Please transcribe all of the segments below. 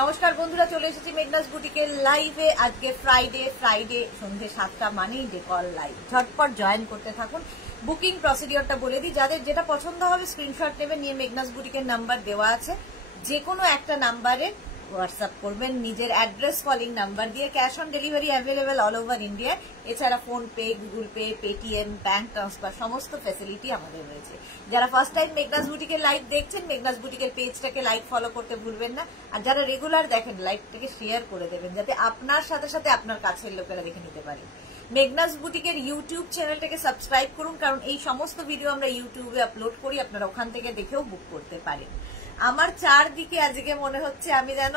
নমস্কার বন্ধুরা, চলে এসেছি মেঘনাস বুটিকের লাইভে। আজকে ফ্রাইডে সন্ধ্যে 7টা মানেই ডেকর লাইভ। ঝটপট জয়েন করতে থাকুন। বুকিং প্রসিডিওরটা বলে দিই, যাদের যেটা পছন্দ হবে স্ক্রিনশট নেবে, নিয়ে মেঘনাস বুটিকের নাম্বার দেওয়া আছে, যে কোনো একটা নাম্বারে হোয়াটসঅ্যাপ করবেন নিজের অ্যাড্রেস কলিং নাম্বার দিয়ে। Cash on delivery available all over India. এছাড়া PhonePe, Google Pay, Paytm, bank transfer সমস্ত ফ্যাসিলিটি আমাদের রয়েছে। যারা ফার্স্ট টাইম মেঘনাস বুটিকের লাইভ দেখছেন, মেঘনাস বুটিকের পেজটাকে লাইক ফলো করতে ভুলবেন না। আর যারা রেগুলার দেখেন, লাইভটাকে শেয়ার করে দেবেন, যাতে আপনার সাথে সাথে আপনার কাছের লোকেরা দেখে নিতে পারে। মেঘনাস বুটিকের ইউটিউব চ্যানেলটাকে সাবস্ক্রাইব করুন, কারণ এই সমস্ত ভিডিও আমরা ইউটিউবে আপলোড করি, আপনারা ওখান থেকে দেখেও বুক করতে পারেন। আমার চারদিকে আজকে মনে হচ্ছে আমি যেন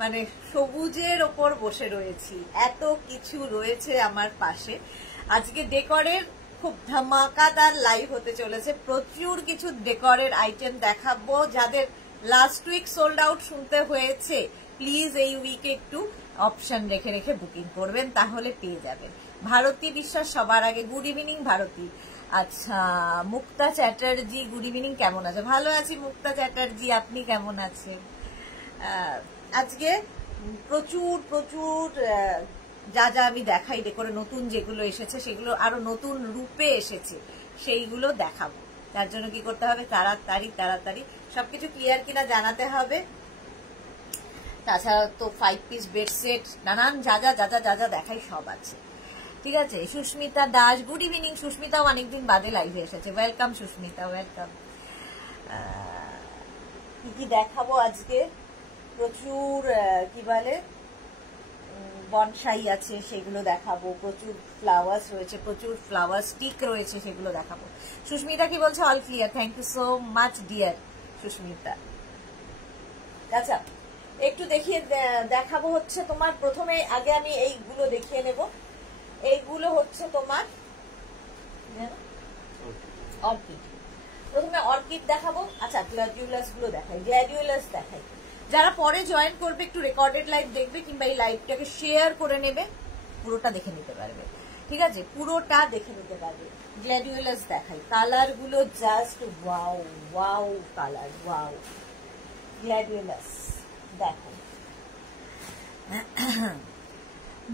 মানে সবুজের ওপর বসে রয়েছি, এত কিছু রয়েছে আমার পাশে। আজকে ডেকরের খুব ধামাকাদার লাইভ হতে চলেছে। প্রচুর কিছু ডেকরের আইটেম দেখাবো। যাদের লাস্ট উইক সোল্ড আউট শুনতে হয়েছে, প্লিজ এই উইকে একটু অপশন রেখে রেখে বুকিং করবেন, তাহলে পেয়ে যাবেন। ভারতী বিশ্বাস সবার আগে, গুড ইভিনিং ভারতী। আচ্ছা, মুক্তা চ্যাটার্জি, গুড ইভিনিং, কেমন আছে? ভালো আছি মুক্তা চ্যাটার্জি, আপনি কেমন আছেন? আজকে প্রচুর প্রচুর যা যা আমি দেখাই ডেকোরে, নতুন যেগুলো এসেছে সেগুলো আরো নতুন রূপে এসেছে, সেইগুলো দেখাবো। তার জন্য কি করতে হবে? তাড়াতাড়ি সবকিছু ক্লিয়ার কিনা জানাতে হবে। তাছাড়া তো 5 পিস বেডসেট, নানান যা যা দেখাই সব আছে। ঠিক আছে। Susmita Das, good evening. সুস্মিতাও অনেকদিন বাদে লাইভে এসেছে, ওয়েলকাম সুস্মিতা, ওয়েলকাম। কি দেখাবো আজকে? প্রচুর কি বলে বনসাই আছে, সেগুলো দেখাবো। প্রচুর ফ্লাওয়ার্স রয়েছে, প্রচুর ফ্লাওয়ার স্টিক রয়েছে, সেগুলো দেখাবো। সুস্মিতা কি বলছে? All clear, thank you so much dear Sushmita. আচ্ছা, একটু দেখাবো হচ্ছে তোমার প্রথমে, আগে আমি এইগুলো দেখিয়ে নেব। এইগুলো হচ্ছে তোমার অর্কিড। প্রথমে অর্কিড দেখাবো। আচ্ছা, গ্ল্যাডিওলাস গুলো দেখাই, গ্ল্যাডিওলাস দেখাই। যারা পরে জয়েন করবে একটু রেকর্ডেড লাইভ দেখবে, কিংবা এই লাইভটাকে শেয়ার করে নেবে, পুরোটা দেখে নিতে পারবে। ঠিক আছে, পুরোটা দেখে নিতে পারবে। গ্ল্যাডিওলাস দেখাই, কালার গুলো just wow wow colour, wow. Gladiolus দেখো।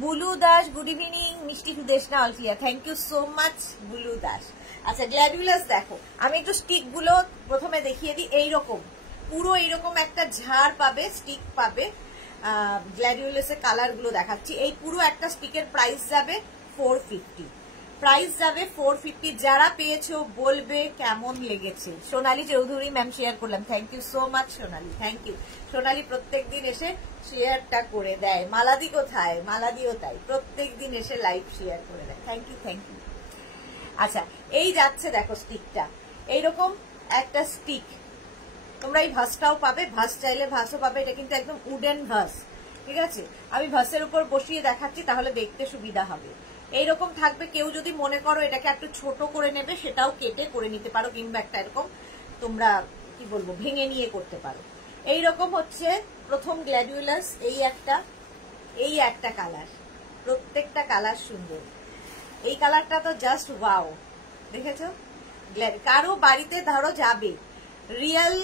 Bulu Das, good evening. Mishti Deshna all clear, thank you so much Bulu Das. আচ্ছা, গ্ল্যাডিওলাস দেখো। আমি একটু স্টিক গুলো প্রথমে দেখিয়ে দিই। এইরকম পুরো এইরকম একটা ঝাড় পাবে, স্টিক পাবে। গ্ল্যাডিওলাসের কালার গুলো দেখাচ্ছি। এই পুরো একটা স্টিকের প্রাইস যাবে 450। প্রাইস যাবে 450। যারা পেয়েছো বলবে কেমন লেগেছে। সোনালী চৌধুরী ম্যাম শেয়ার করলাম, thank you so much Sonali, thank you. Sonali প্রত্যেকদিন এসে শেয়ারটা করে দেয়। মালাদি কোথায়? মালাদিও তাই, প্রত্যেকদিন এসে লাইভ শেয়ার করে দেয়। Thank you, thank you. আচ্ছা, এই যাচ্ছে দেখো স্টিকটা, এইরকম একটা স্টিক। তোমরা এই ভাসটাও পাবে, ভাস চাইলে ভাসও পাবে। এটা কিন্তু একদম উডেন ভাস। ঠিক আছে, আমি ভাসের উপর বসিয়ে দেখাচ্ছি, তাহলে দেখতে সুবিধা হবে। এইরকম থাকবে। কেউ যদি মনে করো এটাকে একটু ছোট করে নেবে, সেটাও কেটে করে নিতে পারো, কিংবা একটা এরকম তোমরা কি বলবো ভেঙে নিয়ে করতে পারো। এইরকম হচ্ছে প্রথম গ্ল্যাডিওলাস। এই একটা কালার, প্রত্যেকটা কালার সুন্দর। এই কালারটা তো জাস্ট ওয়াও, দেখেছো? কারো বাড়িতে ধরো যাবে, রিয়েল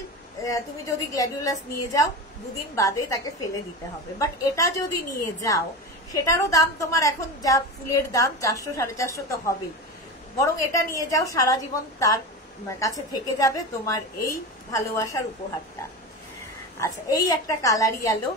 তুমি যদি গ্ল্যাডিওলাস নিয়ে যাও, দুদিন বাদে তাকে ফেলে দিতে হবে। বাট এটা যদি নিয়ে যাও, সেটারও দাম তোমার এখন যা ফুলের দাম 400 450 তো হবেই। বরং এটা নিয়ে যাও, সারা জীবন তার কাছে থেকে যাবে তোমার এই ভালোবাসার উপহারটা। আচ্ছা, এই একটা কালার ইয়েলো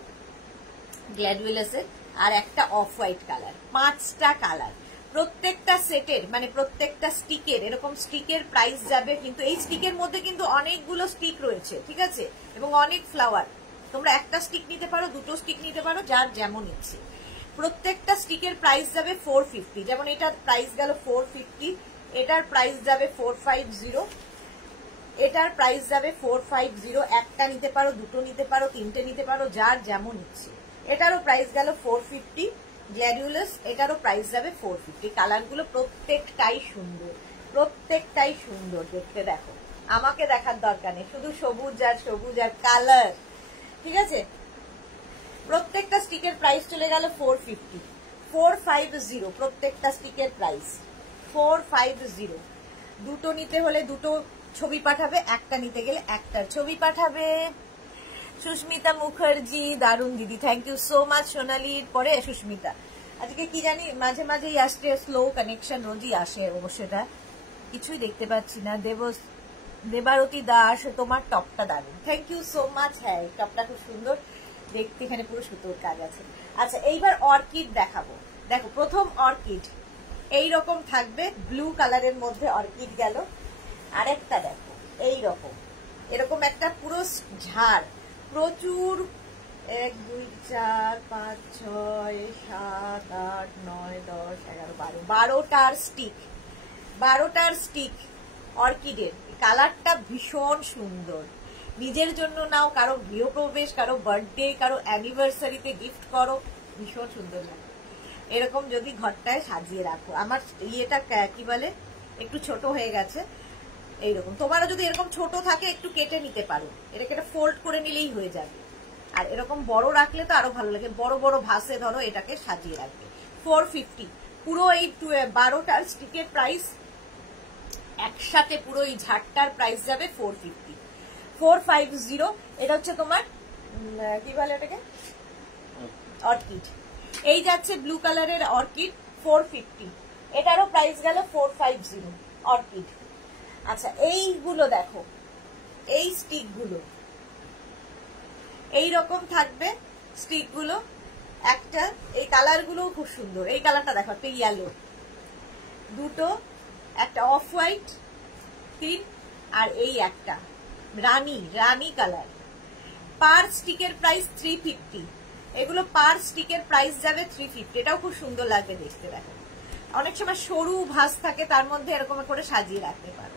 গ্ল্যাডিওলাসের, আর একটা অফ হোয়াইট কালার। 5টা কালার। প্রত্যেকটা সেটের মানে প্রত্যেকটা স্টিকের, এরকম স্টিকের প্রাইস যাবে। কিন্তু এই স্টিকের মধ্যে কিন্তু অনেকগুলো স্টিক রয়েছে, ঠিক আছে, এবং অনেক ফ্লাওয়ার। তোমরা একটা স্টিক নিতে পারো, দুটো স্টিক নিতে পারো, যার যেমন ইচ্ছে। প্রত্যেকটা স্টিকের প্রাইস যাবে 450। যেমন এটার প্রাইস গেল 450, এটার প্রাইস যাবে 450, এটার প্রাইস যাবে 450। একটা নিতে পারো, দুটো নিতে পারো, তিনটে নিতে পারো, যার যেমন ইচ্ছে। এটারও প্রাইস গেল 450 গ্ল্যাডিওলাস, এটারও প্রাইস যাবে 450। কালারগুলো প্রত্যেকটাই সুন্দর, প্রত্যেকটাই সুন্দর দেখতে। দেখো, আমাকে দেখার দরকার নেই, শুধু সবুজ আর সবুজ আর কালার। ঠিক আছে, প্রত্যেকটা স্টিকের প্রাইস চলে গেল 450, 450। প্রত্যেকটা স্টিকের প্রাইস 450। দুটো নিতে হলে দুটো ছবি পাঠাবে, একটা নিতে গেলে একটার ছবি পাঠাবে। সুস্মিতা মুখার্জি, দারুণ দিদি, থ্যাংক ইউ সো মাচ। সোনালির পরে সুস্মিতা। আজকে কি জানি মাঝে মাঝেই আসছে, স্লো কানেকশন রোজই আসে, অবশ্যটা কিছুই দেখতে পাচ্ছি না। দেবারতী দাস, তোমার টপটা দারুণ, থ্যাংক ইউ সো মাচ। হ্যাঁ, টপটা খুব সুন্দর দেখতে, এখানে পুরো সুতোর কাজ আছে। আচ্ছা, এইবার অর্কিড দেখাবো। দেখো, প্রথম অর্কিড এইরকম থাকবে, ব্লু কালারের মধ্যে অর্কিড গেল। আরেকটা দেখো এইরকম, এরকম একটা পুরো ঝাড়, প্রচুর 1 2 4 5 6 7 8 9 10 11 12টার স্টিক, 12টার স্টিক অর্কিডের। কালারটা ভীষণ সুন্দর, নিজের জন্য নাও, কারো গৃহপ্রবেশ, কারো বার্থডে, কারো অ্যানিভার্সারিতে গিফট করো, ভীষণ সুন্দর লাগে। এরকম যদি ঘরটায় সাজিয়ে রাখো। আমার ইয়েটা কি বলে, একটু ছোট হয়ে গেছে, এইরকম তোমারও যদি এরকম ছোট থাকে একটু কেটে নিতে পারো, এটাকে একটা ফোল্ড করে নিলেই হয়ে যাবে। আর এরকম বড় রাখলে তো আরো ভালো লাগে, বড় বড় ভাসে ধরো এটাকে সাজিয়ে রাখবে। 450 পুরো এই 12টার স্টিকের প্রাইস একসাথে, পুরো এই ঝাড়টার প্রাইস যাবে 450, 450। এটা হচ্ছে তোমার কি বলে ওটাকে, অর্কিড। এই যাচ্ছে ব্লু কালারের অর্কিড 450, এটারও প্রাইস গেল 450 অর্কিড। আচ্ছা, এইগুলো দেখো, এই স্টিক গুলো এইরকম থাকবে, স্টিক গুলো একটা, এই কালার গুলো খুব সুন্দর। এই কালারটা দেখো, একটা ইয়েলো, দুটো, একটা অফ হোয়াইট ক্রিম, আর এই একটা রানী কালার। পার স্টিকের প্রাইস 350, এগুলো পার স্টিকের প্রাইস যাবে 350। এটাও খুব সুন্দর লাগবে দেখতে। দেখো, অনেক সময় সরু ভাস থাকে, তার মধ্যে এরকম করে সাজিয়ে রাখতে পারো।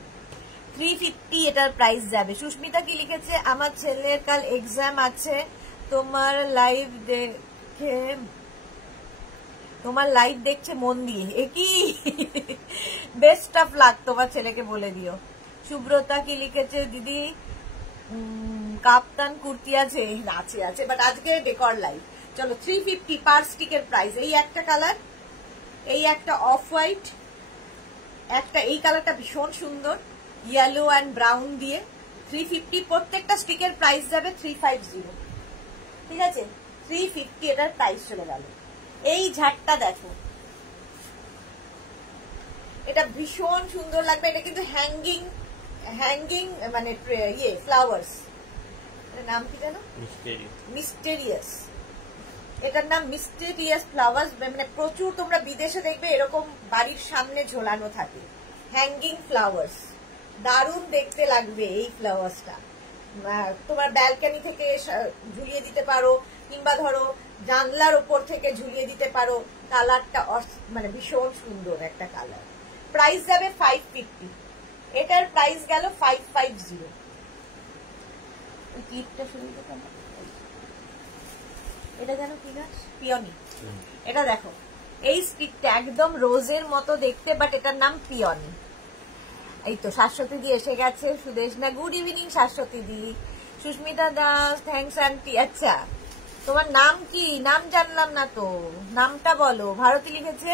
350 এটার প্রাইস যাবে। সুস্মিতা কি লিখেছে, আমার ছেলের কাল এক্সাম আছে, তোমার লাইভ দেখছে মন দিয়ে, একই বেস্ট অফ লাক তোমার ছেলেকে বলে দিও। সুব্রতা কি লিখেছে, দিদি কাপ্তান কুর্তি আছে, আছে বাট আজকে ডেকর লাইভ। চলো, 350 পার স্টিকের প্রাইস। এই একটা কালার, এই একটা অফ হোয়াইট, একটা এই কালারটা ভীষণ সুন্দর, ইয়েলো অ্যান্ড ব্রাউন দিয়ে। 350 প্রত্যেকটা স্টিকের প্রাইস যাবে 350, ঠিক আছে? 350 এটার প্রাইস চলে গেল। এই ঝাড়টা দেখো, এটা ভীষণ সুন্দর লাগবে। এটা কিন্তু হ্যাঙ্গিং মানে ইয়ে ফ্লাওয়ার্স, এটার নাম কি জানো? মিস্টেরিয়াস। এটার নাম মিস্টেরিয়াস ফ্লাওয়ার্স। মানে প্রচুর তোমরা বিদেশে দেখবে এরকম বাড়ির সামনে ঝোলানো থাকে, হ্যাঙ্গিং ফ্লাওয়ার্স। দারুণ দেখতে লাগবে এই ফ্লাওয়ার্সটা। তোমার ব্যালকনি থেকে ঝুলিয়ে দিতে পারো, কিংবা ধরো জানলার উপর থেকে ঝুলিয়ে দিতে পারো। কালারটা মানে ভীষণ সুন্দর একটা কালার। প্রাইস যাবে 550, এটার প্রাইস গেল 550। এটা যেন কি গাছ, পিওনি। এটা দেখো, এই স্টিকটা একদম রোজের মতো দেখতে, বাট এটার নাম পিওনি। এই তো শাশ্বতী দি এসে গেছে, Sudeshna, good evening Sashwati di. Susmita Das, thanks aunty. আচ্ছা, তোমার নাম কি? নাম জানলাম না তো, নামটা বলো। ভারতী লিখেছে,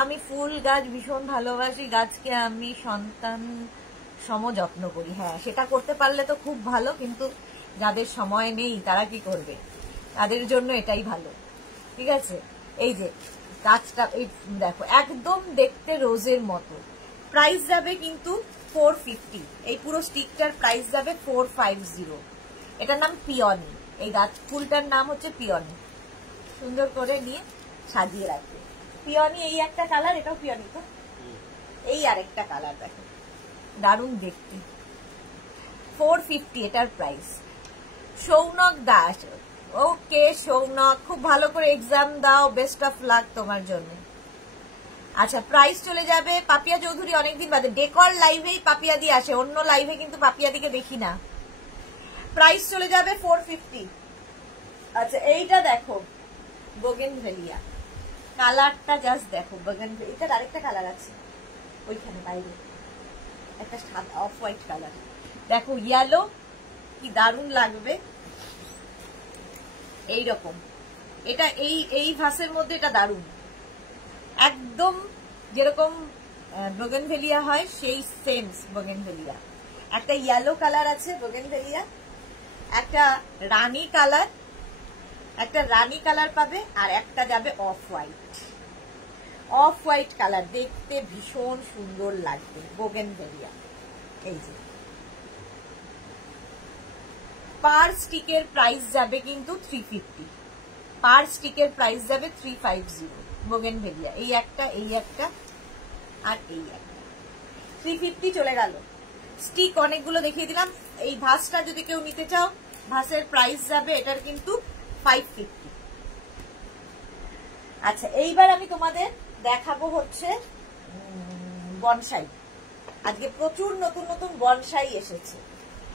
আমি ফুল গাছ ভীষণ ভালোবাসি, গাছকে আমি সন্তান সম যত্ন করি। হ্যাঁ, সেটা করতে পারলে তো খুব ভালো, কিন্তু যাদের সময় নেই তারা কি করবে, তাদের জন্য এটাই ভালো, ঠিক আছে? এই যে গাছটা, এই দেখো একদম দেখতে রোজের মতো। প্রাইস যাবে কিন্তু 450, এই পুরো স্টিকটার প্রাইস যাবে 450। এটার নাম পিওনি, এই গাছ ফুলটার নাম হচ্ছে পিওনি। সুন্দর করে নিয়ে সাজিয়ে রাখবে। পিওনি এই একটা কালার, এটাও পিওনি তো। এই আরেকটা কালার দেখো, দারুণ দেখতে। 450 এটার প্রাইস। সৌনক দাস, ওকে সৌনক, খুব ভালো করে এক্সাম দাও, বেস্ট অফ লাক তোমার জন্য। আচ্ছা, প্রাইস চলে যাবে। পাপিয়া চৌধুরী অনেকদিন বাদে, ডেকর লাইভেই পাপিয়া দি আসে, অন্য লাইভে কিন্তু পাপিয়া দিকে দেখি না। প্রাইস চলে যাবে 450। আচ্ছা, এইটা দেখো, বোগেনভেলিয়া, কালারটা জাস্ট দেখো। বোগেনভেলিয়া, এটার আরেকটা কালার আছে ওইখানে বাইরে, একটা সাদা অফ হোয়াইট কালার। দেখো ইয়েলো, কি দারুণ লাগবে। এইরকম, এটা এই ভাসের মধ্যে এটা দারুণ, একদম যেরকম বোগেনভেলিয়া হয় সেই সেম বোগেনভেলিয়া। একটা ইয়েলো কালার আছে বোগেনভেলিয়া, একটা রানী কালার পাবে, আর একটা যাবে অফ হোয়াইট কালার, দেখতে ভীষণ সুন্দর লাগবে বোগেনভেলিয়া। এই যে পার স্টিকের প্রাইস যাবে কিন্তু 350, পার স্টিকের প্রাইস যাবে 350 বোগেনভেলিয়া। এই একটা আর এই একটা 350 চলে গেল। স্টিক অনেকগুলো দেখিয়ে দিলাম। এই ভাসটা যদি কেউ নিতে চাও, ভাসের প্রাইস যাবে এটার কিন্তু 550। আচ্ছা, এইবার আমি তোমাদের দেখাবো হচ্ছে বনসাই। আজকে প্রচুর নতুন নতুন বনসাই এসেছে।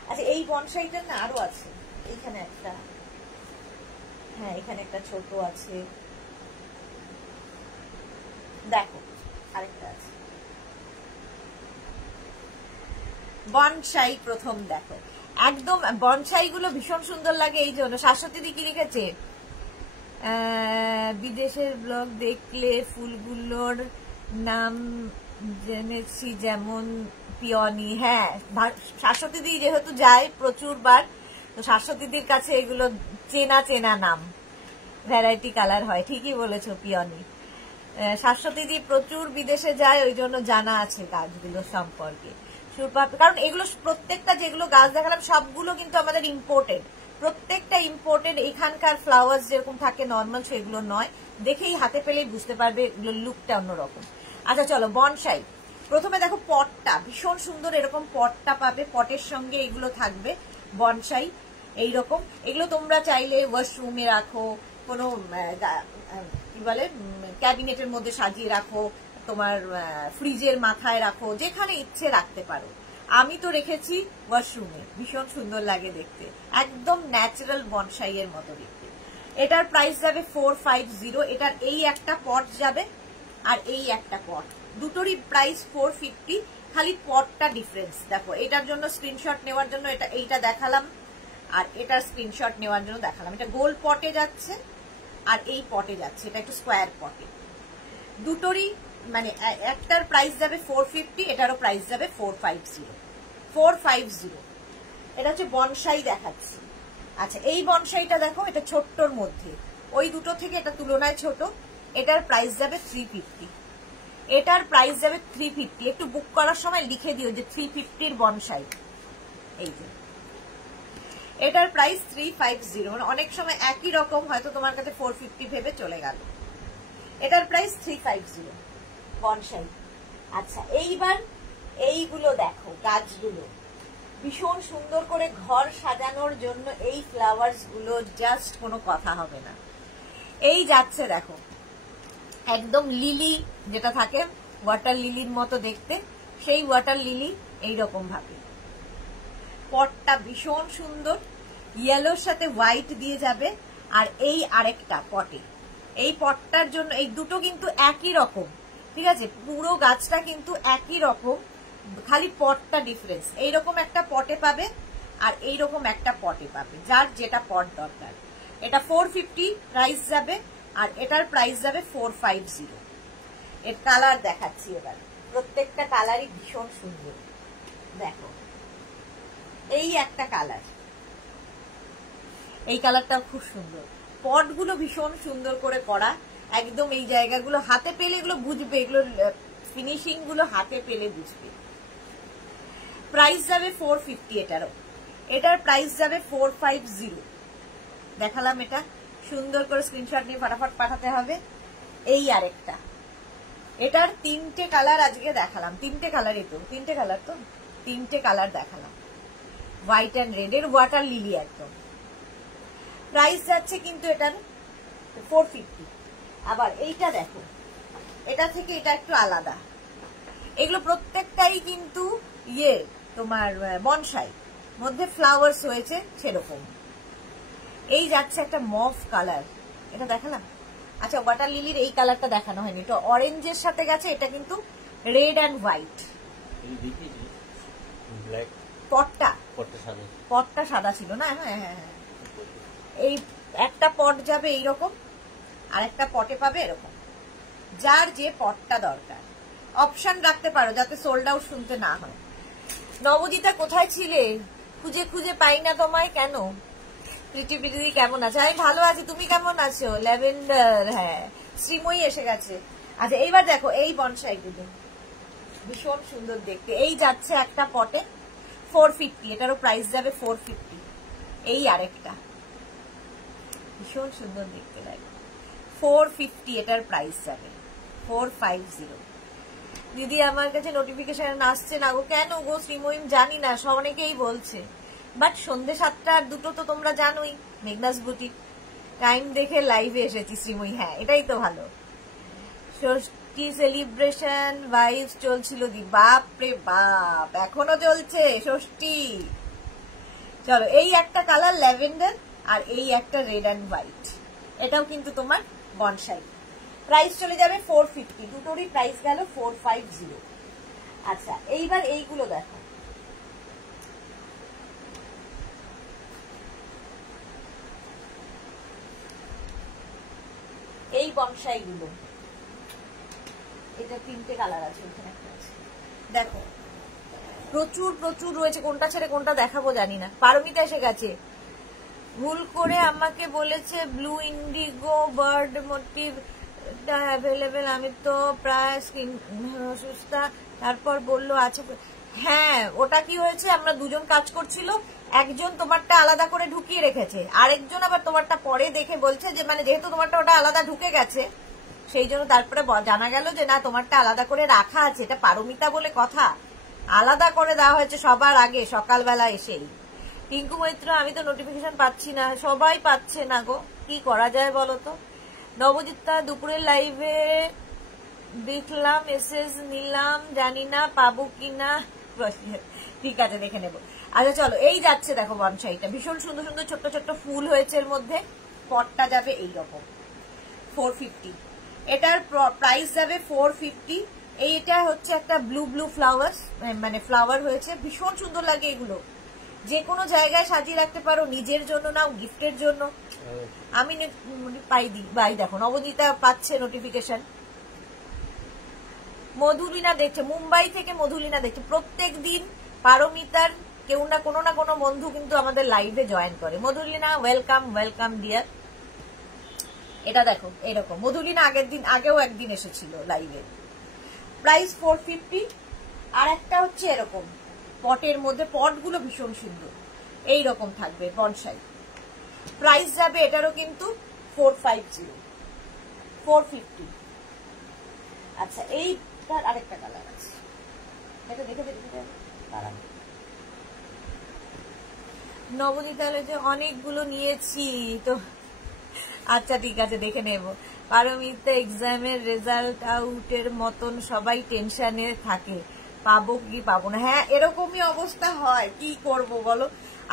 আচ্ছা, এই বনসাইটা না আরো আছে, এইখানে একটা, হ্যাঁ এখানে একটা ছোট আছে, দেখো আরেকটা আছে বনসাই। প্রথম দেখো, একদম বনসাই গুলো ভীষণ সুন্দর লাগে। এই জন্য শাশ্বতী দি কি লিখেছে, বিদেশের ব্লগ দেখলে ফুলগুলোর নাম জেনেছি, যেমন পিওনি। হ্যাঁ, শাশ্বতী দি যেহেতু যায় প্রচুর বার, তো শাশ্বতী দির কাছে এগুলো চেনা নাম, ভ্যারাইটি কালার হয়। ঠিকই বলেছো পিওনি। শাশ্বতী দি প্রচুর বিদেশে যায়, ওই জন্য জানা আছে গাছগুলো সম্পর্কে। কারণ এগুলো প্রত্যেকটা যেগুলো গাছ দেখালাম সবগুলো কিন্তু আমাদের ইম্পোর্টেড, প্রত্যেকটা ইম্পোর্টেড। এখানকার ফ্লাওয়ার্স যেরকম থাকে নর্মাল সেগুলো নয়, দেখেই হাতে পেলেই বুঝতে পারবে এগুলোর লুকটা অন্যরকম। আচ্ছা চলো, বনসাই প্রথমে দেখো, পটটা ভীষণ সুন্দর, এরকম পটটা পাবে, পটের সঙ্গে এগুলো থাকবে বনসাই এইরকম। এগুলো তোমরা চাইলে ওয়াশরুমে রাখো, কোনো কি বলে ক্যাবিনেটের মধ্যে সাজিয়ে রাখো, তোমার ফ্রিজের মাথায় রাখো, যেখানে ইচ্ছে রাখতে পারো। আমি তো রেখেছি ওয়াশরুমে, ভীষণ সুন্দর লাগে দেখতে, একদম ন্যাচারাল বনসাই এর মতো দেখতে। এটার প্রাইস যাবে 450। এটার এই একটা পট যাবে আর এই একটা পট, দুটোরই প্রাইস 450, খালি পটটা ডিফারেন্স। দেখো, এটার জন্য স্ক্রিনশট নেওয়ার জন্য এইটা দেখালাম, আর এটার স্ক্রিনশট নেওয়ার জন্য দেখালাম। এটা গোল পটে যাচ্ছে আর এই পটে যাচ্ছে, এটা একটু স্কোয়ার পটে। দুটোরই মানে একটার প্রাইস যাবে 450, এটারও প্রাইস যাবে 450। এটা হচ্ছে বনসাই দেখাচ্ছি। আচ্ছা, এই বনসাইটা দেখো, এটা ছোট্টর মধ্যে, ওই দুটো থেকে এটা তুলনায় ছোট। এটার প্রাইস যাবে 350, এটার প্রাইস যাবে 350। একটু বুক করার সময় লিখে দিও যে 350 বনসাই। এই যে এটার প্রাইস 350, মানে অনেক সময় একই রকম হয়তো তোমার কাছে 450 ভেবে চলে গেল। এটার প্রাইস 350 বনসাই। আচ্ছা, এইবার এইগুলো দেখো, গাছগুলো ভীষণ সুন্দর করে ঘর সাজানোর জন্য এই ফ্লাওয়ার্স গুলো জাস্ট কোনো কথা হবে না। এই যাচ্ছে দেখো, একদম লিলি যেটা থাকে ওয়াটার লিলির মতো দেখতে, সেই ওয়াটার লিলি এইরকম ভাবে। পটটা ভীষণ সুন্দর, ইয়েলোর সাথে হোয়াইট দিয়ে যাবে। আর এই আরেকটা পটে, এই পটটার জন্য এই দুটো কিন্তু একই রকম, ঠিক আছে, পুরো গাছটা কিন্তু একই রকম, খালি পটটা ডিফারেন্স। এইরকম একটা পটে পাবে আর এইরকম একটা পটে পাবে, যার যেটা পট দরকার। এটা 450 প্রাইস যাবে, আর এটার প্রাইস যাবে 450। এর কালার দেখাচ্ছি এবার, প্রত্যেকটা কালারই ভীষণ সুন্দর। দেখো, এই একটা কালার, এই কালারটাও খুব সুন্দর। পটগুলো ভীষণ সুন্দর করে করা, একদম এই জায়গাগুলো হাতে পেলে এগুলো বুঝবে, এগুলো ফিনিশিং গুলো হাতে পেলে বুঝবে। প্রাইস যাবে 450 এটারও, এটার প্রাইস যাবে 450। দেখালাম, এটা সুন্দর করে স্ক্রিনশট নিয়ে ফটাফট পাঠাতে হবে। এই আরেকটা, এটার তিনটে কালার আজকে দেখালাম, তিনটে কালার দেখালাম, হোয়াইট অ্যান্ড রেড এর ওয়াটার লিলি একদম। প্রাইস যাচ্ছে কিন্তু এটার 450। আবার এইটা দেখো, এটা থেকে এটা একটু আলাদা, এগুলো প্রত্যেকটাই কিন্তু তোমার বনসাই, মধ্যে ফ্লাওয়ার্স হয়েছে সেরকম। এই যাচ্ছে একটা মভ কালার, এটা দেখালাম। আচ্ছা, ওয়াটার লিলির এই কালারটা দেখানো হয়নি, এটা অরেঞ্জের সাথে গেছে, এটা কিন্তু রেড অ্যান্ড হোয়াইট। পটটা সাদা ছিল না? হ্যাঁ হ্যাঁ হ্যাঁ, এই একটা পট যাবে এইরকম, আর একটা পটে পাবে এরকম, যার যে পটটা দরকার। অপশন রাখতে পারো যাতে সোল্ড আউট শুনতে না হয়। নবদিতা কোথায় ছিলে? খুঁজে খুঁজে পাই না তোমায় কেন? প্রীতি প্রীতি কেমন আছে? আমি ভালো আছি, তুমি কেমন আছো? ল্যাভেন্ডার, হ্যাঁ শ্রীময়ী এসে গেছে। আচ্ছা এইবার দেখো এই বনসাই গুলো ভীষণ সুন্দর দেখতে। এই যাচ্ছে একটা পটে 450, এটারও প্রাইস যাবে 450। এই আরেকটা ভীষণ সুন্দর দেখতে লাগে 450, এটার প্রাইস যাবে 450। দিদি আমার কাছে নোটিফিকেশন আসছে না গো, কেন গো শ্রীময়ীম? জানি না, অনেকেই বলছে, বাট সন্ধ্যে 7টা আর 2টো তো তোমরা জানোই, মেঘনাস বুটিক টাইম দেখে লাইভে এসেছি শ্রীময়ী। হ্যাঁ এটাই তো ভালো। ষষ্ঠী সেলিব্রেশন ভাইবস চলছিল দি, বাপ রে বাপ এখনো চলছে ষষ্ঠী। চলো এই একটা কালার ল্যাভেন্ডার আর এই একটা রেড অ্যান্ড হোয়াইট, এটাও কিন্তু তোমার বনসাই। প্রাইস চলে যাবে 450, দুটোরই প্রাইস গেল 450। আচ্ছা এইবার এইগুলো দেখো, এই বনসাই গুলো, এটা 3টে কালার আছে, ওখানে একটা আছে দেখো, প্রচুর প্রচুর রয়েছে, কোনটা ছেড়ে কোনটা দেখাবো জানি না। পারমিতা এসে গেছে, ভুল করে আমাকে বলেছে blue indigo bird motif available, আমি তো প্রায় স্কিন অসুস্থ, তারপর বললো আছে। হ্যাঁ ওটা কি হয়েছে, আমরা দুজন কাজ করছিল, একজন তোমারটা আলাদা করে ঢুকিয়ে রেখেছে, আরেকজন আবার তোমারটা পরে দেখে বলছে যে মানে যেহেতু তোমারটা ওটা আলাদা ঢুকে গেছে সেই জন্য তারপরে জানা গেল যে না তোমারটা আলাদা করে রাখা আছে। এটা পারমিতা বলে কথা, আলাদা করে দেওয়া হয়েছে সবার আগে সকালবেলা এসেই। টিঙ্কু মৈত্র, আমি তো নোটিফিকেশন পাচ্ছি না, সবাই পাচ্ছে না গো, কি করা যায় বলো তো? নবজিৎটা দুপুরের লাইভে দেখলাম, মেসেজ নিলাম, জানি না পাবো কিনা, ঠিক আছে দেখে নেবো। আচ্ছা চলো এই যাচ্ছে দেখো বনসাইটা, ভীষণ সুন্দর সুন্দর ছোট্ট ছোট্ট ফুল হয়েছে এর মধ্যে, পটটা যাবে এইরকম 450, এটার প্রাইস যাবে 450। এইটা হচ্ছে একটা ব্লু ব্লু ফ্লাওয়ার, মানে ফ্লাওয়ার হয়েছে, ভীষণ সুন্দর লাগে এগুলো, যে কোনো জায়গায় সাজিয়ে রাখতে পারো, নিজের জন্য নাও গিফটের জন্য। আমি পাই দেখো নবনীতা পাচ্ছে নোটিফিকেশন, মধুলিনা দেখছে, মুম্বাই থেকে মধুলিনা দেখছে। প্রত্যেক দিন পারমিতার কেউ না কোনো বন্ধু কিন্তু আমাদের লাইভে জয়েন করে। মধুলিনা ওয়েলকাম, ওয়েলকাম ডিয়ার। এটা দেখো এরকম, মধুলিনা আগেও একদিন এসেছিল লাইভে। প্রাইস 450। আর একটা হচ্ছে এরকম পটের মধ্যে, পটগুলো ভীষণ সুন্দর এইরকম থাকবে বনসাই, প্রাইস যাবে এটারও কিন্তু 450। আচ্ছা এইটার আরেকটা কালার আছে, এটা দেখে নবনীতা যে অনেকগুলো নিয়েছি তো, আচ্ছা ঠিক আছে দেখে নেব। পারমিতা এক্সামের রেজাল্ট আউটের মতন সবাই টেনশনে থাকে, পাবো কি পাবো না। হ্যাঁ এরকমই অবস্থা হয়, কি করব বলো,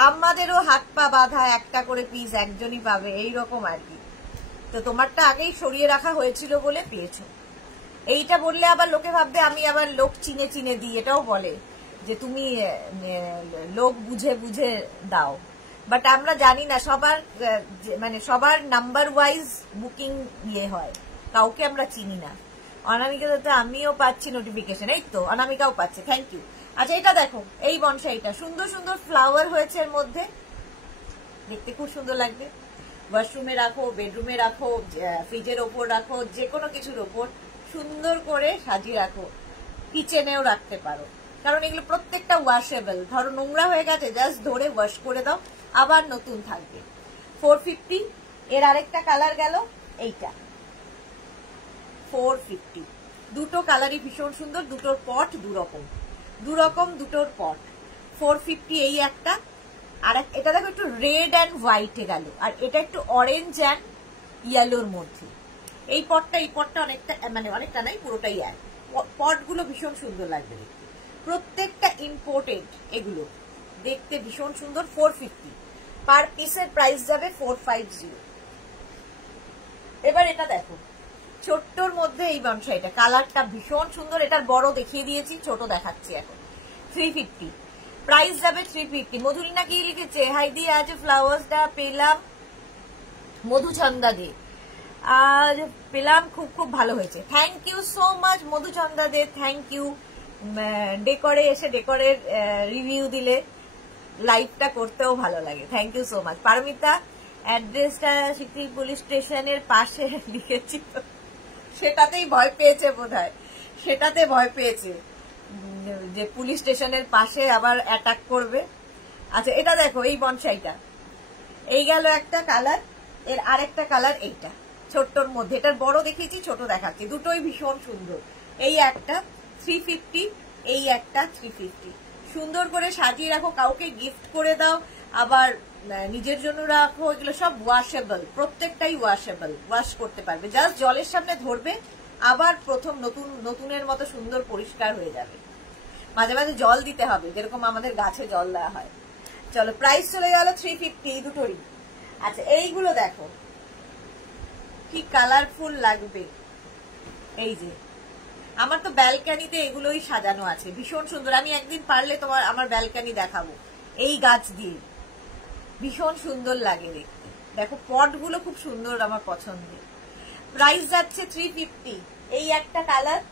আমাদেরও হাত পা বাঁধা, একটা করে পিস একজনই পাবে এইরকম আর কি। তো তোমারটা আগেই সরিয়ে রাখা হয়েছিল বলে পেয়েছো। এইটা বললে আবার লোকে ভাববে আমি আবার লোক চিনে চিনে দিই, এটাও বলে যে তুমি লোক বুঝে বুঝে দাও, বাট আমরা জানি না সবার মানে সবার নাম্বার ওয়াইজ বুকিং ইয়ে হয়, কাউকে আমরা চিনি না। অনামিকা তো আমিও পাচ্ছি নোটিফিকেশন, এই তো অনামিকাও পাচ্ছে, থ্যাংক ইউ। আচ্ছা এটা দেখো এই বনসাইটা সুন্দর সুন্দর ফ্লাওয়ার হয়েছে এর মধ্যে, দেখতে খুব সুন্দর লাগবে। ওয়াশরুমে রাখো, বেডরুমে রাখো, ফ্রিজের ওপর রাখো, যে কোনো কিছুর ওপর সুন্দর করে সাজিয়ে রাখো, কিচেনেও রাখতে পারো, কারণ এগুলো প্রত্যেকটা ওয়াশেবল। ধরো নোংরা হয়ে গেছে, জাস্ট ধরে ওয়াশ করে দাও, আবার নতুন থাকবে। 450। এর আরেকটা কালার গেল এইটা 450। দুটো কালারই ভীষণ সুন্দর, দুটোর পট দুরকম দুটোর পট 450। এই একটা, আর এটা দেখো একটু রেড অ্যান্ড হোয়াইটে গেল, আর এটা একটু অরেঞ্জ অ্যান্ড ইয়েলোর মধ্যে। এই পটটা অনেকটা মানে অনেকটা নাই, পুরোটাই এক। পটগুলো ভীষণ সুন্দর লাগবে দেখতে, প্রত্যেকটা ইম্পোর্টেড, এগুলো দেখতে ভীষণ সুন্দর। 450 পার পিসের প্রাইস যাবে 450। এবার এটা দেখো ছোট্টর মধ্যে এই বনসাইটা, কালারটা ভীষণ সুন্দর, এটার বড় দেখিয়ে দিয়েছি, ছোট দেখাচ্ছি এখন। 350 প্রাইস যাবে 350। মধুরিনা কি লিখেছে, হাইদি আজ ফ্লাওয়ার্সটা পেলাম মধুচন্দা দে, আজ পেলাম, খুব খুব ভালো হয়েছে, thank you so much Madhuchanda De, thank you. ডেকোরে এসে ডেকোরের রিভিউ দিলে, লাইভটা করতেও ভালো লাগে। Thank you so much. Paramita অ্যাড্রেসটা সিটি পুলিশ স্টেশনের পাশে লিখেছি, সেটাতেই ভয় পেয়েছে বোধহয়, সেটাতে ভয় পেয়েছে যে পুলিশ স্টেশনের পাশে আবার অ্যাটাক করবে। আচ্ছা এটা দেখো, এই বনসাইটা, এই গেল একটা কালার, এর আরেকটা কালার এইটা ছোট্টর মধ্যে, এটার বড় দেখিয়েছি, ছোট দেখাচ্ছি, দুটোই ভীষণ সুন্দর। এই একটা 350, এই একটা 350। সুন্দর করে সাজিয়ে রাখো, কাউকে গিফট করে দাও, আবার নিজের জন্য রাখো, এগুলো সব ওয়াশেবল, প্রত্যেকটাই ওয়াশেবল, ওয়াশ করতে পারবে, জাস্ট জলের সামনে ধরবে, আবার প্রথম নতুনের মতো সুন্দর পরিষ্কার হয়ে যাবে। মাঝে মাঝে জল দিতে হবে, যেরকম আমাদের গাছে জল দেওয়া হয়। চলো প্রাইস চলে গেল 350 এই দুটোরই। আচ্ছা এইগুলো দেখো কি কালারফুল লাগবে। এই যে আমার তো ব্যালকানিতে এগুলোই সাজানো আছে, ভীষণ সুন্দর। আমি একদিন পারলে তোমার আমার ব্যালকানি দেখাবো, এই গাছ দিয়ে ভীষণ সুন্দর লাগে দেখতে। দেখো পটগুলো খুব সুন্দর, আমার পছন্দের। প্রাইস যাচ্ছে 350। এই একটা কালার,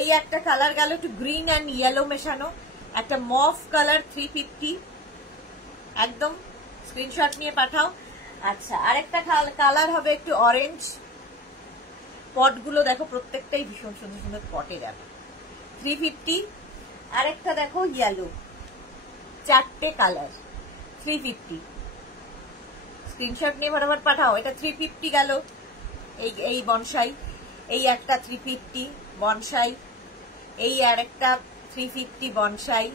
এই একটা কালার গেল একটু গ্রিন অ্যান্ড ইয়েলো মেশানো, একটা মফ কালার 350, একদম স্ক্রিনশট নিয়ে পাঠাও। আচ্ছা আরেকটা কালার হবে একটু অরেঞ্জ। পটগুলো দেখো প্রত্যেকটাই ভীষণ সুন্দর সুন্দর পটে যাবে, 350। আরেকটা দেখো ইয়েলো, চারটে কালার 350, স্ক্রিনশট নিয়ে ফটাফট পাঠাও। এটা 350 গেল, এই বনসাই। এই একটা 350 বনসাই, এই আরেকটা 350 বনসাই,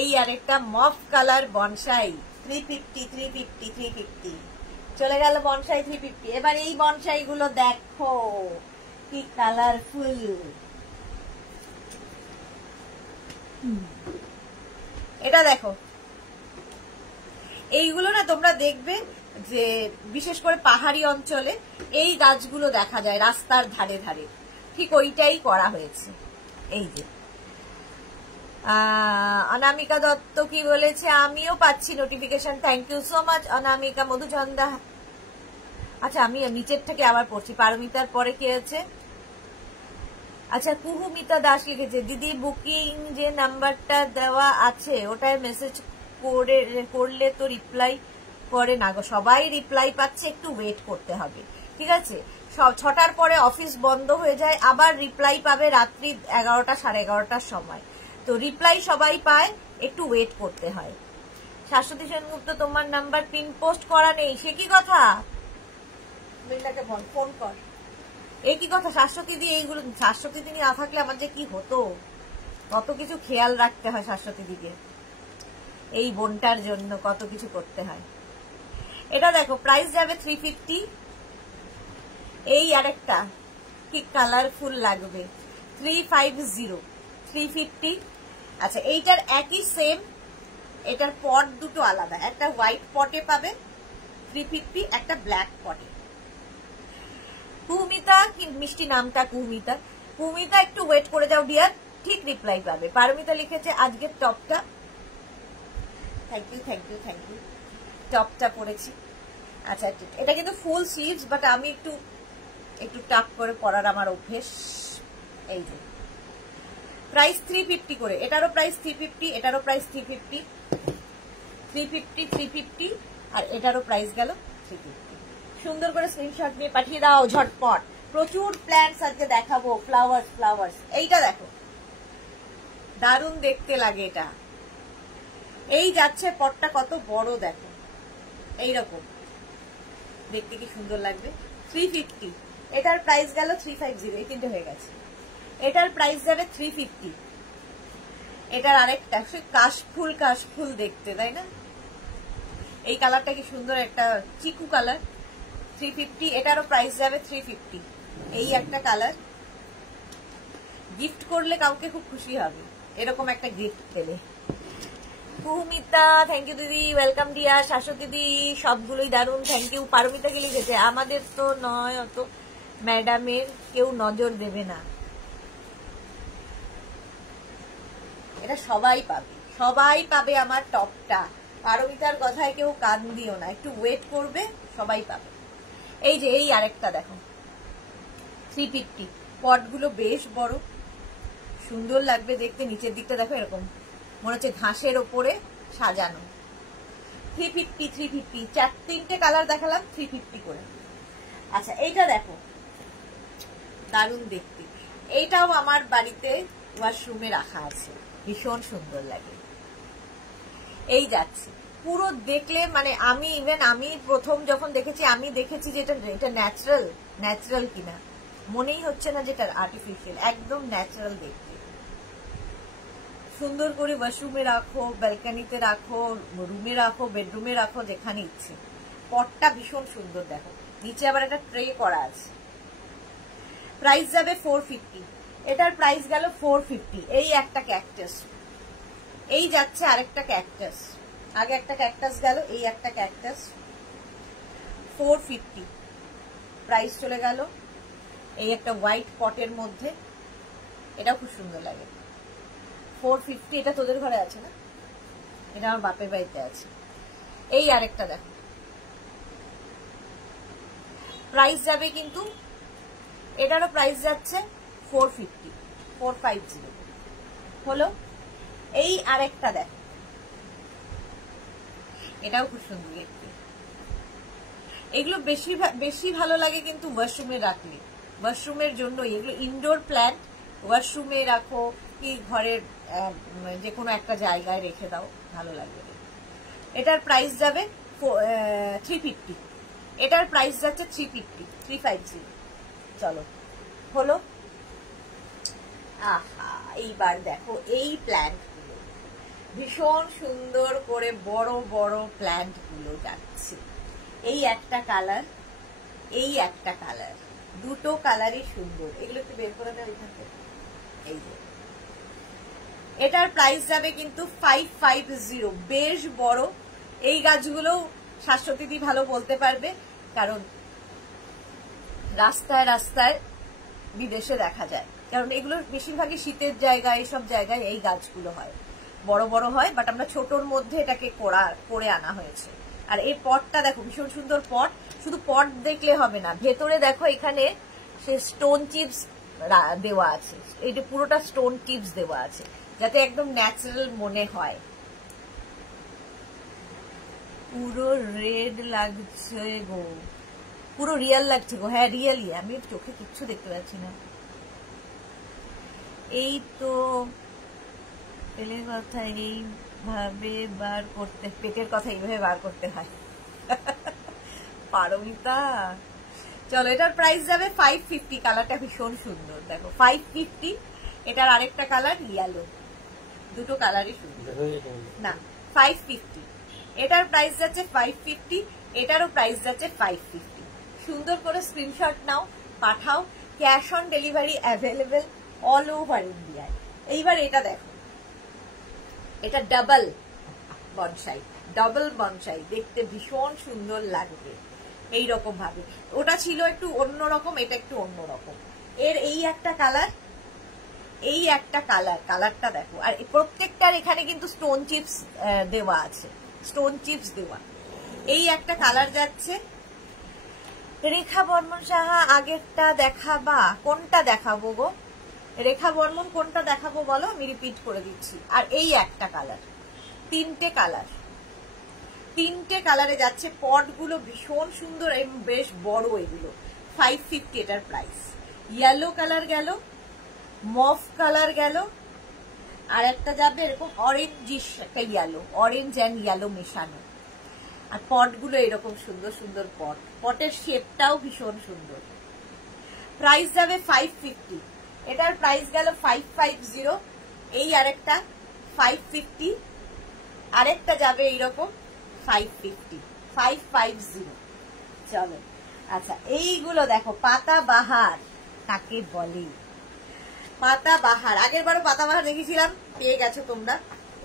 এই আরেকটা মফ কালার বনসাই 350 350 350। চলে গেল বনসাই 350। এবার এই বনসাই গুলো দেখো কি কালারফুল। এটা দেখো, এইগুলো না তোমরা দেখবে যে বিশেষ করে পাহাড়ি অঞ্চলে এই গাছগুলো দেখা যায় রাস্তার ধারে ধারে, ঠিক ওইটাই করা হয়েছে। এই যে অনামিকা দত্ত কি বলেছে, আমিও পাচ্ছি notification, thank you so much Anamika. Madhuchanda, আচ্ছা আমি নিচের থেকে আবার পড়ছি, পারমিতার পরে কি আছে। আচ্ছা কুহুমিতা দাস লিখেছে, দিদি বুকিং যে নাম্বারটা দেওয়া আছে ওটায় মেসেজ করলে তো রিপ্লাই করে না গো। সবাই রিপ্লাই পাচ্ছে, একটু ওয়েট করতে হবে, ঠিক আছে। 6টার পরে অফিস বন্ধ হয়ে যায়, আবার রিপ্লাই পাবে রাত্রি 11টা 11:30টার সময়, তো রিপ্লাই সবাই পায়, একটু ওয়েট করতে হয়। শাশ্বতী সেনগুপ্ত, তোমার নাম্বার পিন পোস্ট করা নেই, সে কি কথা? ফোন কর, এই কি কথা? শাশ্বতী দি এইগুলো, শাশ্বতী দিদি না থাকলে আমার যে কি হতো, কত কিছু খেয়াল রাখতে হয় শাশ্বতী দিকে, এই বোনটার জন্য কত কিছু করতে হয়। এটা দেখো প্রাইস যাবে 350। এই আরেকটা কি কালারফুল লাগবে, 350 350। আচ্ছা এইটার একই সেম, এটার পট দুটো আলাদা, একটা হোয়াইট পটে পাবে 350, একটা ব্ল্যাক পটে। কুমিতা, কি মিষ্টি নামটা কুমিতা। কুমিতা একটু ওয়েট করে যাও ডিয়ার, ঠিক রিপ্লাই পাবে। পারমিতা লিখেছে আজকের টপটা, thank you thank you thank you, টপটা পরেছি। আচ্ছা এটা কিন্তু ফুল স্লিভস, বাট আমি একটু টাক করে পরার আমার অভ্যেস। এই যে প্রাইস 350 করে, এটারও প্রাইস 350, এটারও প্রাইস 350 350 350, আর এটারও প্রাইস গেল 350। সুন্দর করে স্ক্রিনশট নিয়ে পাঠিয়ে দাও ঝটপট। প্রচুর প্ল্যান্টস আজকে দেখাবো, ফ্লাওয়ার্স। এইটা দেখো দারুণ দেখতে লাগে এটা, এই যাচ্ছে পটটা কত বড় দেখো, এইরকম দেখতে কি সুন্দর লাগবে। 350, এটার প্রাইস গেল 350, এই তিনটে হয়ে গেছে। এটার প্রাইস যাবে 350। এটার আরেকটা কাশফুল দেখতে, তাই না? এই কালারটা কি সুন্দর, একটা চিকু কালার, 350। এটারও প্রাইস যাবে 350। এই একটা কালার, গিফট করলে কাউকে খুব খুশি হবে এরকম একটা গিফট পেলে। কুমিতা, থ্যাংক ইউ দিদি, ওয়েলকাম ডিয়া। শাশ্বতী দিদি, সবগুলোই দারুণ, থ্যাংক ইউ। পারমিতা কি লিখেছে, আমাদের তো নয় অত, ম্যাডামের কেউ নজর দেবে না। এটা সবাই পাবে আমার টপটা। পারমিতার কথায় কেউ কান দিও না, একটু ওয়েট করবে, সবাই পাবে। এই যে এই আরেকটা দেখো 350, পটগুলো বেশ বড়, সুন্দর লাগবে দেখতে। নিচের দিকটা দেখো এরকম মনে হচ্ছে ঘাসের ওপরে সাজানো। 350 350 তিনটে কালার দেখালাম 350 করে। আচ্ছা এইটা দেখো, দারুণ দেখতে। এইটাও আমার বাড়িতে ওয়াশরুমে রাখা আছে, ভীষণ সুন্দর লাগে। এই যাচ্ছে পুরো দেখলে মানে আমি প্রথম যখন দেখেছি আমি দেখেছি যে এটা ন্যাচারাল কিনা, মনেই হচ্ছে না যেটা আর্টিফিশিয়াল, একদম ন্যাচারাল দেখতে। সুন্দর করে ওয়াশরুমে রাখো, ব্যালকনিতে রাখো, রুমে রাখো, বেডরুমে রাখো, যেখানে ইচ্ছে। পটটা ভীষণ সুন্দর দেখো, নিচে আবার একটা ট্রে করা আছে। প্রাইস যাবে 450, এটার প্রাইস গেল 450। এই একটা ক্যাকটাস, এই যাচ্ছে আরেকটা ক্যাকটাস, আগে একটা ক্যাকটাস গেল, এই একটা ক্যাকটাস 450 প্রাইস চলে গেল। এই একটা হোয়াইট পটের মধ্যে, এটাও খুব সুন্দর লাগে, 450। এটা তোদের ঘরে আছে না? এটা আমার বাপের বাড়িতে আছে। এই আরেকটা দেখো, প্রাইস যাবে কিন্তু এটারও প্রাইস যাচ্ছে 450 হলো। এই আরেকটা দেখো, এটাও খুব সুন্দর দেখতে। এগুলো বেশি ভালো লাগে কিন্তু ওয়াশরুমে রাখলে, ওয়াশরুমের জন্য এগুলো ইনডোর প্ল্যান্ট, ওয়াশরুমে রাখো কি ঘরের যে কোনো একটা জায়গায় রেখে দাও, ভালো লাগবে। এটার প্রাইস যাবে 350, এটার প্রাইস যাচ্ছে 350। চলো হলো। আহা, এইবার দেখো এই প্ল্যান্ট গুলো ভীষণ সুন্দর করে বড় বড় প্ল্যান্ট গুলো যাচ্ছে। এই একটা কালার, এই একটা কালার, দুটো কালারই সুন্দর। এগুলো একটু বের করে দেয় এখান থেকে। এই যে এটার প্রাইস যাবে কিন্তু 550, বেশ বড়। এই গাছগুলো শাশ্বতী ভালো বলতে পারবে, কারণ রাস্তায় রাস্তায় বিদেশে দেখা যায়, কারণ এগুলো বেশিরভাগই শীতের জায়গায়, এইসব জায়গায় এই গাছগুলো হয়, বড় বড় হয়। বাট আমরা ছোটর মধ্যে এটাকে করে আনা হয়েছে। আর এই পটটা দেখো, ভীষণ সুন্দর পট। শুধু পট দেখলে হবে না, ভেতরে দেখো এখানে সে স্টোন চিপস দেওয়া আছে, এইটা পুরোটা স্টোন চিপস দেওয়া আছে, যাতে একদম ন্যাচারাল মনে হয়। পুরো রেড লাগছে গো, পুরো রিয়েল লাগছে গো। হ্যাঁ রিয়েলি, আমি চোখে কিচ্ছু দেখতে পাচ্ছি না। এই তো পেটের কথা এইভাবে বার করতে, পেটের কথা এইভাবে বার করতে হয়। পারমিতা চলো, এটার প্রাইস যাবে 550। কালারটা ভীষণ সুন্দর দেখো, 550। এটার আরেকটা কালার ইয়েলো, দুটো কালারই সুন্দর না। 550, এটার প্রাইস যাচ্ছে 550, এটারও প্রাইস যাচ্ছে 550। সুন্দর করে স্ক্রিনশট নাও, পাঠাও। Cash on delivery available all over ইন্ডিয়ায়। এইবার এটা দেখো, এটা ডাবল বনসাই, দেখতে ভীষণ সুন্দর লাগবে এইরকম ভাবে। ওটা ছিল একটু অন্যরকম, এটা একটু অন্যরকম। এর এই একটা কালার, এই একটা কালার, কালারটা দেখো। আর প্রত্যেকটার এখানে কিন্তু স্টোন চিপস দেওয়া আছে, স্টোন চিপস দেওয়া। এই একটা কালার যাচ্ছে। রেখা বর্মন সাহা, আগেরটা দেখাবা? কোনটা দেখাবো গো রেখা বর্মন, কোনটা দেখাবো বলো, আমি রিপিট করে দিচ্ছি। আর এই একটা কালার, তিনটে কালারে যাচ্ছে। পটগুলো ভীষণ সুন্দর এবং বেশ বড়। এগুলো 550 এটার প্রাইস। ইয়েলো কালার গেল, মফ কালার গেল, আর একটা যাবে এরকম অরেঞ্জিশ একটা ইয়েলো, অরেঞ্জ অ্যান্ড ইয়েলো মেশানো। আর পটগুলো এরকম সুন্দর সুন্দর পট, পটের শেপটাও ভীষণ সুন্দর। প্রাইস যাবে 550, এটার প্রাইস গেল 550। এই আরেকটা 550, আরেকটা যাবে এইরকম 550। চলো আচ্ছা, এইগুলো দেখো পাতাবাহার কাকে বলে। পাতাবাহার, আগের বারও পাতাবাহার দেখেছিলাম, পেয়ে গেছো তোমরা।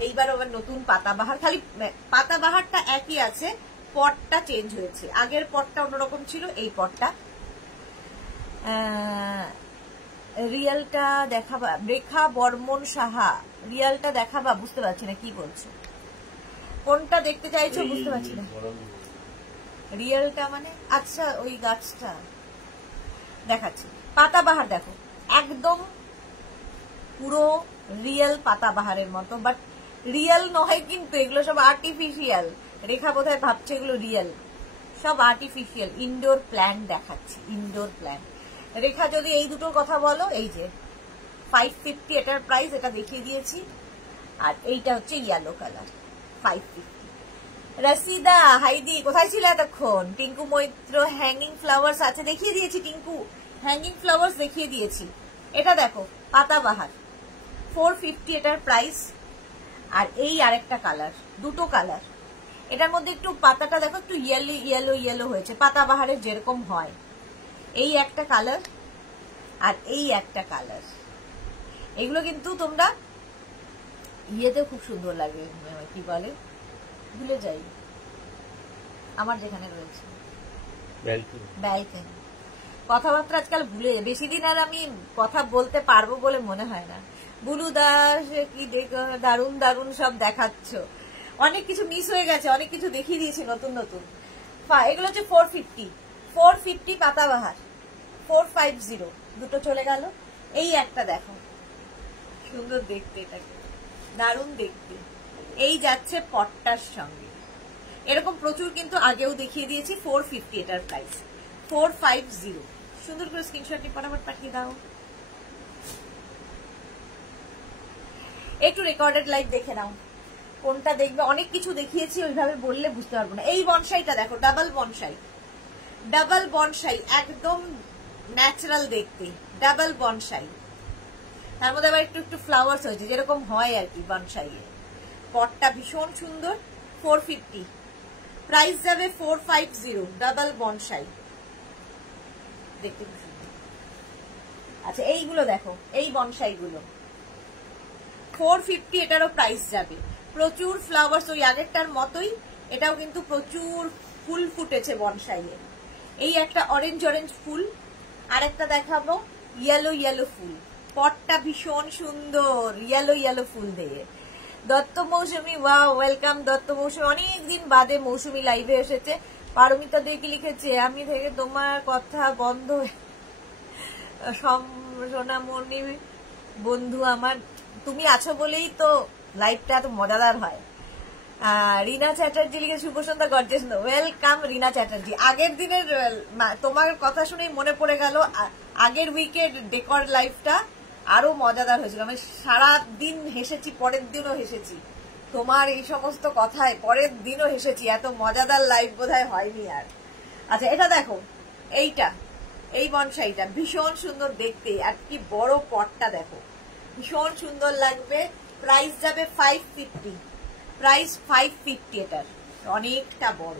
এইবার আবার নতুন পাতাবাহার, খালি পাতাবাহারটা একই আছে, পটটা চেঞ্জ হয়েছে। আগের পটটা অন্যরকম ছিল, এই পটটা। রিয়েলটা দেখাবা? রেখা বর্মন সাহা, রিয়েলটা দেখাবা? বুঝতে পারছি না কি বলছো, কোনটা দেখতে চাইছো বুঝতে পারছি না। রিয়েলটা মানে আচ্ছা ওই গাছটা দেখাচ্ছি। পাতাবাহার দেখো, একদম পুরো রিয়েল পাতাবাহারের মতো, বাট রিয়েল নয় কিন্তু, এগুলো সব আর্টিফিশিয়াল। রেখা বোধহয় ভাবছে এগুলো রিয়েল, সব আর্টিফিশিয়াল। ইনডোর প্ল্যান্ট দেখাচ্ছি, ইনডোর প্ল্যান্ট। রেখা যদি এই দুটোর কথা বলো, এই যে 550 এটার প্রাইস, এটা দেখিয়ে দিয়েছি। আর এইটা হচ্ছে ইয়েলো কালার, 550। রসিদা, হাইদি কোথায় ছিল এতক্ষণ? টিঙ্কু মৈত্র হ্যাঙ্গিং ফ্লাওয়ার্স আছে, দেখিয়ে দিয়েছি টিঙ্কু, হ্যাঙ্গিং ফ্লাওয়ার্স দেখিয়ে দিয়েছি। এটা দেখো পাতাবাহার, 450 এটার প্রাইস। আর এই আরেকটা কালার, দুটো কালার। এটার মধ্যে একটু পাতাটা দেখো একটু ইয়েলো ইয়েলো ইয়েলো হয়েছে, পাতাবাহারের যেরকম হয়। এই একটা কালার আর এই একটা কালার। এগুলো কিন্তু তোমরা ইয়েতে খুব সুন্দর লাগে, কি বলে ভুলে যাই, আমার যেখানে রয়েছে ব্যালকনি। কথাবার্তা আজকাল ভুলে, বেশি দিন আর আমি কথা বলতে পারবো বলে মনে হয় না। বুলু দাস কি দারুন দারুন সব দেখাচ্ছ, অনেক কিছু মিস হয়ে গেছে, অনেক কিছু দেখিয়ে দিয়েছি নতুন নতুন। এগুলো হচ্ছে 450 পাতাবাহার, 450 দুটো চলে গেল। এই একটা দেখো, সুন্দর দেখতে, এটাকে দারুণ দেখতে। এই যাচ্ছে পটটার সঙ্গে, এরকম প্রচুর কিন্তু আগেও দেখিয়ে দিয়েছি। 450 এটার প্রাইস, 450। সুন্দর করে স্ক্রিনশট নিয়ে ফটাফট পাঠিয়ে দাও। একটু রেকর্ডেড লাইভ দেখে নাও, কোনটা দেখবে। অনেক কিছু দেখিয়েছি, ওইভাবে বললে বুঝতে পারবো না। এই বনসাইটা দেখো, ডাবল বনসাই, ডাবল বনসাই, একদম ন্যাচারাল দেখতে, ডাবল বনসাই। তার মধ্যে আবার একটু একটু ফ্লাওয়ার্স হয়েছে, যেরকম হয় আর কি বনসাইয়ে। পটটা ভীষণ সুন্দর, 450 প্রাইস যাবে, 450 ডাবল বনসাই, দেখতে খুব সুন্দর। আচ্ছা এইগুলো দেখো, এই বনসাই গুলো 450 এটারও প্রাইস যাবে। প্রচুর ফ্লাওয়ার্স, ওই আগেরটার মতোই এটাও কিন্তু প্রচুর ফুল ফুটেছে বনসাইয়ে। এই একটা অরেঞ্জ অরেঞ্জ ফুল, আর একটা দেখাবো ইয়েলো ইয়েলো ফুল। পটটা ভীষণ সুন্দর, ইয়েলো ইয়েলো ফুল দিয়ে। দত্ত মৌসুমী, ওয়াও, ওয়েলকাম দত্ত মৌসুমী, অনেকদিন বাদে মৌসুমী লাইভে এসেছে। পারমিতা দেখি লিখেছে, আমি থেকে তোমার কথা বন্ধ, সোনামণি বন্ধু আমার, তুমি আছো বলেই তো লাইভটা এত মজাদার হয়। রিনা চ্যাটার্জি লিখে, শুভ সন্ধ্যা গর্জেস, ওয়েলকাম রিনা চ্যাটার্জি। আগের দিনের তোমার কথা শুনেই মনে পড়ে গেল, আগের উইকের ডেকর লাইভটা আরো মজাদার হয়েছিল। আমি সারা দিন হেসেছি, পরের দিনও হেসেছি তোমার এই সমস্ত কথায়, পরের দিনও হেসেছি। এত মজাদার লাইভ বোধহয় হয়নি আর। আচ্ছা এটা দেখো, এইটা, এই বনসাইটা ভীষণ সুন্দর দেখতে, আর কি বড় পটটা দেখো, ভীষণ সুন্দর লাগবে। প্রাইস যাবে 550, প্রাইস 550 এটার, অনেকটা বড়।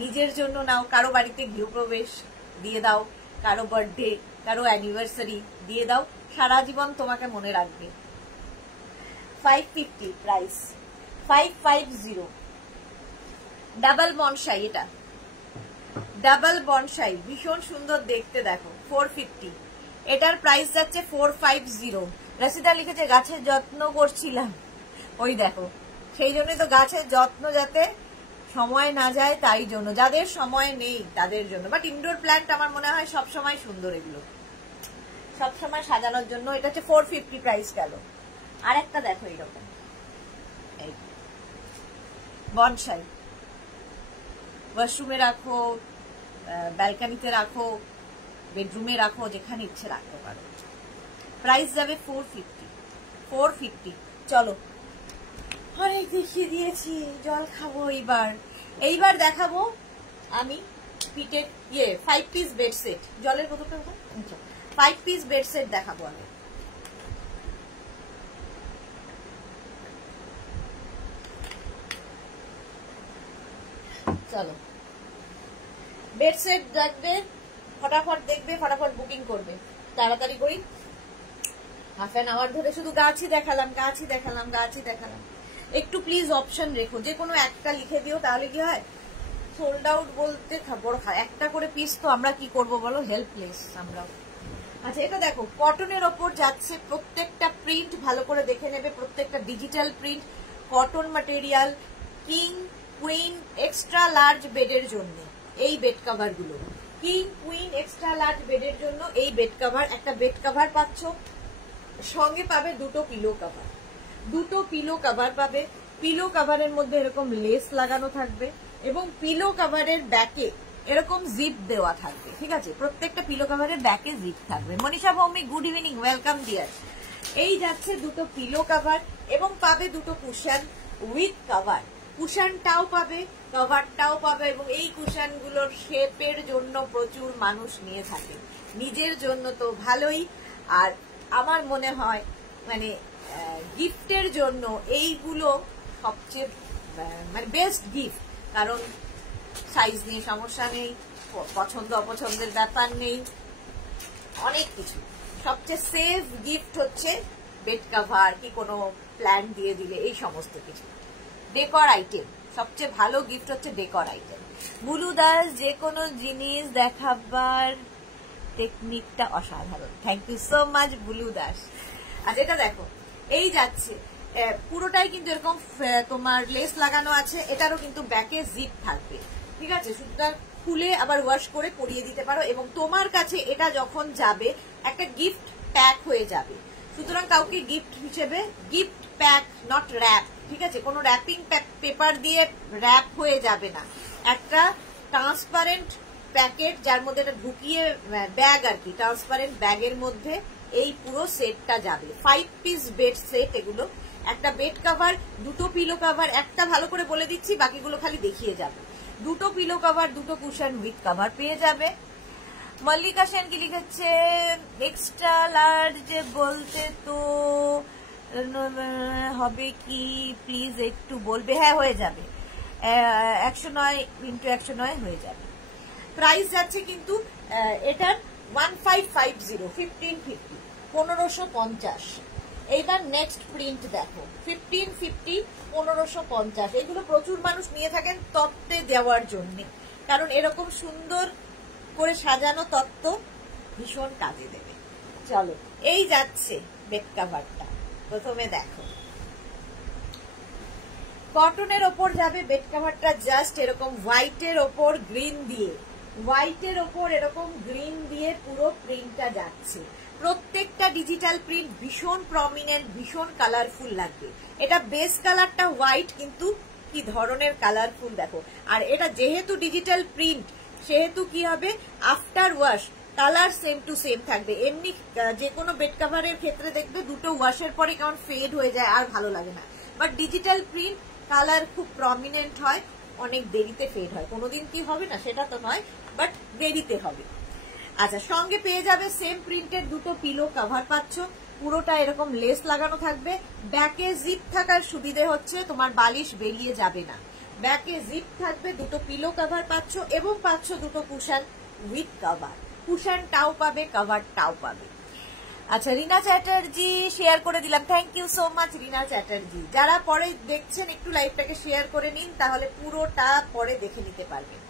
নিজের জন্য নাও, কারো বাড়িতে গৃহপ্রবেশ দিয়ে দাও, কারো বার্থডে, কারো অ্যানিভার্সারি দিয়ে দাও, সারা জীবন তোমাকে মনে রাখবে। 550 প্রাইস, 550 ডাবল বনসাই। এটা ডাবল বনসাই, ভীষণ সুন্দর দেখতে দেখো, 450 এটার প্রাইস যাচ্ছে 450। রসিদা লিখেছে গাছের যত্ন করছিলাম, ওই দেখো সেই জন্যই তো, গাছের যত্ন যাতে সময় না যায় তাই জন্য, যাদের সময় নেই তাদের জন্য। বাট ইনডোর প্ল্যান্ট আমার মনে হয় সবসময় সুন্দর, এগুলো সবসময় সাজানোর জন্য। এটা হচ্ছে 450 প্রাইস গেল। আর একটা দেখো এইরকম বনসাই, ওয়াশরুমে রাখো, ব্যালকনিতে রাখো, বেডরুমে রাখো, যেখানে ইচ্ছে রাখতে পারো। প্রাইস যাবে 450। চলো, অনেক দেখিয়ে দিয়েছি, জল খাবো এইবার। এইবার দেখাবো আমি পিটের 5 পিস বেড সেট। জলের বোতলটা 5 পিস বেড সেট দেখাবো আমি। চলো, বেড সেট দেখবে, ফটাফট দেখবে, ফটাফট বুকিং করবে, তাড়াতাড়ি করি। হাফ অ্যান আওয়ার ধরে শুধু গাছই দেখালাম, গাছই দেখালাম, গাছই দেখালাম। একটু প্লিজ অপশন রেখো, যে কোনো একটা লিখে দিও, তাহলে কি হয়, সোল্ড আউট বলতে বড় একটা করে পিস তো আমরা কি করব বলো, হেল্পলেস আমরা। আচ্ছা এটা দেখো, কটনের ওপর যাচ্ছে, প্রত্যেকটা প্রিন্ট ভালো করে দেখে নেবে, প্রত্যেকটা digital print, cotton material, king queen extra large বেডের জন্য এই বেড কভার গুলো, কিং কুইন এক্সট্রা লার্জ বেডের জন্য এই বেড কভার। একটা বেড কভার পাচ্ছ, সঙ্গে পাবে দুটো পিলো কভার। দুটো পিলো কভার পাবে। পিলো কভারের মধ্যে এরকম লেস লাগানো থাকবে এবং পিলো কভারের ব্যাকে এরকম জিপ দেওয়া থাকবে, ঠিক আছে? প্রত্যেকটা পিলো কভারের ব্যাকে জিপ থাকবে। Manisha Bhowmik, good evening, welcome deer. এই যাচ্ছে দুটো পিলো কভার এবং পাবে দুটো কুশন উইথ কভার। কুশনটাও পাবে, কভারটাও পাবে এবং এই কুশনগুলোর শেপের জন্য প্রচুর মানুষ নিয়ে থাকে। নিজের জন্য তো ভালোই, আর আমার মনে হয় মানে গিফটের জন্য এইগুলো সবচেয়ে মানে বেস্ট গিফট, কারণ সাইজ নিয়ে সমস্যা নেই, পছন্দ অপছন্দের ব্যাপার নেই, অনেক কিছু। সবচেয়ে সেফ গিফট হচ্ছে বেড কভার কি কোনো প্ল্যান্ট দিয়ে দিলে, এই সমস্ত কিছু ডেকর আইটেম। সবচেয়ে ভালো গিফট হচ্ছে ডেকর আইটেম। বুলু দাস, যে কোনো জিনিস দেখাবার টেকনিকটা অসাধারণ। Thank you so much Bulu Das. আর এটা দেখো, এই যাচ্ছে পুরোটাই কিন্তু এরকম তোমার লেস লাগানো আছে, এটারও কিন্তু ব্যাকে জিপ থাকবে, ঠিক আছে? সুতরাং খুলে আবার ওয়াশ করে পরিয়ে দিতে পারো এবং তোমার কাছে এটা যখন যাবে একটা গিফট প্যাক হয়ে যাবে। সুতরাং কাউকে গিফট হিসেবে গিফট প্যাক, নট র্যাপ, ঠিক আছে? কোনো র্যাপিং পেপার দিয়ে র্যাপ হয়ে যাবে না। একটা ট্রান্সপারেন্ট প্যাকেট যার মধ্যে এটা ঢুকিয়ে ব্যাগ আর কি, ট্রান্সপারেন্ট ব্যাগের মধ্যে এই পুরো সেটটা যাবে। 5 পিস বেড সেট এগুলো। একটা বেড কভার, দুটো পিলো কভার, একটা ভালো করে বলে দিচ্ছি, বাকিগুলো খালি দেখিয়ে যাবে। দুটো পিলো কভার, দুটো কুশন উইথ কভার পেয়ে যাবে। মল্লিকা সেন কি লিখেছে, এক্সট্রা লার্জ বলতে তো হবে কি প্লিজ একটু বলবে? হ্যাঁ, হয়ে যাবে, 109x109 হয়ে যাবে। প্রাইস যাচ্ছে কিন্তু এটার 1550, 1550, 1550। এইবার নেক্সট প্রিন্ট দেখো, 1550, 1550। এগুলো প্রচুর মানুষ নিয়ে থাকেন তত্ত্বে দেওয়ার জন্য, কারণ এরকম সুন্দর করে সাজানো তত্ত্ব ভীষণ কাজে দেবে। চলো, এই যাচ্ছে বেড কভারটা। প্রথমে দেখো, কটনের ওপর যাবে বেড কভারটা, জাস্ট এরকম হোয়াইটের ওপর গ্রিন দিয়ে, হোয়াইটের ওপর এরকম গ্রিন দিয়ে পুরো প্রিন্টটা যাচ্ছে। প্রত্যেকটা ডিজিটাল প্রিন্ট ভীষণ প্রমিনেন্ট, ভীষণ কালারফুল লাগবে। এটা বেস কালারটা হোয়াইট, কিন্তু কি ধরনের কালারফুল দেখো। আর এটা যেহেতু ডিজিটাল প্রিন্ট, সেহেতু কি হবে, after wash colour same to same থাকবে। এমনি যে কোনো বেড কভারের ক্ষেত্রে দেখবে দুটো ওয়াশের পরে কেমন ফেড হয়ে যায়, আর ভালো লাগে না। বাট ডিজিটাল প্রিন্ট কালার খুব প্রমিনেন্ট হয়, অনেক দেরিতে ফেড হয়। কোনোদিন কি হবে না সেটা তো নয়, বাট দেরিতে হবে। আচ্ছা, সঙ্গে পেয়ে যাবে সেম প্রিন্টের দুটো পিলো কভার পাচ্ছ। পুরোটা এরকম লেস লাগানো থাকবে। ব্যাকে জিপ থাকার সুবিধে হচ্ছে তোমার বালিশ বেরিয়ে যাবে না। ব্যাকে জিপ থাকবে, দুটো পিলো কভার পাচ্ছ এবং পাচ্ছ দুটো কুশন উইথ কভার। কুশনটাও পাবে, কভারটাও পাবে। আচ্ছা, রিনা চ্যাটার্জি শেয়ার করে দিলাম, থ্যাংক ইউ সো মাচ রিনা চ্যাটার্জি। যারা পরে দেখছেন একটু লাইভটাকে শেয়ার করে নিন, তাহলে পুরোটা পরে দেখে নিতে পারবেন।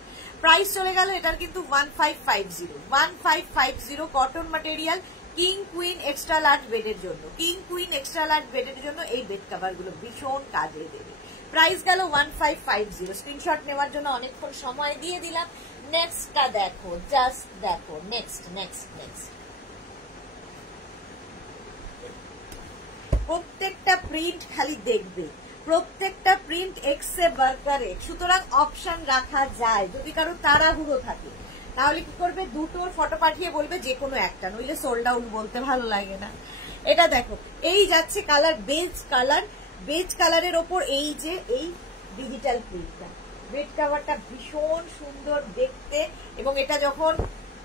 প্রাইস চলে গেল এটার কিন্তু 1550, 1550 cotton material, king queen extra large বেডের জন্য। কিং কুইন এক্সট্রা লার্জ বেডের জন্য এই বেড কভার গুলো ভীষণ কাজে দেবে। প্রাইস গেল 1550। স্ক্রিনশট নেওয়ার জন্য অনেকক্ষণ সময় দিয়ে দিলাম। নেক্সটটা দেখো, জাস্ট দেখো, নেক্সট নেক্সট নেক্সট। প্রত্যেকটা প্রিন্ট খালি দেখবে, প্রত্যেকটা প্রিন্ট এক্সে বার্গার এক্স, সুতরাং অপশন রাখা যায়। যদি কারো তাড়াহুড়ো থাকে তাহলে কি করবে, দুটোর ফটো পাঠিয়ে বলবে যে কোনো একটা, নইলে সোল্ড আউট বলতে ভালো লাগে না। এটা দেখো, এই যাচ্ছে কালার বেজ কালার, বেজ কালারের ওপর এই যে এই ডিজিটাল প্রিন্টটা। বেড কভারটা ভীষণ সুন্দর দেখতে এবং এটা যখন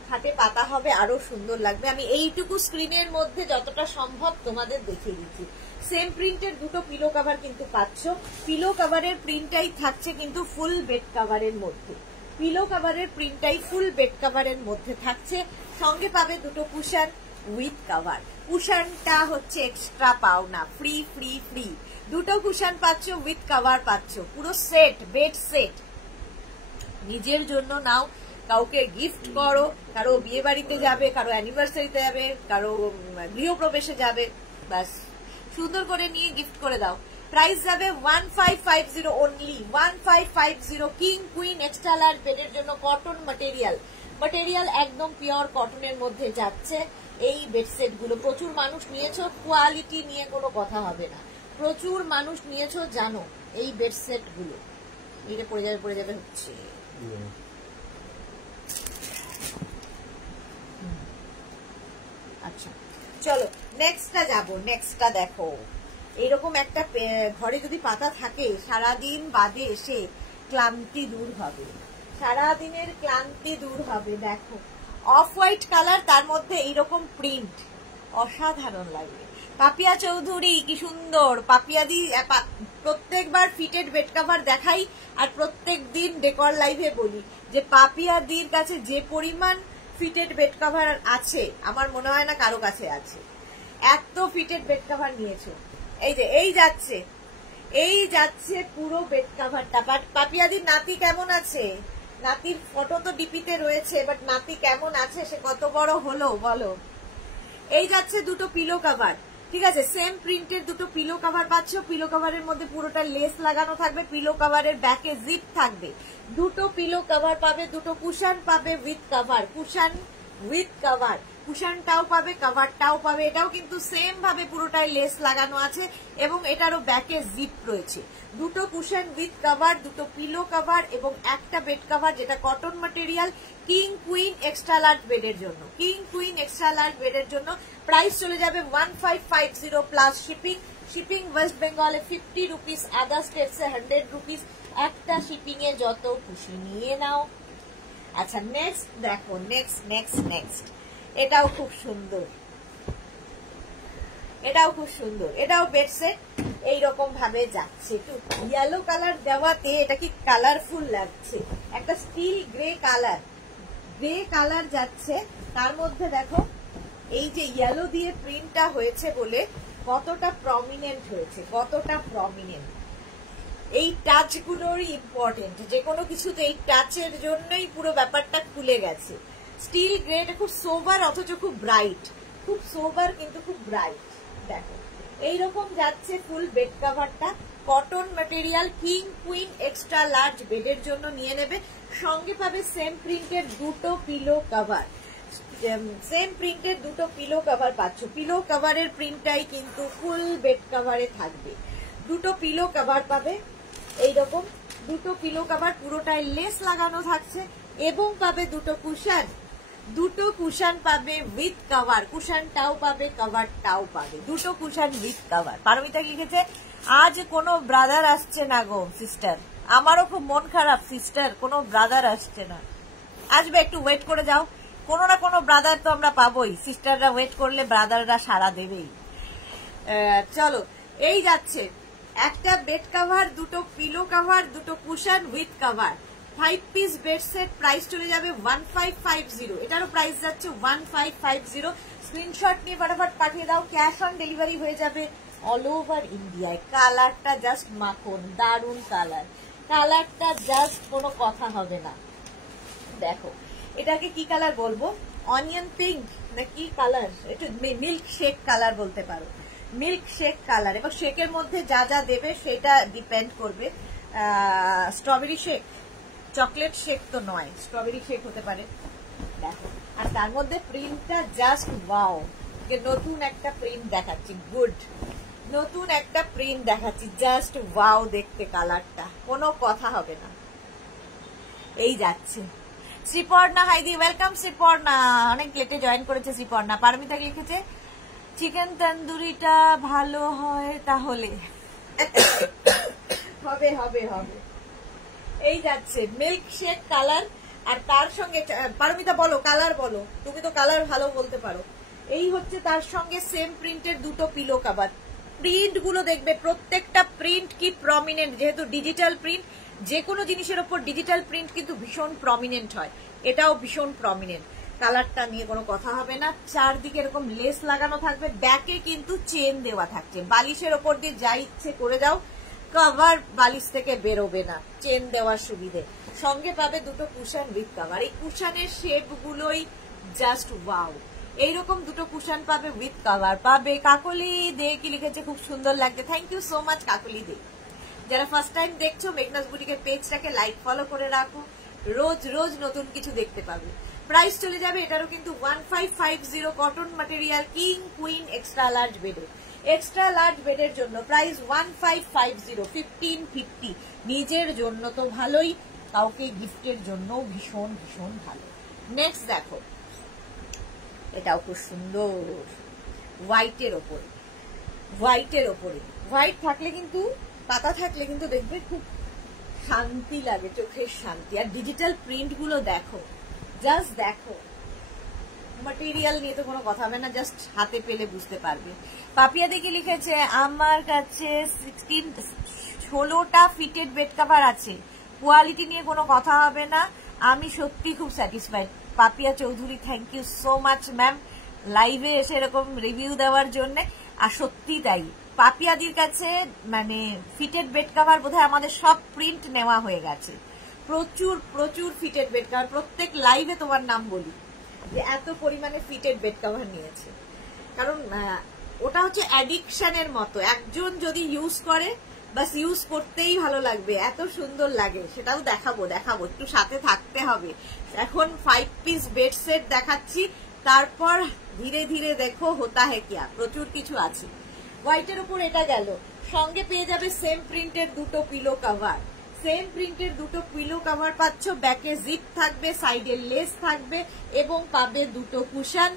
হাতে পাতা হবে আরো সুন্দর লাগবে। আমি এইটুকু স্ক্রিনের মধ্যে যতটা সম্ভব তোমাদের দেখিয়ে দিচ্ছি। সেম প্রিন্টের দুটো পিলো কভার কিন্তু পাচ্ছ। পিলো কভারের প্রিন্টটাই থাকছে কিন্তু ফুল বেড কভারের মধ্যে। পিলো কভারের প্রিন্টটাই ফুল বেড কভারের মধ্যে থাকছে। সঙ্গে পাবে দুটো কুশন উইথ কভার। কুশনটা হচ্ছে এক্সট্রা পাও না, ফ্রি ফ্রি ফ্রি। দুটো কুশন পাচ্ছ, উইথ কভার পাচ্ছ, পুরো সেট, বেড সেট। নিজের জন্য নাও, কাউকে গিফট করো, কারো বিয়ে বাড়িতে যাবে, কারো অ্যানিভার্সারিতে যাবে, কারো গৃহপ্রবেশে যাবে, ব্যাস সুন্দর করে নিয়ে গিফট করে দাও। প্রাইস যাবে 1550 only, 1550। King queen extra large বেডের জন্য কটন ম্যাটেরিয়াল, ম্যাটেরিয়াল একদম পিওর কটনের মধ্যে যাচ্ছে। এই বেডসেট গুলো প্রচুর মানুষ নিয়েছো, কোয়ালিটি নিয়ে কোনো কথা হবে না। প্রচুর মানুষ নিয়েছো জানো এই বেড সেট গুলো। এটা পড়ে যাবে হচ্ছে। আচ্ছা চলো নেক্সটটা যাবো। নেক্সটটা দেখো, এইরকম একটা ঘরে যদি পাতা থাকে সারাদিন বাদে এসে ক্লান্তি দূর হবে, সারাদিনের ক্লান্তি দূর হবে। দেখো অফ হোয়াইট কালার, তার মধ্যে এইরকম প্রিন্ট, অসাধারণ লাগবে। পাপিয়া চৌধুরী কি সুন্দর। পাপিয়া দি প্রত্যেকবার ফিটেড বেড কভার দেখাই আর প্রত্যেক দিন ডেকর লাইভে বলি যে পাপিয়া দির কাছে যে পরিমাণ ফিটেড বেড কভার আছে আমার মনে হয় না কারো কাছে আছে। এত ফিটেড বেড কভার নিয়েছো। এই যে এই যাচ্ছে পুরো বেড কভারটা। বাট পাপিয়াদির নাতি কেমন আছে? নাতির ফটো তো ডিপিতে রয়েছে, বাট নাতি কেমন আছে, সে কত বড় হলো বলো। এই যাচ্ছে দুটো পিলো কভার, ঠিক আছে, সেম প্রিন্টের দুটো পিলো কভার পাচ্ছ। পিলো কভারের মধ্যে পুরোটা লেস লাগানো থাকবে, পিলো কভারের ব্যাকে জিপ থাকবে। দুটো পিলো কভার পাবে, দুটো কুশন পাবে with cover, cushion with cover, কুশনটাও পাবে কভারটাও পাবে। এটাও কিন্তু সেম ভাবে পুরোটাই লেস লাগানো আছে এবং এটারও ব্যাকে জিপ রয়েছে। দুটো কুশন উইথ কভার, দুটো পিলো কভার এবং একটা বেড কভার যেটা cotton material, king queen extra large বেডের জন্য। কিং কুইন এক্সট্রা লার্জ বেডের জন্য প্রাইস চলে যাবে 1550 প্লাস শিপিং। শিপিং ওয়েস্ট বেঙ্গলে 50 রুপিস, আদার স্টেটসে 100 রুপিস। একটা শিপিং এ যত খুশি নিয়ে নাও। আচ্ছা নেক্সট দেখো, নেক্সট এটাও খুব সুন্দর, এটাও বেডসেট এইরকম ভাবে যাচ্ছে। একটু ইয়েলো কালার দেওয়াতে এটা কি কালারফুল লাগছে। একটা স্টিল গ্রে কালার যাচ্ছে, তার মধ্যে দেখো এই যে ইয়েলো দিয়ে প্রিন্টটা হয়েছে বলে কতটা প্রমিনেন্ট হয়েছে, কতটা প্রমিনেন্ট। এই টাচ গুলোরই ইম্পর্টেন্ট, যে কোনো কিছুতে এই টাচের জন্যই পুরো ব্যাপারটা খুলে গেছে। স্টিল গ্রেড খুব সোবার অথচ খুব ব্রাইট, খুব সোবার কিন্তু খুব ব্রাইট। দেখো এইরকম যাচ্ছে ফুল বেড কভারটা, cotton material, king queen extra large বেডের জন্য নিয়ে নেবে। সঙ্গে পাবে সেম প্রিন্টের দুটো পিলো কভার, সেম প্রিন্টের দুটো পিলো কভার পাচ্ছ। পিলো কভারের প্রিন্টটাই কিন্তু ফুল বেড কভারে থাকবে। দুটো পিলো কভার পাবে, এইরকম দুটো পিলো কভার পুরোটাই লেস লাগানো থাকছে এবং পাবে দুটো কুশন পাবে উইথ কভার, কুশনটাও পাবে কভারটাও পাবে, দুটো কুশন উইথ কভার। পারমিতা লিখেছে আজ কোনো ব্রাদার আসছে না গো সিস্টার। আমারও খুব মন খারাপ সিস্টার, কোনো ব্রাদার আসছে না। আসবে, একটু ওয়েট করে যাও, কোনো না কোনো ব্রাদার তো আমরা পাবোই। সিস্টাররা ওয়েট করলে ব্রাদাররা সাড়া দেবেই। চলো এই যাচ্ছে একটা বেড কভার, দুটো পিলো কভার, দুটো cushion with cover, 5 piece bed set. Price চলে যাবে 1550। এটারও প্রাইস যাচ্ছে 1550। স্ক্রিনশট নিয়ে ফটাফট পাঠিয়ে দাও, ক্যাশ অন ডেলিভারি হয়ে যাবে অল ওভার ইন্ডিয়ায়। কালারটা জাস্ট মাখন, দারুন কালার, কালারটা জাস্ট কোনো কথা হবে না। দেখো এটাকে কি কালার বলবো, অনিয়ন পিঙ্ক না কি কালার, একটু মিল্ক শেক কালার বলতে পারো, মিল্ক শেক কালার। এবং শেকের মধ্যে যা যা দেবে সেটা ডিপেন্ড করবে। স্ট্রবেরি শেক, চকলেট শেক তো নয়, স্ট্রবেরি শেক হতে পারে। দেখো আর তার মধ্যে প্রিন্টটা জাস্ট ওয়াও, নতুন একটা প্রিন্ট দেখাচ্ছি, গুড নতুন একটা প্রিন্ট দেখাচ্ছি, জাস্ট ওয়াও দেখতে কালারটা, কোনো কথা হবে না। এই যাচ্ছে শ্রীপর্ণা, হাইদি ওয়েলকাম শ্রীপর্ণা, অনেক লেটে জয়েন করেছে শ্রীপর্ণা। পারমিতা লিখেছে চিকেন তন্দুরিটা ভালো হয় তাহলে। হবে হবে হবে। এই যাচ্ছে মিল্ক শেক কালার, আর তার সঙ্গে পারমিতা বলো কালার বলো, তুমি তো কালার ভালো বলতে পারো। এই হচ্ছে তার সঙ্গে সেম প্রিন্টের দুটো পিলো কভার। প্রিন্ট গুলো দেখবে প্রত্যেকটা প্রিন্ট কি প্রমিনেন্ট, যেহেতু ডিজিটাল প্রিন্ট, যে কোনো জিনিসের ওপর ডিজিটাল প্রিন্ট কিন্তু ভীষণ প্রমিনেন্ট হয়, এটাও ভীষণ প্রমিনেন্ট। কালারটা নিয়ে কোনো কথা হবে না। চারদিকে এরকম লেস লাগানো থাকবে, ব্যাকে কিন্তু চেন দেওয়া থাকছে, বালিশের ওপর দিয়ে যা ইচ্ছে করে যাও, কভার বালিশ থেকে বেরোবে না, চেন দেওয়ার সুবিধে। সঙ্গে পাবে দুটো কুশন উইথ কভার। এই কুশনের শেপ গুলোই জাস্ট ওয়াও। এইরকম দুটো কুশন পাবে উইথ কভার পাবে। কাকলি দে কি লিখেছে, খুব সুন্দর লাগছে, থ্যাংক ইউ সো মাচ কাকলি দে। যারা ফার্স্ট টাইম দেখছো মেঘনাস বুটিকের পেজটাকে লাইক ফলো করে রাখো, রোজ রোজ নতুন কিছু দেখতে পাবে। প্রাইস চলে যাবে এটারও কিন্তু 1550, cotton material, king queen extra large বেডে। এক্সট্রা লার্জ বেডের জন্য প্রাইস 1550, 1550। নিজের জন্য তো ভালোই, কাউকে গিফটের জন্য ভীষণ ভীষণ ভালো। নেক্সট দেখো, এটাও খুব সুন্দর, হোয়াইটের ওপরে। হোয়াইট থাকলে কিন্তু, পাতা থাকলে কিন্তু দেখবে খুব শান্তি লাগে, চোখের শান্তি। আর ডিজিটাল প্রিন্ট গুলো দেখো, জাস্ট দেখো, ম্যাটেরিয়াল নিয়ে তো কোনো কথা হবে না, জাস্ট হাতে পেলে বুঝতে পারবে। পাপিয়া দেখি লিখেছে আমার কাছে 16টা ফিটেড বেড কভার আছে, কোয়ালিটি নিয়ে কোনো কথা হবে না, আমি সত্যি খুব satisfied. Papiya Chowdhury, thank you so much ma'am, লাইভে এসে এরকম রিভিউ দেওয়ার জন্য। আর সত্যি তাই, পাপিয়াদির কাছে মানে ফিটেড বেড কভার বোধহয় আমাদের সব প্রিন্ট নেওয়া হয়ে গেছে, প্রচুর প্রচুর ফিটেড বেড কভার। প্রত্যেক লাইভে তোমার নাম বলি যে এত পরিমাণে ফিটেড বেড কভার নিয়েছে, কারণ ওটা হচ্ছে অ্যাডিকশনের মতো। একজন যদি ইউজ করে, বাস ইউজ করতেই ভালো লাগবে, এত সুন্দর লাগে। সেটাও দেখাবো, একটু সাথে থাকতে হবে। এখন 5 পিস বেড সেট দেখাচ্ছি, তারপর ধীরে ধীরে দেখো হোতা হে কিয়া, প্রচুর কিছু আছে। হোয়াইটের উপর এটা গেল, সঙ্গে পেয়ে যাবে সেম প্রিন্টের দুটো পিলো কভার। সেম প্রিন্টের দুটো পিলো কভার পাচ্ছ, ব্যাকে জিপ থাকবে, সাইডে লেস থাকবে, এবং পাবে দুটো কুশন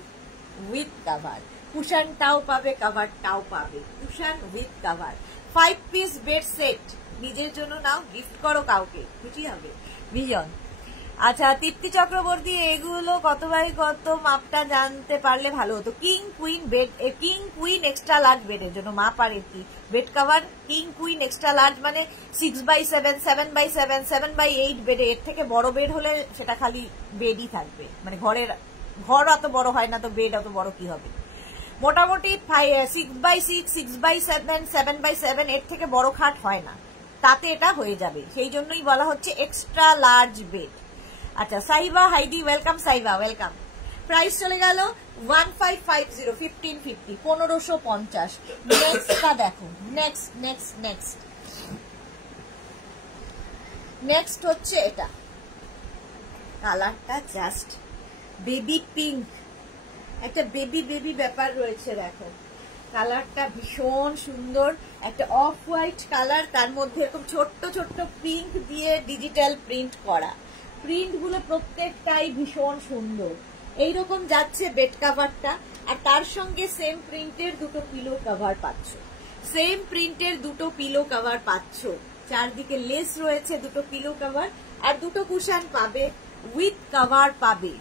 উইথ কভার। কুশনটাও পাবে, কভারটাও পাবে, cushion with cover. 5 piece bed set নিজের জন্য নাও, গিফট করো কাউকে, খুশি হবে ভীষণ। আচ্ছা, তৃপ্তি চক্রবর্তী, এগুলো কত বাই কত মাপটা জানতে পারলে ভালো হতো। কিং কুইন এক্সট্রা লার্জ বেডের জন্য মাপ আর কি bed cover. King queen extra large মানে 6x7, 7x7, 7x8 বেডে। এর থেকে বড় বেড হলে সেটা খালি বেডই থাকবে, মানে ঘর অত বড় হয় না, তো বেড অত বড় কি হবে। মোটামুটি 6x6, 6x7, 7x7, এর থেকে বড় খাট হয় না, তাতে এটা হয়ে যাবে। সেই জন্যই বলা হচ্ছে এক্সট্রা লার্জ বেড। আচ্ছা, Saiba হাইদি, welcome Saiba, welcome. Price চলে গেল 1550, 1550, 1550। নেক্সটটা দেখো, নেক্সট হচ্ছে এটা, কালারটা জাস্ট বেবি পিঙ্ক, একটা বেবি ব্যাপার রয়েছে। দেখো কালারটা ভীষণ সুন্দর, একটা অফ হোয়াইট কালার, তার মধ্যে এরকম ছোট্ট ছোট্ট পিঙ্ক দিয়ে ডিজিটাল প্রিন্ট করা। প্রিন্ট গুলো প্রত্যেকটাই ভীষণ সুন্দর। এইরকম যাচ্ছে বেড কাভারটা, আর তার সঙ্গে সেম প্রিন্টের দুটো পিলো কাভার পাচ্ছ, চারদিকে লেস রয়েছে, দুটো পিলো কাভার আর দুটো কুশন পাবে, উইথ কাভার পাবে।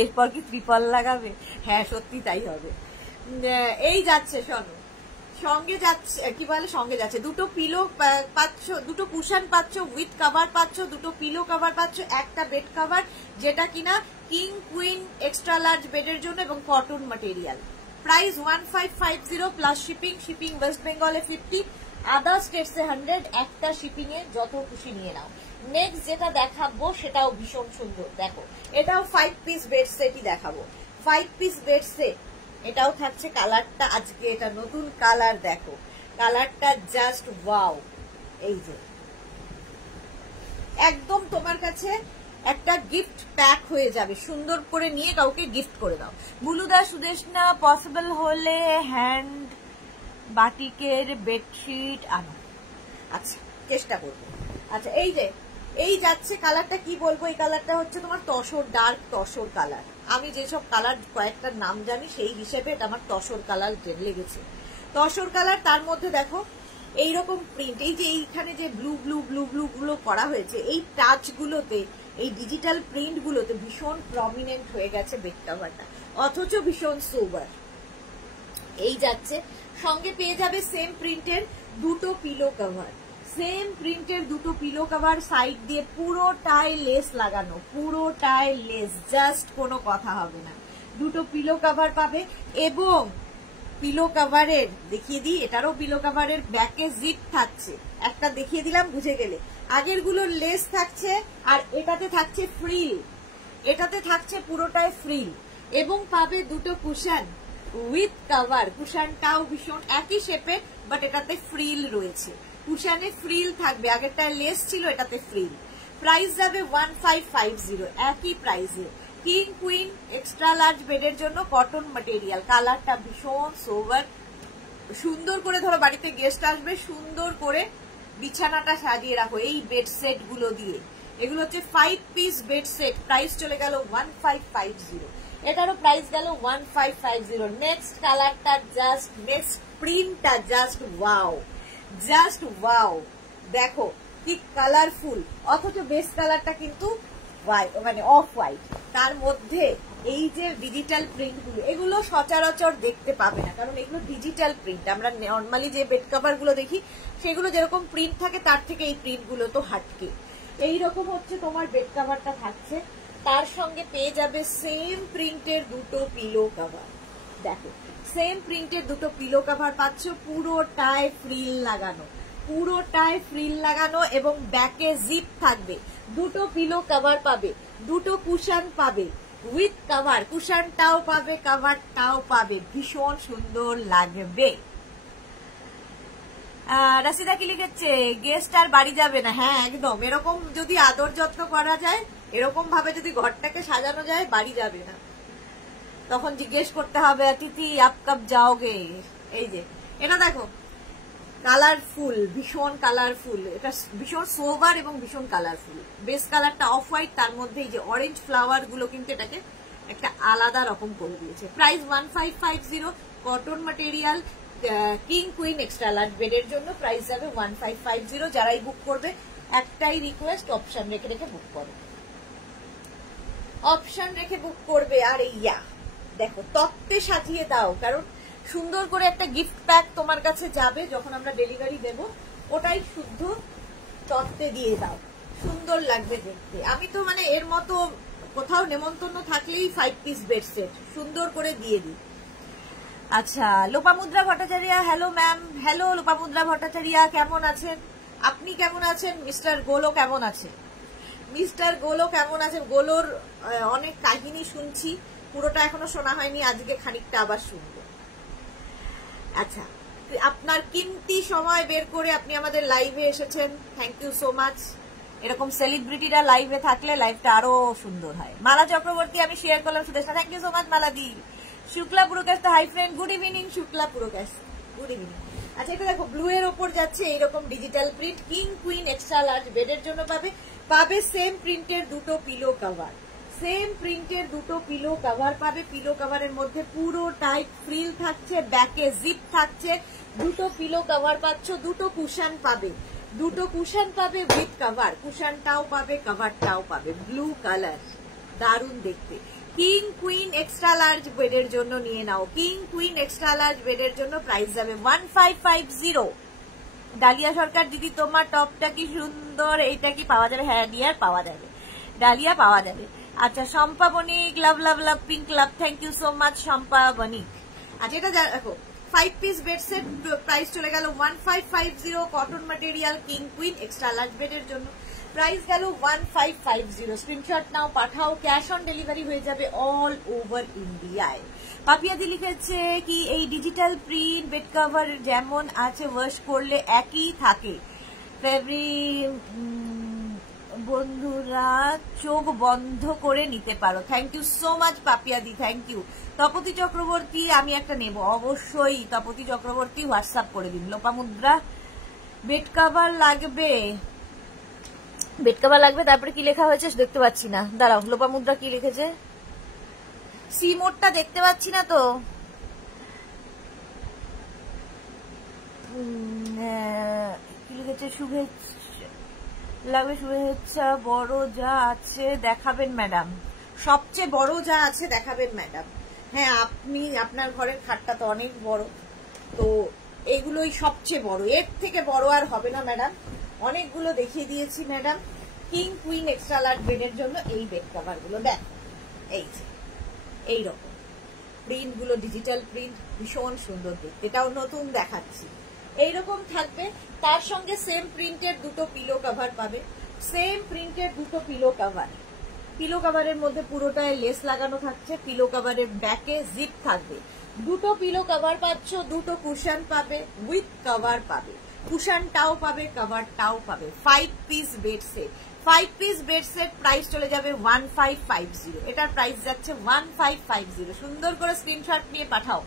এরপর কি ত্রিপল লাগাবে? হ্যাঁ, সত্যি তাই হবে। এই যাচ্ছে, শোনো, সঙ্গে যাচ্ছে কি বলে, সঙ্গে যাচ্ছে দুটো পিলো পাচ্ছ, দুটো কুশন পাচ্ছ, উইথ কাভার পাচ্ছ, দুটো পিলো কাভার পাচ্ছ, একটা বেড কাভার, যেটা কিনা কিং কুইন এক্সট্রা লার্জ বেডের জন্য, এবং cotton material. Price 1550 plus shipping West বেঙ্গলে 50, আদার স্টেটসে 100, একটা শিপিং এ যত খুশি নিয়ে নাও। নেক্সট যেটা দেখাবো সেটাও ভীষণ সুন্দর, দেখো এটাও 5 পিস বেড সেটই দেখাবো। 5 পিস বেড সেট, এটাও থাকছে, কালারটা আজকে এটা নতুন কালার, দেখো কালারটা জাস্ট ওয়াও। এই যে একদম তোমার কাছে একটা গিফট প্যাক হয়ে যাবে, সুন্দর করে নিয়ে কাউকে গিফট করে দাও। বুলুদা সুদেশনা, পসিবল হলে হ্যান্ড বাটিকের বেডশিট আনো। আচ্ছা, চেষ্টা করবো। আচ্ছা, এই যাচ্ছে কালারটা, কি বলবো, এই কালারটা হচ্ছে তোমার তসর, ডার্ক তসর কালার। আমি যেসব কালার কয়েকটার নাম জানি সেই হিসেবে এটা আমার তসর কালার লেগেছে। তসর কালার, তার মধ্যে দেখো এইরকম প্রিন্ট, এই যে এইখানে যে ব্লু গুলো করা হয়েছে, এই টাচ গুলোতে, এই ডিজিটাল প্রিন্ট গুলোতে ভীষণ প্রমিনেন্ট হয়ে গেছে বেড কভারটা, অথচ ভীষণ সোবার। এই যাচ্ছে, সঙ্গে পেয়ে যাবে সেম প্রিন্টের দুটো পিলো কভার, সাইড দিয়ে পুরোটাই লেস লাগানো, পুরোটাই লেস, জাস্ট কোনো কথা হবে না। দুটো পিলো কভার পাবে, এবং পিলো কভারের দেখিয়ে দিই, এটারও পিলো কভারের ব্যাকে জিপ থাকছে, একটা দেখিয়ে দিলাম বুঝে গেলে। আগের গুলোর লেস থাকছে, আর এটাতে থাকছে ফ্রিল, এটাতে থাকছে পুরোটাই ফ্রিল, এবং পাবে দুটো কুশন উইথ কভার। কুশনটাও ভীষণ একই শেপে, বাট এটাতে ফ্রিল রয়েছে, কুশনে ফ্রিল থাকবে, আগেরটা লেস ছিল, এটাতে ফ্রিল। প্রাইস যাবে 1550, একই প্রাইসে। কিং কুইন এক্সট্রা লার্জ বেডের জন্য কটন ম্যাটেরিয়াল, কালারটা ভীষণ সোবার। সুন্দর করে ধরো বাড়িতে গেস্ট আসবে, সুন্দর করে বিছানাটা সাজিয়ে রাখো এই বেড সেট গুলো দিয়ে। এগুলো হচ্ছে 5 পিস বেড সেট, প্রাইস চলে গেল 1550, এটারও প্রাইস গেল 1550। নেক্সট কালারটা জাস্ট, নেক্সট প্রিন্টটা জাস্ট ওয়াও, জাস্ট ওয়াও। দেখো কি কালারফুল, অথচ বেস কালারটা কিন্তু মানে অফ হোয়াইট, তার মধ্যে এই যে ডিজিটাল প্রিন্ট গুলো, এগুলো সচরাচর দেখতে পাবে না, কারণ এগুলো ডিজিটাল প্রিন্ট। আমরা নর্মালি যে বেড কভার গুলো দেখি সেগুলো যেরকম প্রিন্ট থাকে তার থেকে এই প্রিন্ট গুলো তো হাটকে। এইরকম হচ্ছে তোমার বেড কভারটা থাকছে, তার সঙ্গে পেয়ে যাবে সেম প্রিন্টের দুটো পিলো কভার। দেখো সেম প্রিন্টের দুটো পিলো কভার পাচ্ছ, পুরোটায় ফ্রিল লাগানো, পুরোটায় ফ্রিল লাগানো এবং ব্যাকে জিপ থাকবে। দুটো পিলো কভার পাবে, দুটো কুশন পাবে উইথ কভার, কুশনটাও পাবে কভারটাও পাবে, ভীষণ সুন্দর লাগবে। রাশিদা কি লিখেছে, গেস্ট আর বাড়ি যাবে না। হ্যাঁ একদম, এরকম যদি আদর যত্ন করা যায়, এরকম ভাবে যদি ঘরটাকে সাজানো যায়, বাড়ি যাবে না। তখন জিজ্ঞেস করতে হবে অতিথি আপ কব যাওগে। এই যে এটা দেখো কালারফুল, ভীষণ কালারফুল, এটা ভীষণ সোবার এবং ভীষণ কালারফুল। বেস কালারটা অফ হোয়াইট, তার মধ্যে এই যে অরেঞ্জ ফ্লাওয়ার গুলো কিন্তু এটাকে একটা আলাদা রকম করে দিয়েছে। Price 1550, cotton material, king queen extra large বেডের জন্য প্রাইস যাবে 1550। যারাই বুক করবে একটাই রিকোয়েস্ট, অপশন রেখে রেখে বুক করো, অপশন রেখে বুক করবে। আর ইয়া দেখো তত্ত্বে সাজিয়ে দাও, কারণ সুন্দর করে একটা গিফট প্যাক তোমার কাছে যাবে যখন আমরা ডেলিভারি দেব, ওটাই শুদ্ধ তত্ত্বে দিয়ে দাও, সুন্দর লাগবে দেখতে। আমি তো মানে এর মতো কোথাও নেমন্তন্ন থাকলেই 5 পিস বেড সেট সুন্দর করে দিয়ে দিই। আচ্ছা Lopamudra Bhattacharya, hello ma'am. Hello Lopamudra Bhattacharya, কেমন আছেন আপনি? কেমন আছেন? মিস্টার গোলো কেমন আছে? মিস্টার গোলো কেমন আছে? গোলোর অনেক কাহিনী শুনছি, পুরোটা এখনো শোনা হয়নি, আজকে খানিকটা আবার শুনবো। আচ্ছা আপনার কিমতি সময় বের করে আপনি আমাদের লাইভে এসেছেন, থ্যাংক ইউ সো মাচ। এরকম সেলিব্রিটিরা লাইভে থাকলে লাইভটা আরো সুন্দর হয়। মালা চক্রবর্তী আমি শেয়ার করলাম Sudeshna, thank you so much মালাদি। Shukla Purkayastha, hi friend, good evening Shukla Purkayastha, good evening. আচ্ছা এটা দেখো ব্লু এর ওপর যাচ্ছে এইরকম digital print, king queen extra large বেডের জন্য পাবে, পাবে সেম প্রিন্টের দুটো পিলো কভার, সেম প্রিন্টের দুটো পিলো কভার পাবে। পিলো কভারের মধ্যে পুরো টাইপ ফ্রিল থাকছে, ব্যাকে জিপ থাকছে, দুটো পিলো কভার পাচ্ছ, দুটো কুশন পাবে, দুটো কুশন পাবে উইথ কভার, কুশনটাও পাবে কভারটাও পাবে, ব্লু কালার, দারুণ দেখতে। কিং কুইন এক্সট্রা লার্জ বেডের জন্য নিয়ে নাও, কিং কুইন এক্সট্রা লার্জ বেডের জন্য প্রাইস যাবে 1550। ডালিয়া সরকার দিদি তোমার টপটা কি সুন্দর, এইটা কি পাওয়া যাবে? হ্যাঁ ডিয়ার পাওয়া যাবে, ডালিয়া পাওয়া যাবে। আচ্ছা Shampa Banik, love love love pink love, thank you so much Shampa Banik. আচ্ছা এটা দেখো 5 পিস বেড সেট, প্রাইস চলে গেল 1550, cotton material, king queen extra large বেডের জন্য প্রাইস গেল 1550। স্ক্রিনশট নাও, পাঠাও, ক্যাশ অন ডেলিভারি হয়ে যাবে অল ওভার ইন্ডিয়ায়। পাপিয়াদি লিখেছে কি এই ডিজিটাল প্রিন্ট বেড কভার যেমন আছে ওয়াশ করলে একই থাকে, বন্ধুরা চোখ বন্ধ করে নিতে পারো। থ্যাংক ইউ সো মাচ পাপিয়াদি, থ্যাংক ইউ। তপতি চক্রবর্তী আমি একটা নেব অবশ্যই, তপতি চক্রবর্তী হোয়াটসঅ্যাপ করে দিন। লোপামুদ্রা বেড কভার লাগবে, বেড কভার লাগবে, তারপরে কি লেখা হয়েছে দেখতে পাচ্ছি না, দাঁড়াও লোপামুদ্রা কি লিখেছে, সি মোডটা দেখতে পাচ্ছি না তো। কি লিখেছে, শুভেচ্ছা লাগবে, শুভেচ্ছা, বড় যা আছে দেখাবেন ম্যাডাম, সবচেয়ে বড় যা আছে দেখাবেন ম্যাডাম। হ্যাঁ আপনি আপনার ঘরের খাটটা তো অনেক বড়, তো এগুলোই সবচেয়ে বড়, এর থেকে বড় আর হবে না ম্যাডাম, অনেকগুলো দেখিয়ে দিয়েছি madam. King queen extra large বেডের জন্য এই বেড কভার গুলো দেখো, এই যে এইরকম প্রিন্ট গুলো, ডিজিটাল প্রিন্ট, ভীষণ সুন্দর দেখতে, এটাও নতুন দেখাচ্ছি, এইরকম থাকবে। তার সঙ্গে সেম প্রিন্টের দুটো পিলো কভার পাবে, সেম প্রিন্টের দুটো পিলো কভার, পিলো কভারের মধ্যে পুরোটায় লেস লাগানো থাকছে, পিলো কভারের ব্যাকে জিপ থাকবে, দুটো পিলো কভার পাচ্ছ, দুটো কুশন পাবে উইথ কভার পাবে, কুশনটাও পাবে কভারটাও পাবে। 5 piece bed set, 5 piece bed set price চলে যাবে 1550। এটার প্রাইস যাচ্ছে 1550। সুন্দর করে স্ক্রিনশট নিয়ে পাঠাও।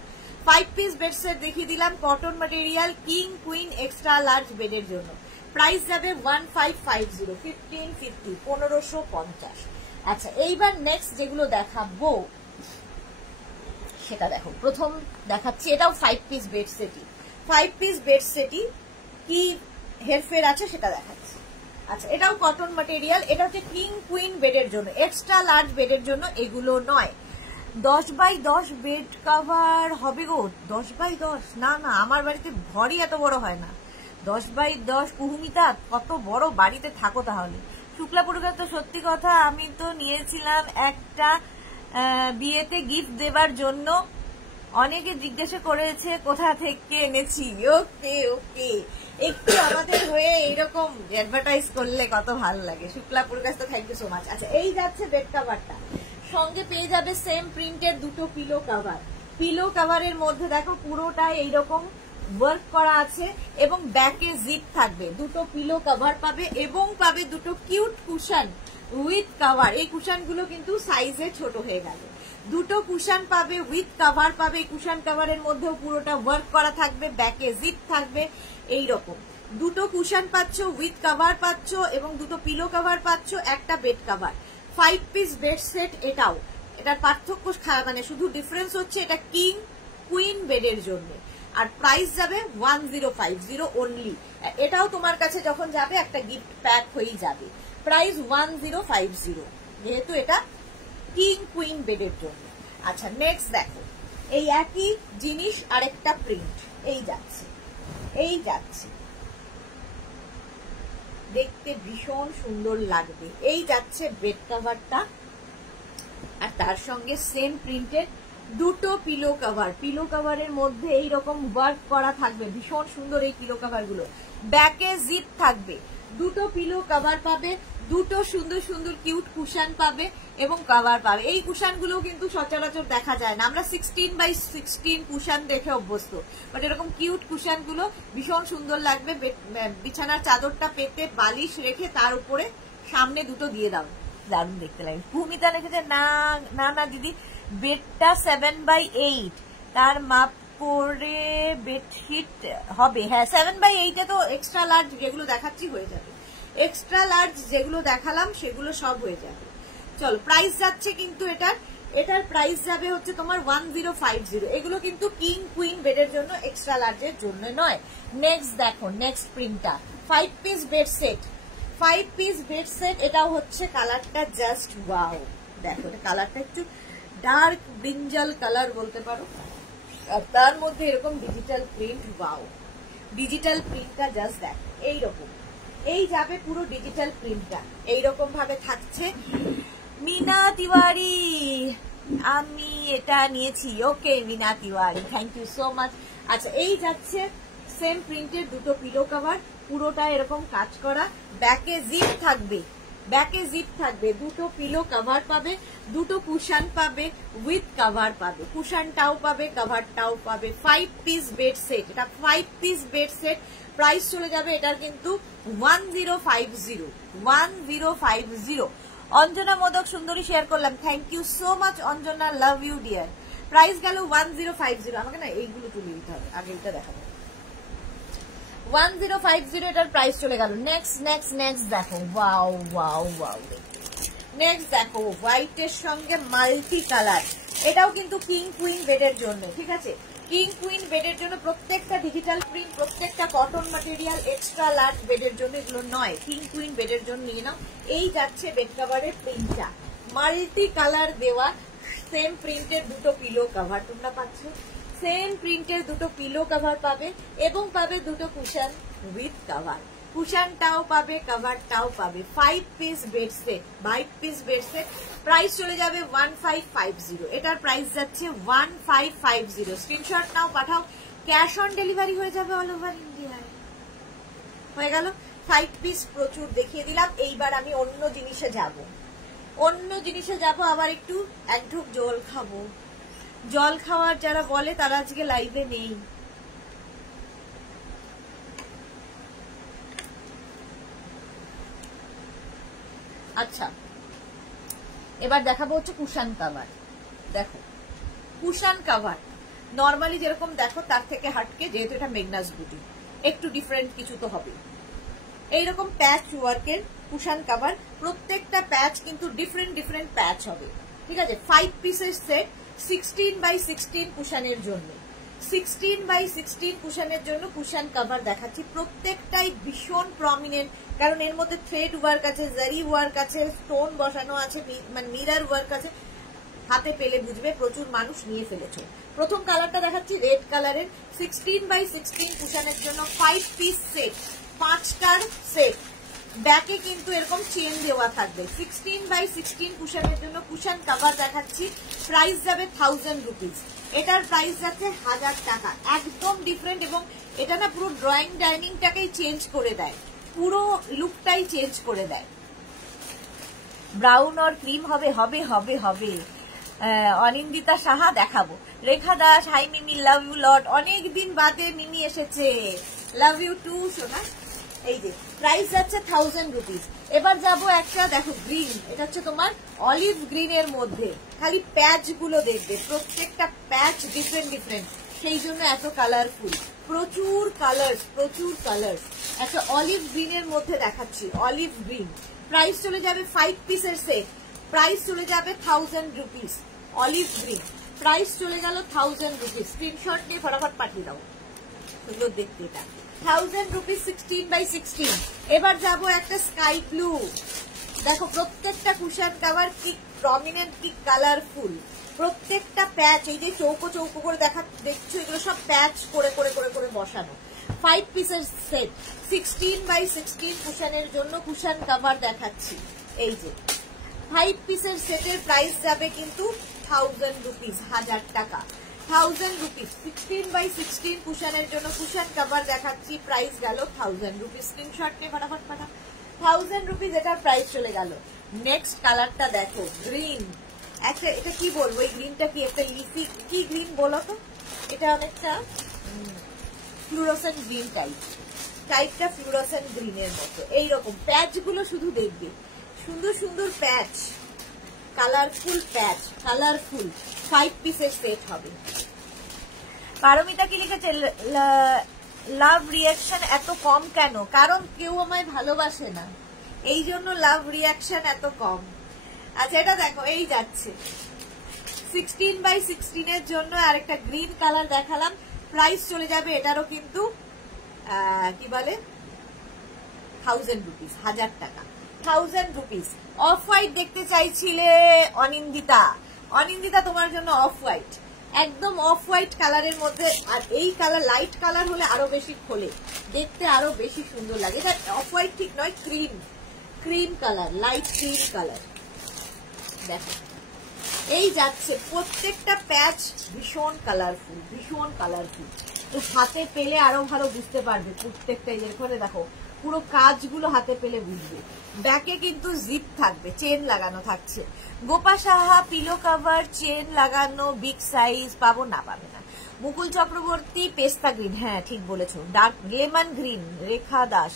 5 পিস বেড সেট দেখিয়ে দিলাম, cotton material, king queen extra large বেডের জন্য। প্রাইস যাবে 1550, 1550, 1550। আচ্ছা, এইবার নেক্সট যেগুলো দেখাবো সেটা দেখো। প্রথম দেখাচ্ছি, এটাও 5 পিস বেড সেটই। 5 পিস বেড সেটই কি হেরফের আছে সেটা দেখাচ্ছি। আচ্ছা, এটাও কটন ম্যাটেরিয়াল। এটা হচ্ছে কিং কুইন বেডের জন্য, এক্সট্রা লার্জ বেডের জন্য এগুলো নয়। 10x10 বেড কভার হবে গো? 10x10? না না, আমার বাড়িতে ঘরই এত বড় হয় না। 10x10 কুহুমিতা, কত বড় বাড়িতে থাকো তাহলে। শুক্লা পুরুকার, তো সত্যি কথা, আমি তো নিয়েছিলাম একটা বিয়েতে গিফট দেবার জন্য। অনেকে জিজ্ঞাসা করেছে কোথা থেকে এনেছি। ওকে ওকে, একটু আমাদের হয়ে এইরকম অ্যাডভার্টাইজ করলে কত ভালো লাগে। শুক্লা পুরুকার, তো থ্যাংক ইউ সো মাচ। আচ্ছা, এই যাচ্ছে বেড কভারটা, সঙ্গে পেয়ে যাবে সেম প্রিন্টের দুটো পিলো কভার। পিলো কভারের মধ্যে দেখো পুরোটাই এইরকম ওয়ার্ক করা আছে এবং ব্যাকে জিপ থাকবে। দুটো পিলো কভার পাবে এবং পাবে দুটো কিউট কুশন উইথ কভার। এই কুশন গুলো কিন্তু সাইজে ছোট হয়ে গেল। দুটো কুশন পাবে উইথ কভার পাবে। কুশন কভারের মধ্যেও পুরোটা ওয়ার্ক করা থাকবে, ব্যাকে জিপ থাকবে। এইরকম দুটো কুশন পাচ্ছ, উইথ কভার পাচ্ছ এবং দুটো পিলো কভার পাচ্ছ, একটা bed cover. 5 piece bed set এটাও। এটার পার্থক্য মানে শুধু ডিফারেন্স হচ্ছে এটা কিং কুইন বেডের জন্য। আর প্রাইস যাবে 1050 অনলি। এটাও তোমার কাছে যখন যাবে একটা গিফট প্যাক হয়েই যাবে। প্রাইস 1050, যেহেতু এটা কিং কুইন বেডের জন্য। আচ্ছা, নেক্সট দেখো, এই একই জিনিস আরেকটা প্রিন্ট। এই যাচ্ছে, এই যাচ্ছে, দেখতে ভীষণ সুন্দর লাগবে। এই যাচ্ছে বেড কভারটা, আর তার সঙ্গে সেম প্রিন্টের দুটো পিলো কভার। পিলো কভারের মধ্যে এইরকম ওয়ার্ক করা থাকবে, ভীষণ সুন্দর এই পিলো কভার গুলো। ব্যাকে জিপ থাকবে, দুটো পিলো কভার পাবে, দুটো সুন্দর সুন্দর কিউট কুশন পাবে এবং কভার পাবে। এই কুশন গুলো কিন্তু সচরাচর দেখা যায় না। আমরা 16x16 কুশন দেখে অভ্যস্ত, বাট এরকম কিউট কুশন গুলো ভীষণ সুন্দর লাগবে। বিছানার চাদরটা পেতে বালিশ রেখে তার উপরে সামনে দুটো দিয়ে দাও, দারুণ দেখতে লাগে। ভূমিতা লিখেছে, না না না দিদি, বেডটা 7x8, তার মাপ করে বেডশিট হবে। হ্যাঁ, 7x8 তো এক্সট্রা লার্জ যেগুলো দেখাচ্ছি হয়ে যাবে। এক্সট্রা লার্জ যেগুলো দেখালাম সেগুলো সব হয়ে যাবে। চলো, প্রাইস যাচ্ছে কিন্তু এটার প্রাইস যাবে হচ্ছে তোমার 1050। এগুলো কিন্তু কিং কুইন বেডের জন্য, এক্সট্রা লার্জের জন্য নয়। নেক্সট দেখো, নেক্সট প্রিন্টটা 5 piece bed set. 5 piece bed set, এটাও হচ্ছে কালারটা জাস্ট ওয়াও। দেখো, এটা কালারটা একটু ডার্ক ব্রিঞ্জাল কালার বলতে পারো, আর তার মধ্যে এরকম ডিজিটাল প্রিন্ট। ওয়াও, ডিজিটাল প্রিন্টটা জাস্ট দেখো, এইরকম এই যাবে পুরো ডিজিটাল প্রিন্টটা এইরকম ভাবে থাকছে। মিনা তিওয়ারি, আমি এটা নিয়েছি। Okay Mina Tiwari, thank you so much. আচ্ছা, এই যাচ্ছে সেম প্রিন্টের দুটো পিলো কভার, পুরোটা এরকম কাজ করা, ব্যাকে জিপ থাকবে, ব্যাকে জিপ থাকবে, দুটো পিলো কভার পাবে, দুটো কুশন পাবে, উইথ কভার পাবে, কুশনটাও পাবে, কভারটাও পাবে। 5 পিস বেড সেট, এটা 5 পিস বেড সেট। প্রাইস চলে যাবে এটার কিন্তু 1050। অঞ্জনা মোদক সুন্দরী শেয়ার করলাম, thank you so much Anjana, love you dear. Price গেল 1050। আমাকে না এইগুলো তুলে দিতে হবে, আগে এটা দেখাবো। 1050 এটার প্রাইস চলে গেল। নেক্সট নেক্সট নেক্সট দেখো, ওয়াও ওয়াও ওয়াও। নেক্সট দেখো, হোয়াইটের সঙ্গে মাল্টি কালার। এটাও কিন্তু কিং কুইন বেডের জন্য, ঠিক আছে? কিং কুইন বেডের জন্য, প্রত্যেকটা ডিজিটাল প্রিন্ট, প্রত্যেকটা কটন ম্যাটেরিয়াল, এক্সট্রা লার্জ বেডের জন্য এগুলো নয়, কিং কুইন বেডের জন্য নিয়ে নাও। এই যাচ্ছে বেড কভারের প্রিন্টটা, মাল্টি কালার দেওয়া, সেম প্রিন্টের দুটো পিলো কভার তোমরা পাচ্ছ, সেম প্রিন্টের দুটো পিলো কভার পাবে এবং পাবে দুটো কুশন উইথ কভার। কুশনটাও পাবে, কভারটাও পাবে। 5 piece bed set, 5 piece bed set. Price চলে যাবে 1550। এটার প্রাইস যাচ্ছে 1550। স্ক্রিনশট নাও, পাঠাও। ক্যাশ অন ডেলিভারি হয়ে যাবে অল ওভার ইন্ডিয়ায়। হয়ে গেল 5 পিস প্রচুর দেখিয়ে দিলাম। এইবার আমি অন্য জিনিসে যাব, আবার একটু এক ঢোক জল খাবো। জল খাওয়ার যারা বলে তারা আজকে লাইভে নেই। আচ্ছা, এবার দেখাবো হচ্ছে কুশন কাভার। দেখো কুশন কাভার নর্মালি যেরকম দেখো তার থেকে হাটকে, যেহেতু এটা মেগনাস বুটি, একটু ডিফারেন্ট কিছু তো হবে। এইরকম প্যাচ ওয়ার্কের কুশন কাভার, প্রত্যেকটা প্যাচ কিন্তু ডিফারেন্ট ডিফারেন্ট প্যাচ হবে, ঠিক আছে। 5 পিসের সেট 16x16 কুশনের জন্য, 16x16 কুশনের জন্য কুশন কাভার দেখাচ্ছি। প্রত্যেকটাই ভীষণ প্রমিনেন্ট, কারণ এর মধ্যে থ্রেড ওয়ার্ক আছে, জারি ওয়ার্ক আছে, স্টোন বসানো আছে, মানে মিরর ওয়ার্ক আছে। হাতে পেলে বুঝবে প্রচুর মানুষ নিয়ে ফেলেছে। প্রথম কালারটা দেখাচ্ছি রেড কালারের 16x16 কুশনের জন্য 5 পিস সেট, 5টার সেট। ব্যাকে কিন্তু এরকম চেন দেওয়া থাকবে। 16x16 কুশনের জন্য কুশন কাভার দেখাচ্ছি, প্রাইস যাবে 1000 রুপিস। এটার প্রাইস যাচ্ছে 1000 টাকা, একদম ডিফারেন্ট। এবং এটা না পুরো ড্রয়িং ডাইনিংটাকেই চেঞ্জ করে দেয়, পুরো লুকটাই চেঞ্জ করে দেয়। ব্রাউন আর ক্রিম হবে, হবে হবে হবে। অনিন্দিতা সাহা দেখাবো। Rekha Das, hi Mimi, love you lot. অনেকদিন বাদে মিমি এসেছে, লাভ ইউ টু সোনা। এই যে প্রাইস যাচ্ছে 1000 রুপিস। এবার যাবো একটা, দেখো গ্রিন, এটা হচ্ছে তোমার অলিভ গ্রিনের মধ্যে, খালি প্যাচ গুলো দেখবে, প্রত্যেকটা প্যাচ ডিফারেন্ট ডিফারেন্ট, সেই জন্য এত কালারফুল। প্রচুর কালার্স, প্রচুর কালার্স। একটা অলিভ গ্রিনের মধ্যে দেখাচ্ছি, অলিভ গ্রিন। প্রাইস চলে যাবে 5 পিসের সেট, প্রাইস চলে যাবে 1000 রুপিস। অলিভ গ্রিন প্রাইস চলে গেল 1000 রুপিস। স্ক্রিনশট নিয়ে ফটাফট পাঠিয়ে দাও, সুন্দর দেখতে এটা। 1000 রুপিস 16x16। এবার যাবো একটা স্কাই ব্লু। দেখো প্রত্যেকটা কুশন কাভার কি প্রমিনেন্ট, কি কালারফুল। প্রত্যেকটা প্যাচ, এই যে চৌকো চৌকো করে দেখছো, এগুলো সব প্যাচ করে করে করে করে বসানো। 5 পিসের সেট 16x16 কুশনের জন্য কুশন কাভার দেখাচ্ছি। এই যে 5 পিসের সেটের প্রাইস যাবে কিন্তু 1000 রুপিস, 1000 টাকা। 1000 রুপিস 16x16 কুশনের জন্য কুশন কাভার দেখাচ্ছি, প্রাইস গেল 1000 রুপিস। স্ক্রিনশট নিয়ে ফটাফট পাঠাও। 1000 রুপিস এটার প্রাইস চলে গেল। নেক্সট কালারটা দেখো গ্রিন। একটা এটা কি বলবো, এই গ্রিনটা কি একটা লিফি কি গ্রিন বলো তো? এটা অনেকটা ফ্লুরোসেন্ট গ্রিন টাইপটা ফ্লুরোসেন্ট গ্রিনের মতো। এইরকম প্যাচ গুলো শুধু দেখবে, সুন্দর সুন্দর প্যাচ, কালারফুল প্যাচ, কালারফুল। 5 পিসের সেট হবে। পারমিতা কি লিখেছে, লাভ রিয়াকশন এত কম কেন? কারণ কেউ আমায় ভালোবাসে না, এই জন্য লাভ রিয়াকশন এত কম। আচ্ছা এটা দেখো, এই যাচ্ছে 16x16 এর জন্য আরেকটা গ্রিন কালার দেখালাম, প্রাইস চলে যাবে এটারও কিন্তু কি বলে 1000 রুপিস, 1000 টাকা। 1000 রুপিস। অফ হোয়াইট দেখতে চাইছিলে অনিন্দিতা, অনিন্দিতা তোমার জন্য অফ হোয়াইট, একদম অফ হোয়াইট কালারের মধ্যে। আর এই কালার লাইট কালার হলে আরো বেশি খোলে, দেখতে আরো বেশি সুন্দর লাগে। এটা অফ হোয়াইট ঠিক নয়, cream, cream colour, light cream colour. দেখো এই যাচ্ছে, প্রত্যেকটা প্যাচ ভীষণ কালারফুল, ভীষণ কালারফুল। তো হাতে পেলে আরো ভালো বুঝতে পারবে প্রত্যেকটা। এখানে দেখো পুরো কাজগুলো হাতে পেলে বুঝবে। ব্যাকে কিন্তু জিপ থাকবে, চেন লাগানো থাকছে। Gopa Saha, pillow cover, chain লাগানো, বিগ সাইজ, পাবো না, পাবে না। মুকুল চক্রবর্তী, পেস্তা গ্রিন, হ্যাঁ ঠিক বলেছো। ডার্ক লেমন গ্রিন, রেখা দাস,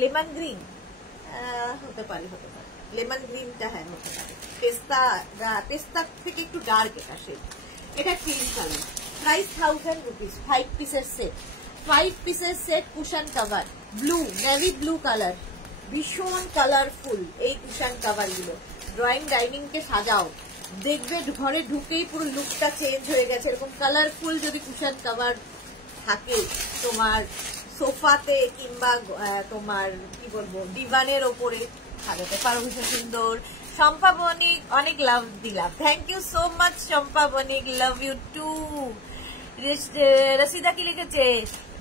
লেমন গ্রিন হতে পারে, হতে পারে লেমন গ্রিনটা, হ্যাঁ হতে পারে। পেস্তা, পেস্তা থেকে একটু ডার্ক এটা শেড। এটা ক্রিম কালার, প্রাইস 1000 রুপিস। 5 পিসের সেট, 5 পিসের set cushion cover. Blue, navy blue colour, ভীষণ কালারফুল এই কুশন কাভার গুলো। ড্রয়িং ডাইনিং কে সাজাও, দেখবে ঘরে ঢুকেই পুরো লুকটা চেঞ্জ হয়ে গেছে। এরকম কালারফুল যদি কুশন কাভার থাকে তোমার সোফাতে কিংবা তোমার কি বলবো ডিভানের ওপরে সাজাতে পারো, ভীষণ সুন্দর। শম্পা বণিক, অনেক লাভ দিলাম, thank you so much Shampa Banik, love you too. Rashida কি লিখেছে,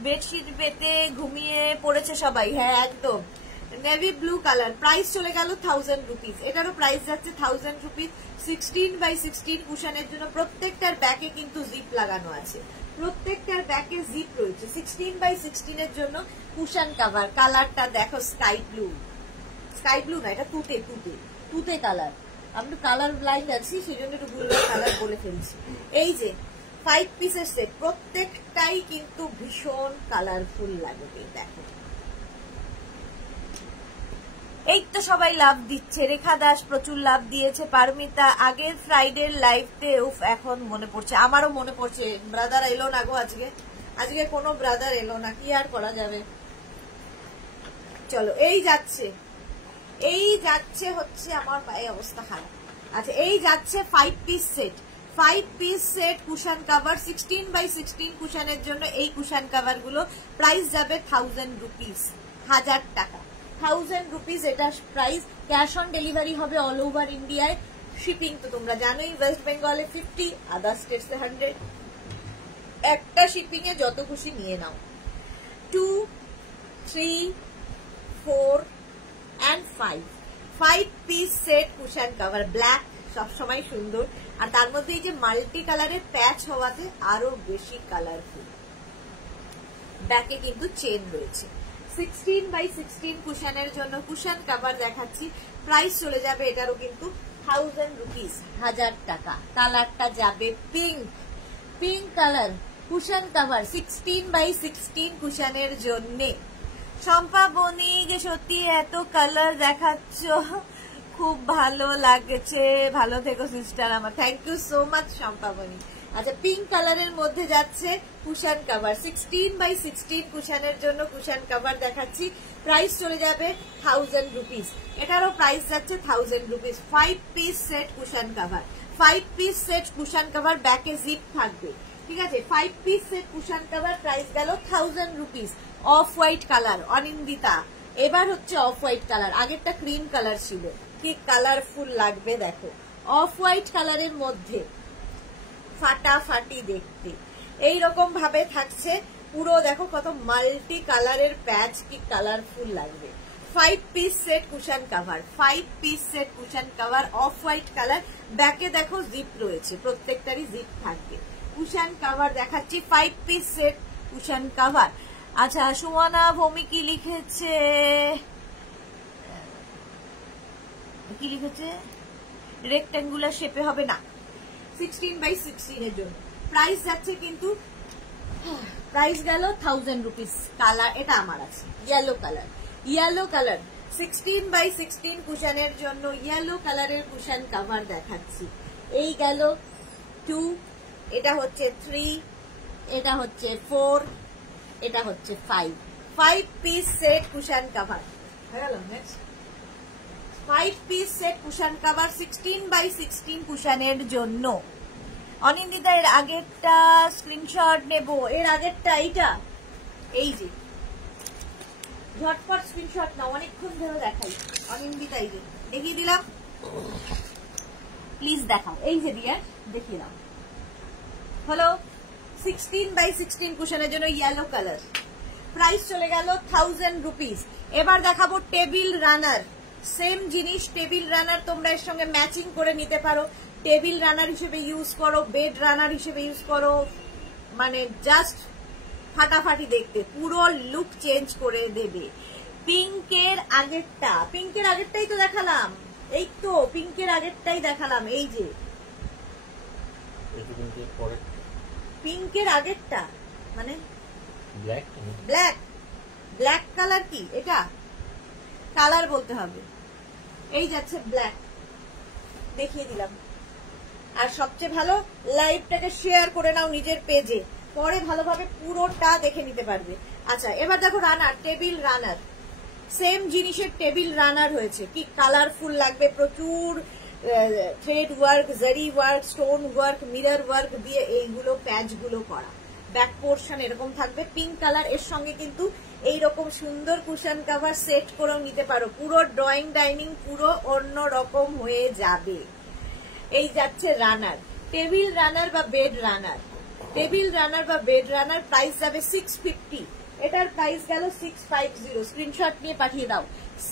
বেডশিট পেতে ঘুমিয়ে পড়েছে সবাই, হ্যাঁ একদম। নেভি ব্লু কালার, প্রাইস চলে গেল 1000 রুপিস। এটারও প্রাইস যাচ্ছে 1000 রুপিস। 16x16 কুশনের জন্য প্রত্যেকটার ব্যাকে কিন্তু জিপ লাগানো আছে, প্রত্যেকটার ব্যাকে জিপ রয়েছে। 16x16 এর জন্য কুশন কাভার। কালারটা দেখো স্কাই ব্লু, স্কাই ব্লু না এটা তুতে, তুতে তুতে কালার। আমি তো কালার ব্লাইন্ড আছি, সেই জন্য একটু ভুলভাল কালার বলে ফেলছি। এই যে 5 পিসের সেট, প্রত্যেকটাই কিন্তু ভীষণ কালারফুল লাগবে। দেখো এই তো সবাই লাভ দিচ্ছে, রেখা দাস প্রচুর লাভ দিয়েছে, পারমিতা আগের ফ্রাইডে লাইভতে উফ এখন মনে পড়ছে, আমারও মনে পড়ছে। ব্রাদার এলো না গো আজকে, আজকে কোনো ব্রাদার এলো না, কি আর করা যাবে। চলো এই যাচ্ছে হচ্ছে আমার পায়ে অবস্থা খারাপ। আচ্ছা এই যাচ্ছে 5 piece set, 5 piece set cushion cover 16x16 কুশনের জন্য। এই কুশন কভার গুলো প্রাইস যাবে 1000 রুপিস, 1000 টাকা, 1000 রুপিস এটা প্রাইস। ক্যাশ অন ডেলিভারি হবে অল ওভার ইন্ডিয়ায়। শিপিং তো তোমরা জানোই, ওয়েস্ট বেঙ্গলে 50, আদার স্টেটসে 100। একটা শিপিং এ যত খুশি নিয়ে নাও। 2, 3, 4 and 5 piece set cushion cover, black সবসময় সুন্দর, আর তার মধ্যে এই যে মাল্টি কালারের প্যাচ হওয়াতে আরো বেশি কালারফুল। ব্যাকে কিন্তু চেন রয়েছে। 16x16 কুশনের জন্য কুশন কভার দেখাচ্ছি, প্রাইস চলে যাবে এটারও কিন্তু 1000 রুপিস, 1000 টাকা। কালারটা যাবে pink colour cushion cover 16x16 কুশনের জন্য। শম্পা বণিক সত্যি এত কালার দেখাচ্ছ, খুব ভালো লাগছে, ভালো থেকো সিস্টার আমার, thank you so much Shampa Banik. আচ্ছা পিঙ্ক কালারের মধ্যে যাচ্ছে কুশন কভার 16x16 কুশনের জন্য কুশন কভার দেখাচ্ছি, প্রাইস চলে যাবে 1000 রুপিস, এটারও প্রাইস যাচ্ছে 1000 rupees. 5 piece set cushion cover, 5 piece set cushion cover, ব্যাকে জিপ থাকবে, ঠিক আছে। 5 piece set cushion cover price গেল 1000 rupees. Off white colour Anindita, এবার হচ্ছে অফ হোয়াইট কালার, আগেরটা ক্রিম কালার ছিল, কি কালারফুল লাগবে দেখো। অফ হোয়াইট কালারের মধ্যে ফাটাফাটি দেখতে এইরকম ভাবে থাকছে পুরো, দেখো কত মাল্টি কালারের প্যাচ, কি কালারফুল লাগবে। 5 piece set cushion cover, 5 piece set cushion cover off white colour, ব্যাকে দেখো জিপ রয়েছে, প্রত্যেকটারই জিপ থাকবে। কুশন কভার দেখাচ্ছি 5 পিস সেট কুশন কভার। আচ্ছা সুমনা ভৌমি কি লিখেছে, রেক্ট্যাঙ্গুলার শেপে হবে না, 16x16 এর জন্য। প্রাইস যাচ্ছে কিন্তু, প্রাইস গেল 1000 রুপিস। কালার এটা আমার আছে ইয়েলো কালার 16x16 কুশনের জন্য ইয়েলো কালারের কুশন কভার দেখাচ্ছি। এই গেল 2, এটা হচ্ছে 3, এটা হচ্ছে 4, এটা হচ্ছে 5 piece set cushion cover. 5 piece set cushion cover 16x16 কুশনের জন্য। অনিন্দিতা এর আগেরটা স্ক্রিনশট নেব, এর আগেরটা এইটা, এই যে ঝটপট স্ক্রিনশট নাও, অনেকক্ষণ ধরে দেখাই। অনিন্দিতা এই যে দেখিয়ে দিলাম, প্লিজ দেখাও, এই যে দিয়ে দেখিয়ে দাও। হলো 16x16 কুশনের জন্য ইয়েলো কালার, প্রাইস চলে গেল 1000 রুপিস। এবার দেখাবো টেবিল রানার, সেম জিনিস টেবিল রানার তোমরা এর সঙ্গে ম্যাচিং করে নিতে পারো, টেবিল রানার হিসেবে ইউজ করো, বেড রানার হিসেবে ইউজ করো, মানে জাস্ট ফাটাফাটি দেখতে, পুরো লুক চেঞ্জ করে দেবে। পিঙ্কের আগেরটাই তো দেখালাম, এই তো পিঙ্কের আগেরটাই দেখালাম, এই যে পিঙ্কের আগেরটা মানে ব্ল্যাক কালার, কি এটা কালার বলতে হবে, এই যাচ্ছে ব্ল্যাক, দেখিয়ে দিলাম। আর সবচেয়ে ভালো লাইভটাকে শেয়ার করে নাও নিজের পেজে, পরে ভালোভাবে পুরোটা দেখে নিতে পারবে। আচ্ছা এবার দেখো রানার, টেবিল রানার, সেম জিনিসের টেবিল রানার হয়েছে, কি কালারফুল লাগবে, প্রচুর থ্রেড ওয়ার্ক, জারি work, stone work, mirror work দিয়ে এইগুলো প্যাচগুলো করা। ব্যাক পোর্শন এরকম থাকবে পিঙ্ক কালার, এর সঙ্গে কিন্তু এইরকম সুন্দর কুশন কভার সেট করেও নিতে পারো, পুরো ড্রয়িং ডাইনিং পুরো অন্য রকম হয়ে যাবে। এই যাচ্ছে রানার, টেবিল রানার বা বেড রানার, টেবিল রানার বা বেড রানার, প্রাইস যাবে 650, এটার প্রাইস গেল 650, স্ক্রিনশট নিয়ে পাঠিয়ে দাও।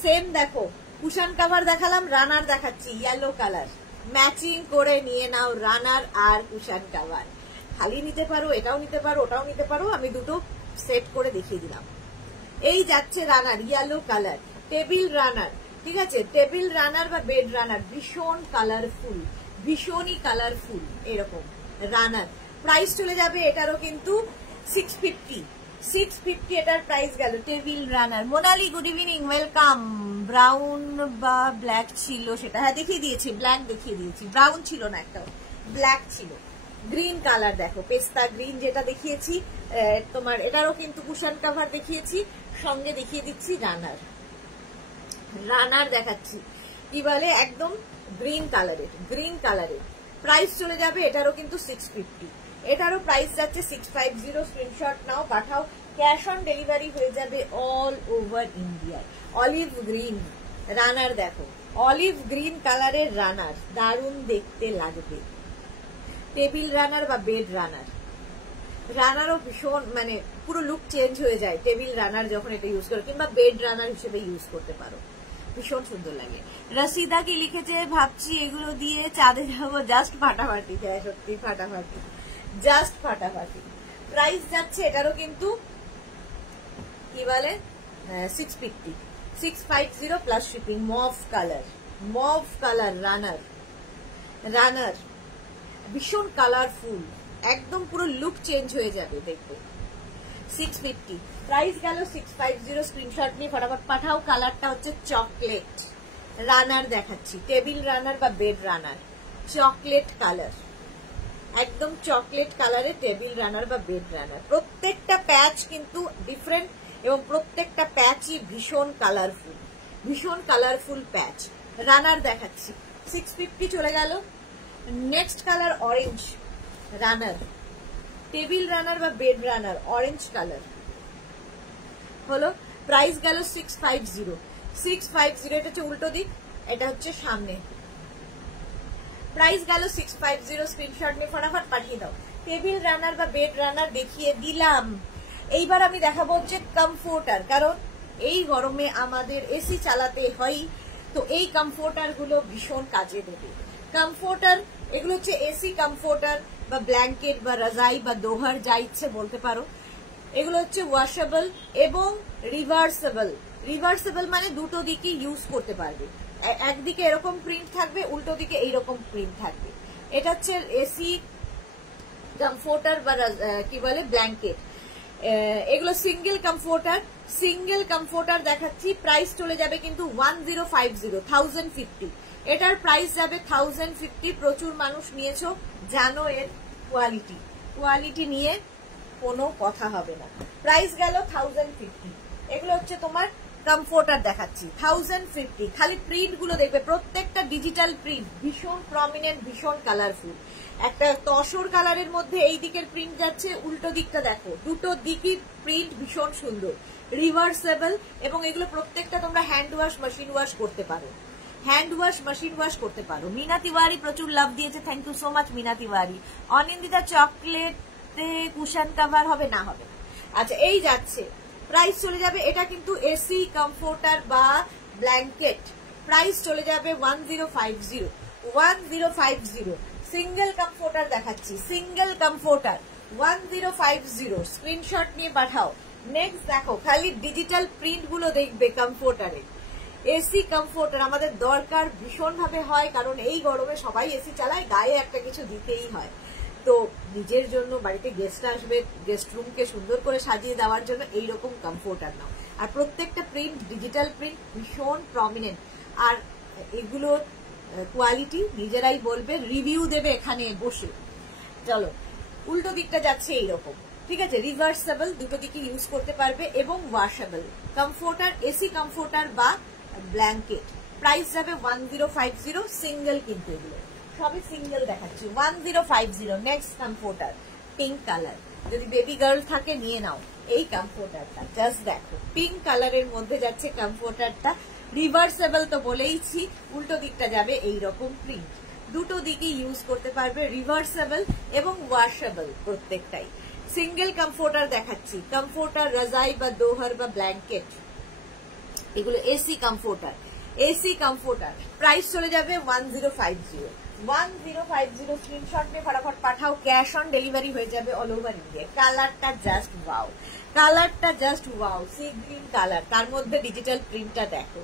সেম দেখো কুশন কভার দেখালাম, রানার দেখাচ্ছি ইয়েলো কালার, ম্যাচিং করে নিয়ে নাও রানার আর কুশন কভার, খালি নিতে পারো, এটাও নিতে পারো, ওটাও নিতে পারো, আমি দুটো সেট করে দেখিয়ে দিলাম। এই যাচ্ছে রানার ইয়েলো কালার, টেবিল রানার, ঠিক আছে, টেবিল রানার বা বেড রানার, ভীষণ কালারফুল, ভীষণই কালারফুল এরকম রানার, প্রাইস চলে যাবে এটারও কিন্তু 650, 650 এটার প্রাইস গেল। Table runner. Monali good evening, welcome. Brown বা ব্ল্যাক ছিল সেটা, হ্যাঁ দেখিয়ে দিয়েছি, ব্ল্যাক দেখিয়ে দিয়েছি, ব্রাউন ছিল না, একটা ব্ল্যাক ছিল। গ্রিন কালার দেখো, পেস্তা গ্রিন যেটা দেখিয়েছি তোমার, এটারও কিন্তু কুশন কভার দেখিয়েছি, সঙ্গে দেখিয়ে দিচ্ছি রানার। রানার দেখাচ্ছি কি বলে, একদম গ্রিন কালারের, গ্রিন কালারের। প্রাইস চলে যাবে এটারও কিন্তু 650, এটারও প্রাইস যাচ্ছে 650। স্ক্রিনশট নাও, পাঠাও, ক্যাশ অন ডেলিভারি হয়ে যাবে অল ওভার ইন্ডিয়ায়। অলিভ গ্রিন রানার দেখো, অলিভ গ্রিন কালারের রানার, দারুণ দেখতে লাগবে। টেবিল রানার বা বেড রানার, রানারও ভীষণ মানে পুরো লুক চেঞ্জ হয়ে যায় টেবিল রানার যখন এটা ইউজ করো, কিংবা বেড রানার হিসেবে ইউজ করতে পারো, ভীষণ সুন্দর লাগে। রসিদা কি লিখেছে, ভাবছি এগুলো দিয়ে চাঁদে যাবো, জাস্ট ফাটাফাটি। হ্যাঁ সত্যি ফাটাফাটি, জাস্ট ফাটাফাটি। প্রাইস যাচ্ছে এটারও কিন্তু কি বলে 650, 650 plus shipping. Mauve colour, mauve colour runner, runner ভীষণ কালারফুল, একদম পুরো লুক চেঞ্জ হয়ে যাবে দেখবে। 650 প্রাইস গেল 650। স্ক্রিনশট নিয়ে ফটাফট পাঠাও। কালারটা হচ্ছে চকলেট রানার দেখাচ্ছি, টেবিল রানার বা বেড রানার, চকলেট কালার, একদম চকলেট কালারে টেবিল রানার বা বেড রানার। প্রত্যেকটা প্যাচ কিন্তু ডিফারেন্ট এবং প্রত্যেকটা প্যাচই ভীষণ কালারফুল, ভীষণ কালারফুল প্যাচ। রানার দেখাচ্ছি 650 চলে গেল। নেক্সট কালার অরেঞ্জ রানার, টেবিল রানার বা বেড রানার, অরেঞ্জ কালার হলো। প্রাইস গেল 650, 650। এটা হচ্ছে উল্টো দিক, এটা হচ্ছে সামনে। প্রাইস গেল 650। স্ক্রিনশট নিয়ে ফটাফট পাঠিয়ে দাও। টেবিল রানার বা বেড রানার দেখিয়ে দিলাম। এইবার আমি দেখাবো হচ্ছে কমফোর্টার, কারণ এই গরমে আমাদের এসি চালাতে হয়, তো এই কমফোর্টার গুলো ভীষণ কাজে দেবে। কমফোর্টার এগুলো হচ্ছে এসি কমফোর্টার বা ব্ল্যাঙ্কেট বা রাজাই বা দোহার, যা ইচ্ছে বলতে পারো। এগুলো হচ্ছে ওয়াশেবল এবং রিভার্সেবল। রিভার্সেবল মানে দুটো দিকে ইউজ করতে পারবে, একদিকে এরকম প্রিন্ট থাকবে, উল্টো দিকে এইরকম প্রিন্ট থাকবে। এটা হচ্ছে এসি কমফোর্টার বা কি বলে ব্ল্যাঙ্কেট। এগুলো সিঙ্গেল কমফোর্টার, সিঙ্গেল কমফোর্টার দেখাচ্ছি। প্রাইস চলে যাবে কিন্তু 1050, 1050। এটার প্রাইস যাবে 1050। প্রচুর মানুষ নিয়েছো, জানো এর কোয়ালিটি, কোয়ালিটি নিয়ে কোনো কথা হবে না। প্রাইস গেল 1050। এগুলো হচ্ছে তোমার কমফোর্টার দেখাচ্ছি 1050। খালি প্রিন্ট গুলো দেখবে, প্রত্যেকটা ডিজিটাল প্রিন্ট, ভীষণ প্রমিনেন্ট, ভীষণ কালারফুল। একটা তসর কালারের মধ্যে এই দিকের প্রিন্ট যাচ্ছে, উল্টো দিকটা দেখো, দুটো দিকই প্রিন্ট ভীষণ সুন্দর, রিভার্সেবল। এবং এগুলো প্রত্যেকটা তোমরা হ্যান্ড ওয়াশ, মেশিন ওয়াশ করতে পারো, হ্যান্ড ওয়াশ, মেশিন ওয়াশ করতে পারো। মিনা তিওয়ারি প্রচুর লাভ দিয়েছে, thank you so much Mina Tiwari. Anindita চকলেটে কুশন কভার হবে না, হবে না। আচ্ছা এই যাচ্ছে, প্রাইস চলে যাবে, এটা কিন্তু এসি কমফোর্টার বা ব্ল্যাঙ্কেট। প্রাইস চলে যাবে 1050, 1050। সিঙ্গেল কমফোর্টার দেখাচ্ছি, সিঙ্গেল কমফোর্টার 1050। স্ক্রিনশট নিয়ে পাঠাও। নেক্সট দেখো, খালি ডিজিটাল প্রিন্ট গুলো দেখবে কমফোর্টারে। এসি কমফোর্টার আমাদের দরকার ভীষণ ভাবে হয়, কারণ এই গরমে সবাই এসি চালায়, গায়ে একটা কিছু দিতেই হয়। তো নিজের জন্য, বাড়িতে গেস্ট আসবে, গেস্ট রুমকে সুন্দর করে সাজিয়ে দেওয়ার জন্য এইরকম কমফোর্টার নাও। আর প্রত্যেকটা প্রিন্ট ডিজিটাল প্রিন্ট, ভীষণ প্রমিনেন্ট। আর এগুলোর কোয়ালিটি নিজেরাই বলবে, রিভিউ দেবে এখানে বসে। চলো উল্টো দিকটা যাচ্ছে এইরকম, ঠিক আছে। রিভার্সেবল, দুটো দিকে ইউজ করতে পারবে এবং ওয়াশেবল কমফোর্টার, এসি কমফোর্টার বা ব্ল্যাঙ্কেট। প্রাইস যাবে 1050, সিঙ্গেল কিন্তু এগুলো সবই সিঙ্গেল দেখাচ্ছি 1050। নেক্সট কমফোর্টার পিঙ্ক কালার, যদি বেবি গার্ল থাকে নিয়ে নাও এই কমফোর্টারটা। জাস্ট দেখো, পিঙ্ক কালারের মধ্যে যাচ্ছে কমফোর্টারটা। রিভার্সেবল তো বলেইছি, উল্টো দিকটা যাবে এইরকম প্রিন্ট, দুটো দিকে ইউজ করতে পারবে, রিভার্সেবল এবং ওয়াশেবল প্রত্যেকটাই। সিঙ্গেল কমফোর্টার দেখাচ্ছি, কমফোর্টার রাজাই বা দোহার বা ব্ল্যাঙ্কেট, এগুলো AC comforter, AC comforter. Price চলে যাবে 1050, 1050। স্ক্রিনশট নিয়ে ফটাফট পাঠাও, ক্যাশ অন ডেলিভারি হয়ে যাবে অল ওভার ইন্ডিয়া। কালারটা জাস্ট ওয়াও, কালারটা just wow, sea green colour, তার মধ্যে ডিজিটাল প্রিন্টটা দেখো,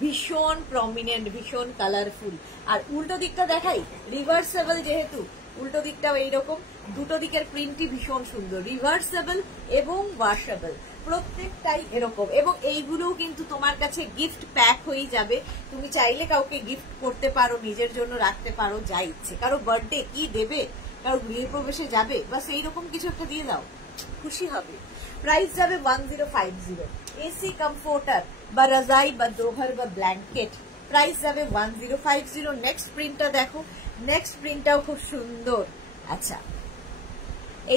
ভীষণ প্রমিনেন্ট, ভীষণ কালারফুল। আর উল্টো দিকটা দেখাই, রিভার্সেবল যেহেতু উল্টো দিকটাও এইরকম, দুটো দিকের প্রিন্টই ভীষণ সুন্দর, রিভার্সেবল এবং ওয়াশেবল, প্রত্যেকটাই এরকম। এবং এইগুলোও কিন্তু তোমার কাছে গিফট প্যাক হয়ে যাবে, তুমি চাইলে কাউকে গিফট করতে পারো, নিজের জন্য রাখতে পারো, যা ইচ্ছে। কারো বার্থডে কি দেবে, কারো গৃহপ্রবেশে যাবে, বা সেই রকম কিছু একটা দিয়ে দাও, খুশি হবে। প্রাইস যাবে 1050। এসি কমফোর্টার বা রাজাই বা দোভার বা ব্ল্যাঙ্কেট, প্রাইস যাবে 1050। নেক্সট প্রিন্টটা দেখো, নেক্সট প্রিন্টটাও খুব সুন্দর। আচ্ছা,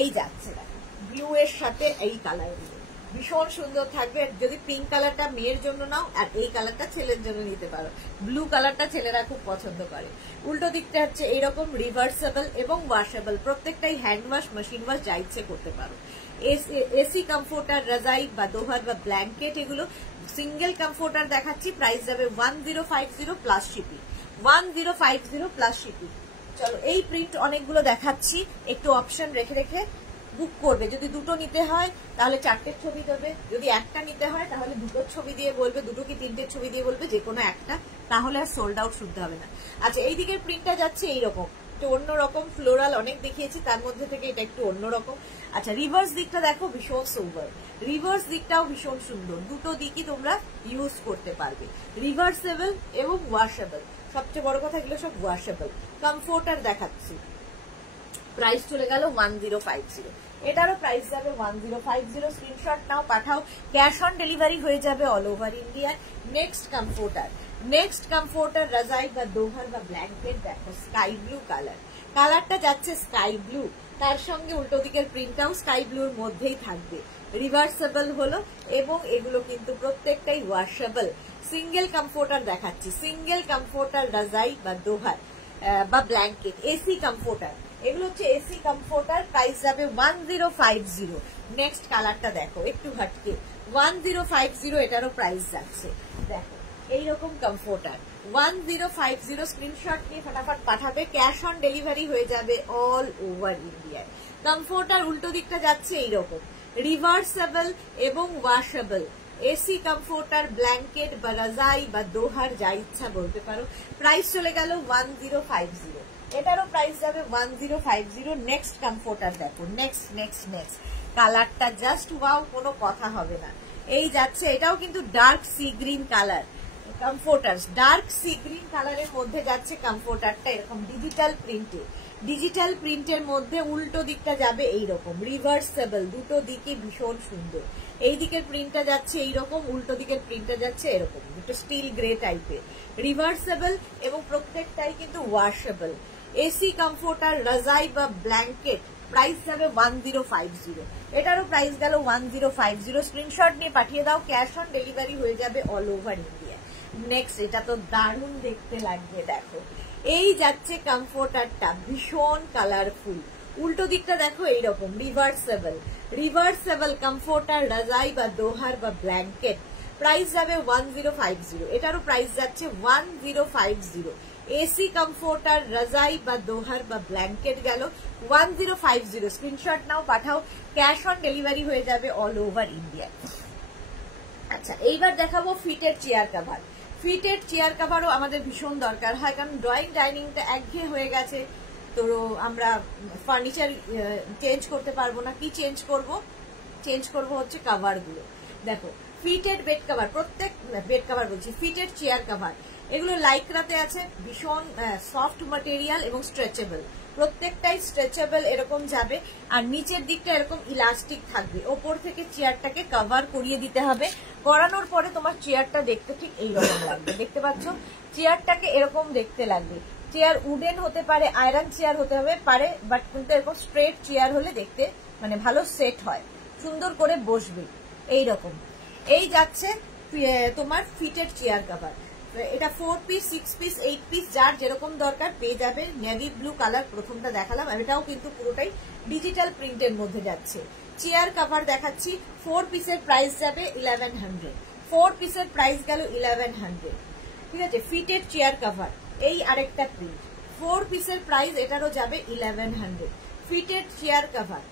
এই যাচ্ছে ব্লু এর সাথে এই কালার ভীষণ সুন্দর থাকবে। যদি পিঙ্ক কালারটা মেয়ের জন্য নাও, আর এই কালারটা ছেলের জন্য নিতে পারো। ব্লু কালারটা ছেলেরা খুব পছন্দ করে। উল্টো দিকটা হচ্ছে এইরকম রিভার্সেবল এবং ওয়াশেবল, প্রত্যেকটাই হ্যান্ড ওয়াশ, মেশিন ওয়াশ, যা ইচ্ছে করতে পারো। এসি কমফোর্টার, রাজাই বা দোভার বা ব্ল্যাঙ্কেট, এগুলো সিঙ্গেল কমফোর্টার দেখাচ্ছি, প্রাইস যাবে 1050 প্লাস শিপিং, 1050 প্লাস শিপিং। চলো, এই প্রিন্ট অনেকগুলো দেখাচ্ছি, একটু অপশন রেখে রেখে বুক করবে। যদি দুটো নিতে হয় তাহলে 4টের ছবি দেবে, যদি একটা নিতে হয় তাহলে দুটোর ছবি দিয়ে বলবে, দুটো কি 3টের ছবি দিয়ে বলবে, যে কোনো একটা, তাহলে আর সোল্ড আউট শুনতে হবে না। আচ্ছা, এই দিকের প্রিন্টটা যাচ্ছে এইরকম, একটু অন্যরকম, ফ্লোরাল অনেক দেখিয়েছি, তার মধ্যে থেকে এটা একটু অন্যরকম। আচ্ছা, রিভার্স দিকটা দেখো, ভীষণ সুন্দর, রিভার্স দিকটাও ভীষণ সুন্দর, দুটো দিকই তোমরা ইউজ করতে পারবে, রিভার্সেবল এবং ওয়াশেবল। সবচেয়ে বড় কথা, এগুলো সব ওয়াশেবল। কমফোর্টার দেখাচ্ছি, প্রাইস চলে গেল 1050। এটারও প্রাইস যাবে 1050। স্ক্রিনশট নাও, পাঠাও, ক্যাশ অন ডেলিভারি হয়ে যাবে all over India. Next comforter, next comforter রাজাই বা দোভার বা ব্ল্যাঙ্কেট দেখো, স্কাই ব্লু কালার, কালারটা যাচ্ছে স্কাই ব্লু, তার সঙ্গে উল্টো দিকের প্রিন্টটাও স্কাই ব্লুর মধ্যেই থাকবে, রিভার্সেবল হলো, এবং এগুলো কিন্তু প্রত্যেকটাই ওয়াশেবল। সিঙ্গেল কমফোর্টার দেখাচ্ছি, সিঙ্গেল কমফোর্টার রাজাই বা দোভার বা ব্ল্যাঙ্কেট, এসি কমফোর্টার, এগুলো হচ্ছে এসি কমফোর্টার, প্রাইস যাবে 1050। নেক্সট কালারটা দেখো, একটু হাটকে 1050, এটারও প্রাইস যাচ্ছে। দেখো, এইরকম কমফোর্টার 1050, স্ক্রিনশট নিয়ে ফটাফট পাঠাবে, ক্যাশ অন ডেলিভারি হয়ে যাবে অল ওভার ইন্ডিয়ায়। কমফোর্টার উল্টো দিকটা যাচ্ছে এইরকম, রিভার্সেবল এবং ওয়াশেবল, এসি কমফোর্টার, ব্ল্যাঙ্কেট বা রাজাই বা দোহার, যা ইচ্ছা বলতে পারো। প্রাইস চলে গেল 1050, এটারও প্রাইস যাবে 1050। নেক্সট কমফোর্টার দেখো, নেক্সট নেক্সট নেক্সট কালারটা জাস্ট ওয়াও, কোনো কথা হবে না। এই যাচ্ছে, এটাও কিন্তু dark sea green colour comforter, dark sea green কালারের মধ্যে যাচ্ছে কমফোর্টারটা, এরকম ডিজিটাল প্রিন্টে, ডিজিটাল প্রিন্টের মধ্যে উল্টো দিকটা যাবে এইরকম, রিভার্সেবল, দুটো দিকে ভীষণ সুন্দর। এই দিকের প্রিন্টটা যাচ্ছে এইরকম, উল্টো দিকের প্রিন্টটা যাচ্ছে এরকম, দুটো স্টিল গ্রে টাইপের, রিভার্সেবল এবং প্রত্যেকটাই কিন্তু ওয়াশেবল। এসি কমফোর্টার রাজাই বা ব্ল্যাঙ্কেট, প্রাইস যাবে 1050, এটারও প্রাইস গেল 1050। স্ক্রিনশট নিয়ে পাঠিয়ে দাও, ক্যাশ অন ডেলিভারি হয়ে যাবে অল ওভার ইন্ডিয়া। নেক্সট, এটা তো দারুণ দেখতে লাগবে, দেখো এই যাচ্ছে কমফোর্টারটা, ভীষণ কালারফুল, উল্টো দিকটা দেখো এইরকম, রিভার্সেবল, রিভার্সেবল কমফোর্টার রাজাই বা দোহার বা ব্ল্যাঙ্কেট, প্রাইস যাবে 1050, এটারও প্রাইস যাচ্ছে 1050। এসি কমফোর্টার রাজাই বা দোহার বা ব্ল্যাঙ্কেট গেল 1050। স্ক্রিনশট নাও, পাঠাও, ক্যাশ অন ডেলিভারি হয়ে যাবে অল ওভার ইন্ডিয়া। আচ্ছা, এইবার দেখাবো ফিটের চেয়ার কাভার। ফিটের চেয়ার কাভারও আমাদের ভীষণ দরকার হয়, কারণ ড্রয়িং ডাইনিংটা একঘেয়ে হয়ে গেছে, তো আমরা ফার্নিচার চেঞ্জ করতে পারবো না। কি চেঞ্জ করব? চেঞ্জ করব হচ্ছে কাভারগুলো। দেখো, ফিটেড বেড কাভার, প্রত্যেক বেড কাভার বলছি, ফিটেড চেয়ার কাভার, এগুলো লাইক্রাতে আছে, ভীষণ সফট ম্যাটেরিয়াল এবং স্ট্রেচেবল, প্রত্যেকটাই স্ট্রেচেবল এরকম যাবে, আর নিচের দিকটা এরকম ইলাস্টিক থাকবে, ওপর থেকে চেয়ারটাকে কভার করিয়ে দিতে হবে। করানোর পরে তোমার চেয়ারটা দেখতে ঠিক এইরকম লাগবে, দেখতে পাচ্ছ, চেয়ারটাকে এরকম দেখতে লাগবে। চেয়ার উডেন হতে পারে, আয়রন চেয়ার হতে হবে পারে, বাট কিন্তু এরকম স্ট্রেট চেয়ার হলে দেখতে মানে ভালো সেট হয়, সুন্দর করে বসবে এইরকম। এই যাচ্ছে তোমার ফিটেড চেয়ার কভার, এটা 4 পিস, 6 পিস, 8 পিস, যার যেরকম দরকার পেয়ে যাবে। নেভি ব্লু কালার প্রথমটা দেখালাম, এটাও কিন্তু পুরোটাই ডিজিটাল প্রিন্টের মধ্যে যাচ্ছে। চেয়ার কভার দেখাচ্ছি, 4 পিসের প্রাইস যাবে 1100, 4 পিসের প্রাইস গেল 1100, ঠিক আছে। ফিটেড চেয়ার কভার, এই আরেকটা প্রিন্ট, 4 পিসের প্রাইস এটারও যাবে 1100। ফিটেড চেয়ার কভার,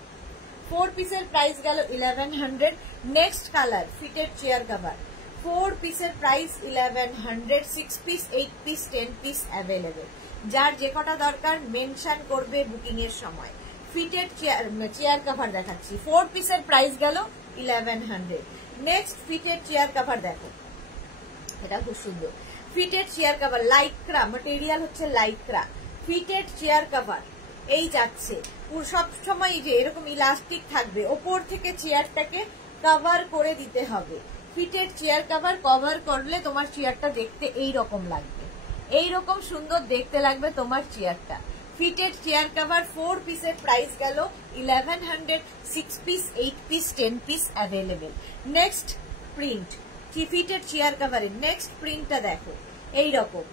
4 পিসের প্রাইস গেল 1100। Next colour, fitted chair cover, 4 পিসের price 1100, 6 piece, 8 piece, 10 piece available. যার যে কটা দরকার মেনশন করবে বুকিং এর সময়। ফিটেড চেয়ার কভার দেখাচ্ছি, 4 পিসের প্রাইস গেল 1100। নেক্সট ফিটেড চেয়ার কভার দেখো, এটা খুব সুন্দর fitted chair cover, Lycra material হচ্ছে লাইক্রা, ফিটেড চেয়ার কভার এই যাচ্ছে সব সময় যে এরকম ইলাস্টিক থাকবে, ওপর থেকে চেয়ারটাকে কভার করে দিতে হবে। ফিটেড চেয়ার কভার করলে তোমার চেয়ারটা দেখতে এই রকম লাগবে, এই রকম সুন্দর দেখতে লাগবে তোমার চেয়ারটা। ফিটেড চেয়ার কভার 4 পিসের প্রাইস গেল 1100, 6 piece, 8 piece, 10 piece available. Next print fitted chair কভারের নেক্সট প্রিন্টটা দেখো, এই রকম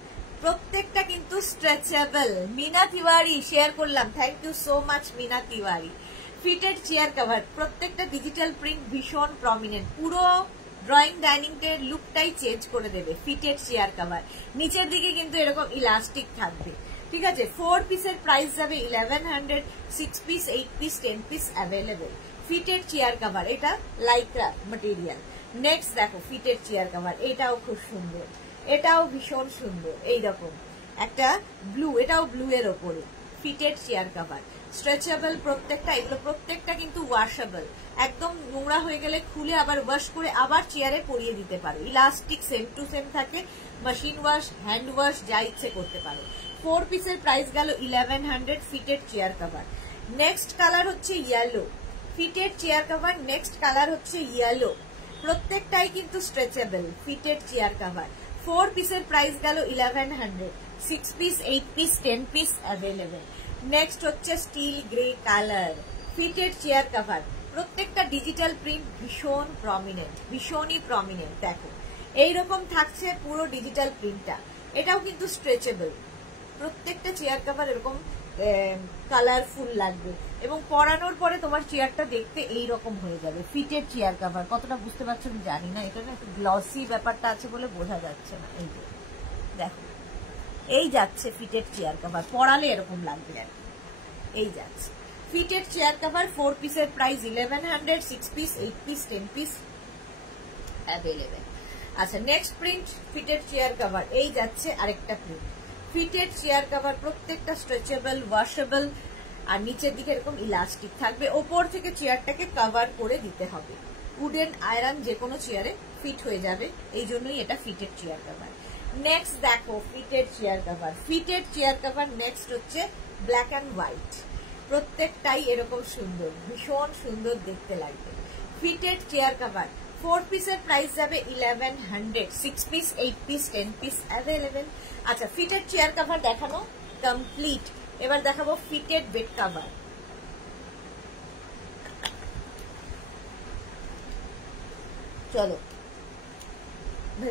প্রত্যেকটা কিন্তু স্ট্রেচেবল। মিনা তিওয়ারি শেয়ার করলাম, thank you so much Mina Tiwari. Fitted chair cover প্রত্যেকটা ডিজিটাল প্রিন্ট ভীষণ প্রমিনেন্ট, পুরো ড্রয়িং ডাইনিং এর লুকটাই চেঞ্জ করে দেবে। ফিটেড চেয়ার কভার নিচের দিকে কিন্তু এরকম ইলাস্টিক থাকবে, ঠিক আছে। 4 পিসের প্রাইস যাবে 1100, 6 piece, 8 piece, 10 piece available. Fitted chair cover, এটা লাইক্রা ম্যাটেরিয়াল। নেক্সট দেখো ফিটেড চেয়ার কভার, এটাও খুব সুন্দর, এটাও ভীষণ সুন্দর, এইরকম একটা ব্লু, এটাও ব্লু এর ওপরে ফিটেড চেয়ার কভার, স্ট্রেচেবল প্রত্যেকটা। এগুলো প্রত্যেকটা কিন্তু ওয়াশেবল, একদম নোংরা হয়ে গেলে খুলে আবার ওয়াশ করে আবার চেয়ারে পরিয়ে দিতে পারো। ইলাস্টিক সেম টু সেম থাকে, মেশিন ওয়াশ, হ্যান্ড ওয়াশ যা ইচ্ছে করতে পারো। 4 পিসের প্রাইস গেল 1100 fitted chair cover. Next colour হচ্ছে yellow, fitted chair cover next colour হচ্ছে ইয়েলো, প্রত্যেকটাই কিন্তু স্ট্রেচেবল ফিটেড চেয়ার কভার। 4 পিসের প্রাইস গেল 1100, 6 piece, 8 piece, 10 piece available. Next হচ্ছে steel grey colour fitted chair cover, প্রত্যেকটা ডিজিটাল প্রিন্ট ভীষণ প্রমিনেন্ট, ভীষণই প্রমিনেন্ট। দেখো এইরকম থাকছে পুরো ডিজিটাল প্রিন্টটা, এটাও কিন্তু স্ট্রেচেবল। প্রত্যেকটা চেয়ার কভার এরকম কালারফুল লাগবে এবং পরানোর পরে তোমার চেয়ারটা দেখতে এইরকম হয়ে যাবে। ফিটেড চেয়ার কভার কতটা বুঝতে পারছো আমি জানি না, এটা না একটু গ্লসি ব্যাপারটা আছে বলে বোঝা যাচ্ছে না। এই যে দেখো এই যাচ্ছে ফিটেড চেয়ার কভার, পরালে এরকম লাগবে আর কি, এই যাচ্ছে ফিটেড চেয়ার কভার। 4 পিসের price 1100, 6 piece, 8 piece, 10 piece available. আচ্ছা next print fitted chair cover, এই যাচ্ছে আরেকটা প্রিন্ট ফিটেড চেয়ার কভার, প্রত্যেকটা স্ট্রেচেবল, ওয়াশেবল, আর নিচের দিকে এরকম ইলাস্টিক থাকবে, ওপর থেকে চেয়ারটাকে কভার করে দিতে হবে। উডেন আয়রন যে কোনো চেয়ারে ফিট হয়ে যাবে, এই জন্যই এটা ফিটেড চেয়ার কভার। নেক্সট দেখো fitted chair cover, fitted chair cover next হচ্ছে ব্ল্যাক অ্যান্ড হোয়াইট, প্রত্যেকটাই এরকম সুন্দর, ভীষণ সুন্দর দেখতে লাগবে। ফিটেড চেয়ার কভার 4 পিসের প্রাইস যাবে 1100, 6 পিস, 8 পিস, 10 পিস অ্যাভেলেবেল। আচ্ছা ফিটেড চেয়ার কভার দেখানো কমপ্লিট, এবার দেখাবো ফিটেড বেড কভার। চলো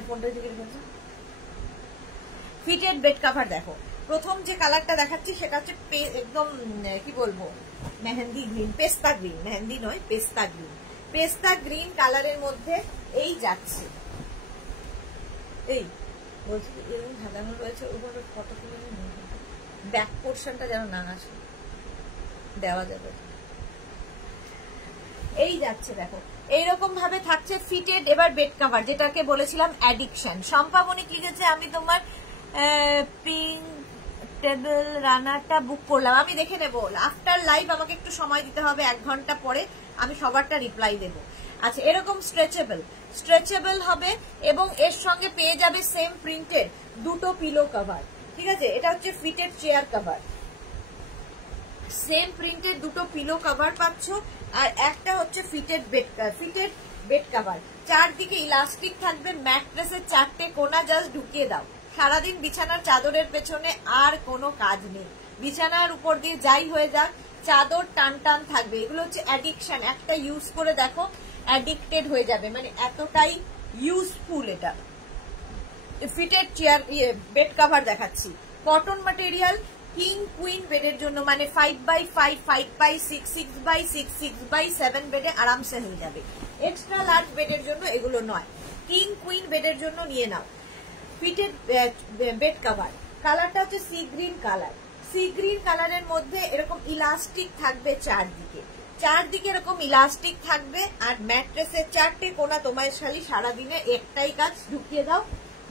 ফোনটা দিকে রেখেছো। ফিটেড বেড কভার দেখো, প্রথম যে কালারটা দেখাচ্ছি সেটা হচ্ছে একদম কি বলবো মেহেন্দি গ্রিন, পেস্তা গ্রিন, মেহেন্দি নয় পেস্তা গ্রিন, পেস্তা গ্রিন কালারের মধ্যে এই যাচ্ছে। এই বলছি এরকম সাজানো রয়েছে, ওগুলো ফটো তুলে ব্যাক পোর্শনটা যেন না আসে, দেওয়া যাবে। এই যাচ্ছে দেখো এইরকম ভাবে থাকছে ফিটেড এবার বেড কভার, যেটাকে বলেছিলাম অ্যাডিকশন। শম্পা বণিক লিখেছে আমি তোমার পিঙ্ক টেবিল রানারটা বুক করলাম, আমি দেখে নেবো আফটার লাইভ, আমাকে একটু সময় দিতে হবে, 1 ঘন্টা পরে আমি সবারটা রিপ্লাই দেবো। আচ্ছা এরকম স্ট্রেচেবল হবে এবং এর সঙ্গে পেয়ে যাবে সেম প্রিন্টের 2টো পিলো কভার, ঠিক আছে। এটা হচ্ছে ফিটেড চেয়ার কভার, সেম প্রিন্টের 2টো পিলো কভার পাচ্ছ, আর একটা হচ্ছে ফিটেড বেড কভার। চারদিকে ইলাস্টিক থাকবে, ম্যাট্রেসের 4টে কোনা জাস্ট ঢুকিয়ে দাও, সারাদিন বিছানার চাদরের পেছনে আর কোনো কাজ নেই, বিছানার উপর দিয়ে যাই হয়ে যাক চাদর টান টান থাকবে। এগুলো হচ্ছে অ্যাডিকশন, একটা ইউজ করে দেখো অ্যাডিক্টেড হয়ে যাবে, মানে এতটাই ইউজফুল। এটা ফিটেড চেয়ার বেড কভার দেখাচ্ছি, কটন ম্যাটেরিয়াল, কিং কুইন বেডের জন্য, মানে 5x5, 5x6, 6x6, 6x7 বেডে আরামসে হয়ে যাবে। এক্সট্রা লার্জ বেডের জন্য এগুলো নয়, কিং কুইন বেডের জন্য নিয়ে নাও। ফিটেড বেড কভার, কালারটা হচ্ছে sea green colour, sea green কালারের মধ্যে এরকম ইলাস্টিক থাকবে চারদিকে এরকম ইলাস্টিক থাকবে, আর ম্যাট্রেসের 4টে কোনা তোমায় খালি সারাদিনে একটাই কাজ, ঢুকিয়ে দাও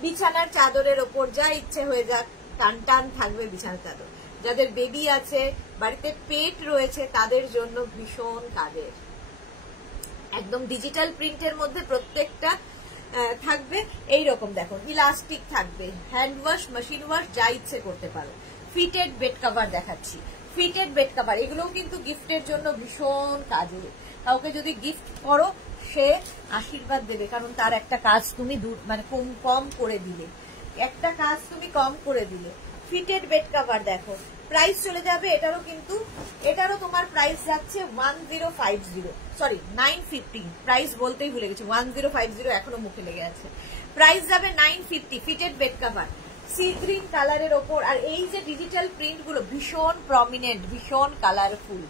বিছানার চাদরের ওপর, যা ইচ্ছে হয়ে যাক টান টান থাকবে বিছানার চাদর। যাদের বেবি আছে, বাড়িতে পেট রয়েছে, তাদের জন্য ভীষণ কাজের। একদম ডিজিটাল প্রিন্টের মধ্যে প্রত্যেকটা থাকবে এইরকম। দেখো ইলাস্টিক থাকবে, হ্যান্ড ওয়াশ, মেশিন ওয়াশ, যা ইচ্ছে করতে পারো। ফিটেড বেড কভার দেখাচ্ছি, ফিটেড বেড কভার, এগুলোও কিন্তু গিফটের জন্য ভীষণ কাজে। কাউকে যদি গিফট করো সে আশীর্বাদ দেবে, কারণ তার একটা কাজ তুমি মানে কম করে দিলে, একটা কাজ তুমি কম করে দিলে। ফিটেড বেড কভার দেখো, প্রাইস চলে যাবে এটারও, কিন্তু এটারও তোমার প্রাইস যাচ্ছে 1050, সরি 950, প্রাইস বলতেই ভুলে গেছি, 1050 এখনো মুখে লেগে আছে। প্রাইস যাবে 950, fitted bed cover, sea green কালারের ওপর। আর এই যে ডিজিটাল প্রিন্ট গুলো ভীষণ প্রমিনেন্ট, ভীষণ কালারফুল,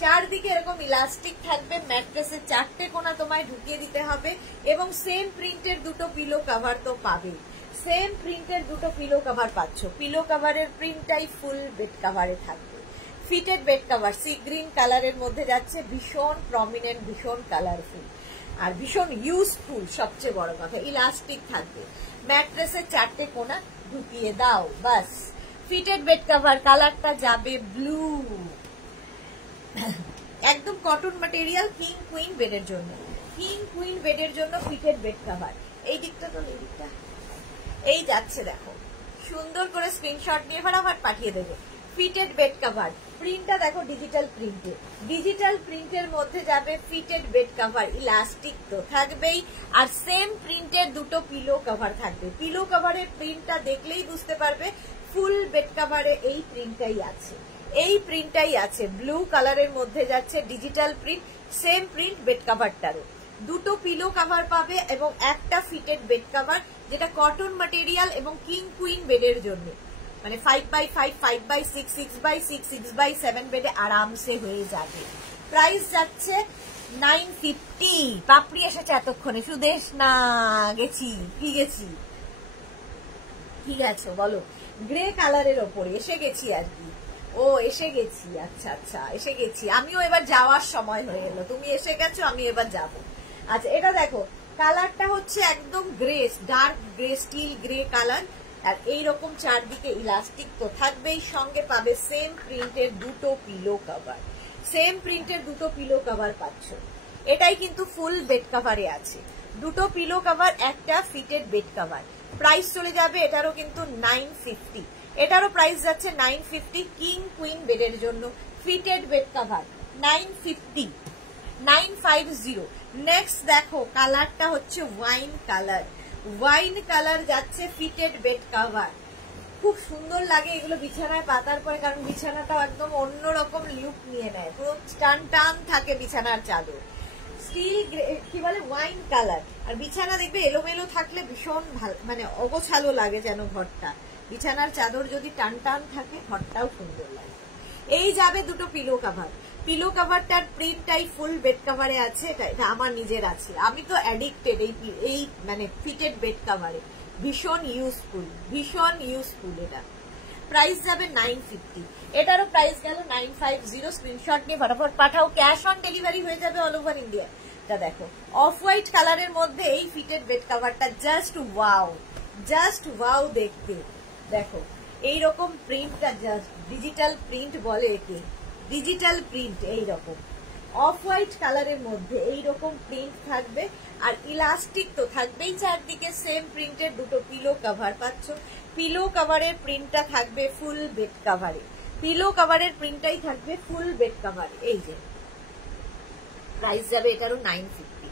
চারদিকে এরকম ইলাস্টিক থাকবে, ম্যাট্রেসের 4টে কোণা তোমায় ঢুকিয়ে দিতে হবে, এবং সেম প্রিন্টের দুটো পিলো কভার তো পাবে, সেম প্রিন্টের দুটো পিলো কভার পাচ্ছ। পিলো কভারের প্রিন্টটাই ফুল বেড কভারে থাকবে। Fitted bed cover sea green কালারের মধ্যে যাচ্ছে, ভীষণ প্রমিনেন্ট, ভীষণ কালারফুল আর ভীষণ ইউজফুল। সবচেয়ে বড় কথা ইলাস্টিক থাকবে, ম্যাট্রেসের 4টে কোণা ঢুকিয়ে দাও বাস। ফিটেড বেড কভার কালারটা যাবে ব্লু, একদম কটন ম্যাটেরিয়াল, কিং কুইন বেডের জন্য, কিং কুইন বেডের জন্য ফিটেড বেড কভার। এই দিকটা তো, এই দিকটা এই যাচ্ছে, দেখো সুন্দর করে স্ক্রিনশট নিয়ে ফটাফট পাঠিয়ে দেবে। ফিটেড বেড কভার প্রিন্টটা দেখো, ডিজিটাল প্রিন্টে, ডিজিটাল প্রিন্টের মধ্যে যাবে ফিটেড বেড কভার, ইলাস্টিক তো থাকবেই, আর সেম প্রিন্টের দুটো পিলো কভার থাকবে। পিলো কভারের প্রিন্টটা দেখলেই বুঝতে পারবে ফুল বেড কভারে এই প্রিন্টটাই আছে, এই প্রিন্টটাই আছে। ব্লু কালারের মধ্যে যাচ্ছে digital print, same print bed কভারটারও। দুটো পিলো কভার পাবে এবং একটা ফিটেড বেড কভার, যেটা কটন ম্যাটেরিয়াল এবং কিং কুইন বেডের জন্য, মানে 5x5, 5x6, 6x6, 6x7 বেডে আরামসে হয়ে যাবে। প্রাইস যাচ্ছে 950। পাপড়ি এসেছে এতক্ষণে, সুদেশ না গেছি, কি গেছি, ঠিক আছে বলো, গ্রে কালারের ওপরে এসে গেছি আর কি। ও এসে গেছি, আচ্ছা আচ্ছা এসে গেছি, আমিও এবার যাওয়ার সময় হয়ে গেল, তুমি এসে গেছো, আমি এবার যাব। আচ্ছা এটা দেখো, কালারটা হচ্ছে একদম grey, dark grey, steel grey colour, আর এইরকম চারদিকে ইলাস্টিক তো থাকবেই, সঙ্গে পাবে সেম প্রিন্টের দুটো পিলো কভার, সেম প্রিন্টের দুটো পিলো কভার পাচ্ছ। এটাই কিন্তু ফুল বেড কভারে আছে, দুটো পিলো কভার, একটা ফিটেড বেড কভার। প্রাইস চলে যাবে এটারও কিন্তু 950, এটারও প্রাইস যাচ্ছে 950, কিং কুইন বেডের জন্য ফিটেড বেড কভার 950, 950। নেক্সট দেখো কালারটা হচ্ছে ওয়াইন কালার, ওয়াইন কালার যাচ্ছে ফিটেড বেড কভার, খুব সুন্দর লাগে এগুলো বিছানায় পাতার পরে, কারণ বিছানাটাও একদম অন্যরকম লুক নিয়ে নেয়, পুরো টান টান থাকে বিছানার চাদর। স্টিল কি বলে, ওয়াইন কালার, আর বিছানা দেখবে এলোমেলো থাকলে ভীষণ ভালো, মানে অগোছালো লাগে যেন ঘরটা। বিছানার চাদর যদি টান টান থাকে ঘরটাও সুন্দর লাগে। এই যাবে দুটো পিলো কভার, পিলো কভারটার প্রিন্টটাই ফুল বেড কভারে আছে, এটা আমার নিজের আছে, আমি তো অ্যাডিক্টেড এই মানে ফিটেড বেড কভারে, ভীষণ ইউজফুল, ভীষণ ইউজফুল। এটা প্রাইস যাবে 950, এটারও প্রাইস গেল 950। স্ক্রিনশট নিয়ে ফটাফট পাঠাও, ক্যাশ অন ডেলিভারি হয়ে যাবে অল ওভার ইন্ডিয়া। এটা দেখো অফ হোয়াইট কালারের মধ্যে এই ফিটেড বেড কভারটা জাস্ট ওয়াও, জাস্ট ওয়াও দেখতে। দেখো এইরকম প্রিন্টটা জাস্ট ডিজিটাল প্রিন্ট বলে একে, ডিজিটাল প্রিন্ট। এইরকম অফ হোয়াইট কালারের মধ্যে এইরকম প্রিন্ট থাকবে, আর ইলাস্টিক তো থাকবেই চারদিকে, সেম প্রিন্টের দুটো পিলো কভার পাচ্ছ। পিলো কভারের প্রিন্টটা থাকবে ফুল বেড কভারে, পিলো কভারের প্রিন্টটাই থাকবে ফুল বেড কভার। এই যে প্রাইস যাবে এটারও 950,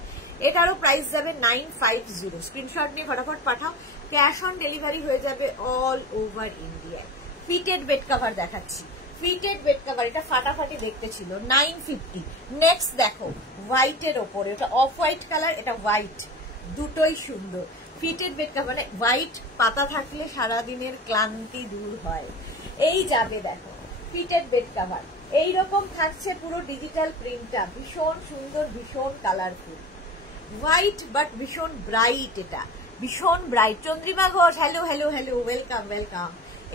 এটারও প্রাইস যাবে 950। স্ক্রিনশট নিয়ে ফটাফট পাঠাও, ক্যাশ অন ডেলিভারি হয়ে যাবে all over India. Fitted bed cover দেখাচ্ছি, ফিটেড বেড কভার, এটা ফাটাফাটি দেখতে ছিল, 950। নেক্সট দেখো হোয়াইটের ওপরে, এটা অফ হোয়াইট কালার, এটা হোয়াইট, দুটোই সুন্দর। ফিটেড বেড কভার, মানে হোয়াইট পাতা থাকলে সারাদিনের ক্লান্তি দূর হয়। এই যাবে দেখো ফিটেড বেড কভার, এইরকম থাকছে পুরো ডিজিটাল প্রিন্টটা, ভীষণ সুন্দর, ভীষণ কালারফুল, হোয়াইট বাট ভীষণ ব্রাইট, এটা ভীষণ bright. Chandrima Ghosh, hello hello hello, welcome welcome.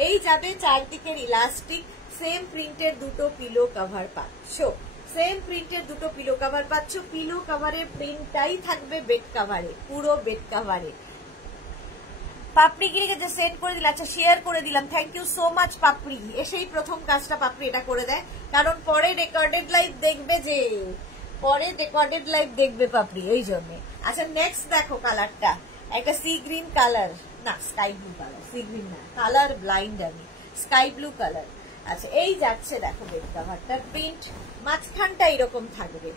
এই যাবে চারদিকের ইলাস্টিক, সেম প্রিন্টের দুটো পিলো কভার পাচ্ছ, সেম প্রিন্টের দুটো পিলো কভার পাচ্ছ। পিলো কভারের প্রিন্টটাই থাকবে বেড কভারে, পুরো বেড কভারে। পাপড়ি গিরিকে যে সেন্ড করে দিল, আচ্ছা শেয়ার করে দিলাম, থ্যাংক ইউ সো মাচ পাপড়ি। এসেই প্রথম কাজটা পাপড়ি এটা করে দেয়, কারণ পরে রেকর্ডেড লাইভ দেখবে, যে পরে রেকর্ডেড লাইভ দেখবে পাপড়ি, এই জন্য। আচ্ছা নেক্সট দেখো কালারটা, একটা সি গ্রিন কালার, না sky blue colour, sea green না, কালার ব্লাইন্ড আমি, স্কাই ব্লু কালার। আচ্ছা এই যাচ্ছে দেখো বেড কভারটার প্রিন্ট, মাঝখানটা এরকম থাকবে,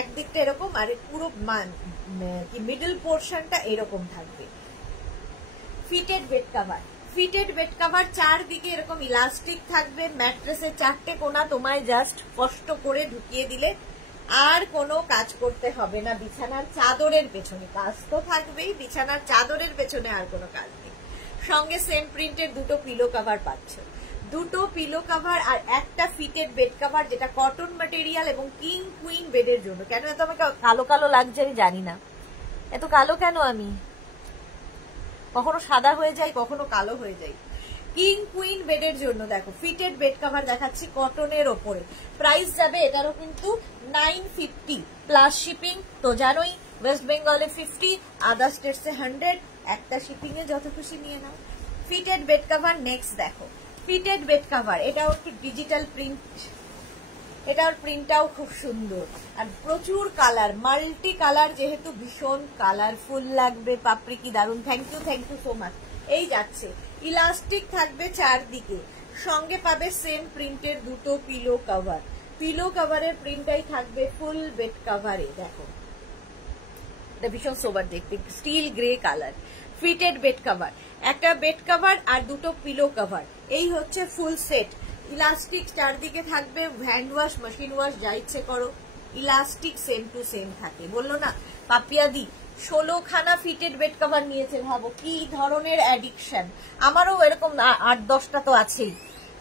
একদিকটা এরকম, আর পুরো মিডল পোর্শনটা এরকম থাকবে। Fitted bed cover, fitted bed cover, চারদিকে এরকম ইলাস্টিক থাকবে, ম্যাট্রেসের চারটে কোনা তোমায় জাস্ট কষ্ট করে ঢুকিয়ে দিলে আর কোনো কাজ করতে হবে না। বিছানার চাদরের পেছনে কাজ তো থাকবেই, বিছানার চাদরের পেছনে আর কোনো কাজ নেই। সঙ্গে সেম প্রিন্টের দুটো পিলো কভার পাচ্ছ, দুটো পিলো কভার আর একটা ফিটেড বেড কভার, যেটা কটন ম্যাটেরিয়াল এবং কিং কুইন বেডের জন্য। কেন এত আমাকে কালো কালো লাগছে আমি জানি না, এত কালো কেন আমি, কখনো সাদা হয়ে যায় কখনো কালো হয়ে যায়। কিং কুইন বেডের জন্য দেখো ফিটেড বেড কভার দেখাচ্ছি কটনের ওপরে। প্রাইস যাবে এটারও কিন্তু 950 প্লাস শিপিং, তো জানোই ওয়েস্ট বেঙ্গলে 50, আদার স্টেটসে 100, একটা শিপিং এ যত খুশি নিয়ে নাও। ফিটেড বেড কভার নেক্সট দেখো, ফিটেড বেড কভার, এটাও একটু ডিজিটাল প্রিন্ট, এটার প্রিন্টটাও খুব সুন্দর আর প্রচুর কালার, মাল্টি কালার, যেহেতু ভীষণ কালারফুল লাগবে। পাপড়ি কি দারুন, থ্যাংক ইউ সো মাচ। এই যাচ্ছে, ইলাস্টিক থাকবে চারদিকে, সঙ্গে পাবে সেম প্রিন্টের দুটো পিলো কভার, পিলো কভারের প্রিন্টটাই থাকবে ফুল বেড কভারে। দেখো এটা ভীষণ সোবার দেখতে, still grey colour. Fitted bed cover, একটা বেড কভার আর দুটো পিলো কভার, এই হচ্ছে ফুল সেট। ইলাস্টিক চারদিকে থাকবে, হ্যান্ড ওয়াশ মেশিন ওয়াশ যা ইচ্ছে করো, ইলাস্টিক সেম টু সেম থাকে। বললো না পাপিয়াদি 16 খানা ফিটেড বেড কভার নিয়েছে, ভাবো কি ধরনের অ্যাডিকশন। আমারও এরকম 8-10টা তো আছেই,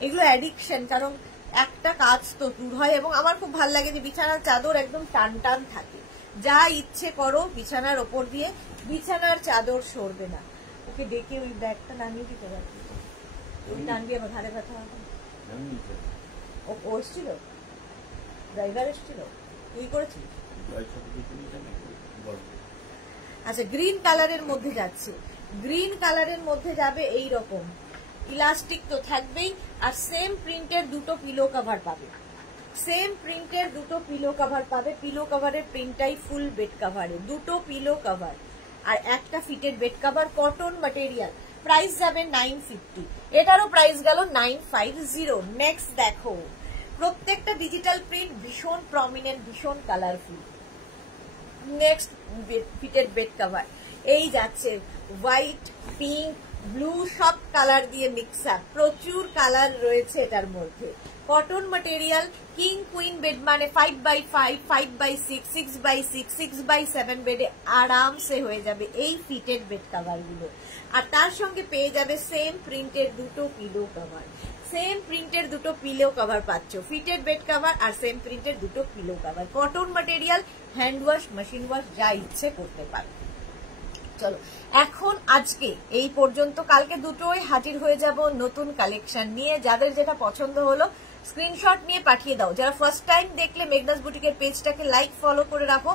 এগুলো অ্যাডিকশন, কারণ একটা কাজ তো দূর হয়। এবং আমার খুব ভালো লাগে যে বিছানার চাদর একদম টান টান থাকে, যা ইচ্ছে করো বিছানার ওপর দিয়ে, বিছানার চাদর সরবে না। ওকে ডেকে ওই ব্যাগটা নামিয়ে দিতে পারবি, ওই টানবি আমার ঘাড়ে ব্যথা হবে। ও এসছিল, ড্রাইভার এসছিল, তুই করেছিস। আচ্ছা গ্রিন কালারের মধ্যে যাচ্ছে, গ্রিন কালারের মধ্যে যাবে এই রকম, ইলাস্টিক তো থাকবেই, আর সেম প্রিন্টের দুটো পিলো কভার পাবে, সেম প্রিন্টের দুটো পিলো কভার পাবে। পিলো কভারের প্রিন্টটাই ফুল বেড কভারে, দুটো পিলো কভার আর একটা fitted bed cover, cotton material. Price যাবে 950, এটারও প্রাইস গেল 950। নেক্সট দেখো, প্রত্যেকটা ডিজিটাল প্রিন্ট ভীষণ প্রমিনেন্ট, ভীষণ colourful. Next fitted bed cover, এই যাচ্ছে হোয়াইট, পিঙ্ক, ব্লু, সব কালার দিয়ে মিক্স আপ, প্রচুর কালার রয়েছে এটার মধ্যে। Cotton material, king queen bed মানে 5x5, 5x6, 6x6, 6x7 বেডে আরামসে হয়ে যাবে এই ফিটেড বেড কভার গুলো। আর তার সঙ্গে পেয়ে যাবে সেম প্রিন্টের দুটো পিলো কভার, সেম প্রিন্টের দুটো পিলো কভার পাচ্ছ, ফিটেড বেড কভার আর সেম প্রিন্টের দুটো pillow cover. Cotton material, hand wash machine wash যা ইচ্ছে করতে পারো। চলো এখন আজকে এই পর্যন্ত, কালকে দুটোই হাজির হয়ে যাব নতুন কালেকশন নিয়ে। যাদের যেটা পছন্দ হলো স্ক্রিনশট নিয়ে পাঠিয়ে দাও। যারা ফার্স্ট টাইম দেখলে মেঘনাস বুটিকের পেজটাকে লাইক ফলো করে রাখো,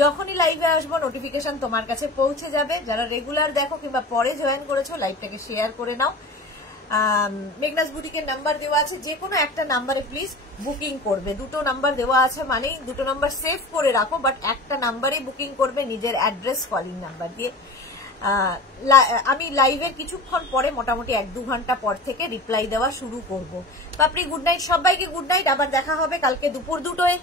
যখনই লাইভে আসবো নোটিফিকেশন তোমার কাছে পৌঁছে যাবে। যারা রেগুলার দেখো কিংবা পরে জয়েন করেছো, লাইভটাকে শেয়ার করে নাও। মেঘনাস বুটিকের নাম্বার দেওয়া আছে, যে কোনো একটা নাম্বারে প্লিজ বুকিং করবে। দুটো নাম্বার দেওয়া আছে মানে দুটো নাম্বার সেভ করে রাখো, বাট একটা নাম্বারে বুকিং করবে নিজের অ্যাড্রেস কলিং নাম্বার দিয়ে। আমি লাইভের কিছুক্ষণ পরে, মোটামুটি 1-2 ঘন্টা পর থেকে রিপ্লাই দেওয়া শুরু করব। পাপড়ি গুড নাইট, সবাইকে গুড নাইট, আবার দেখা হবে কালকে দুপুর 2টোয়।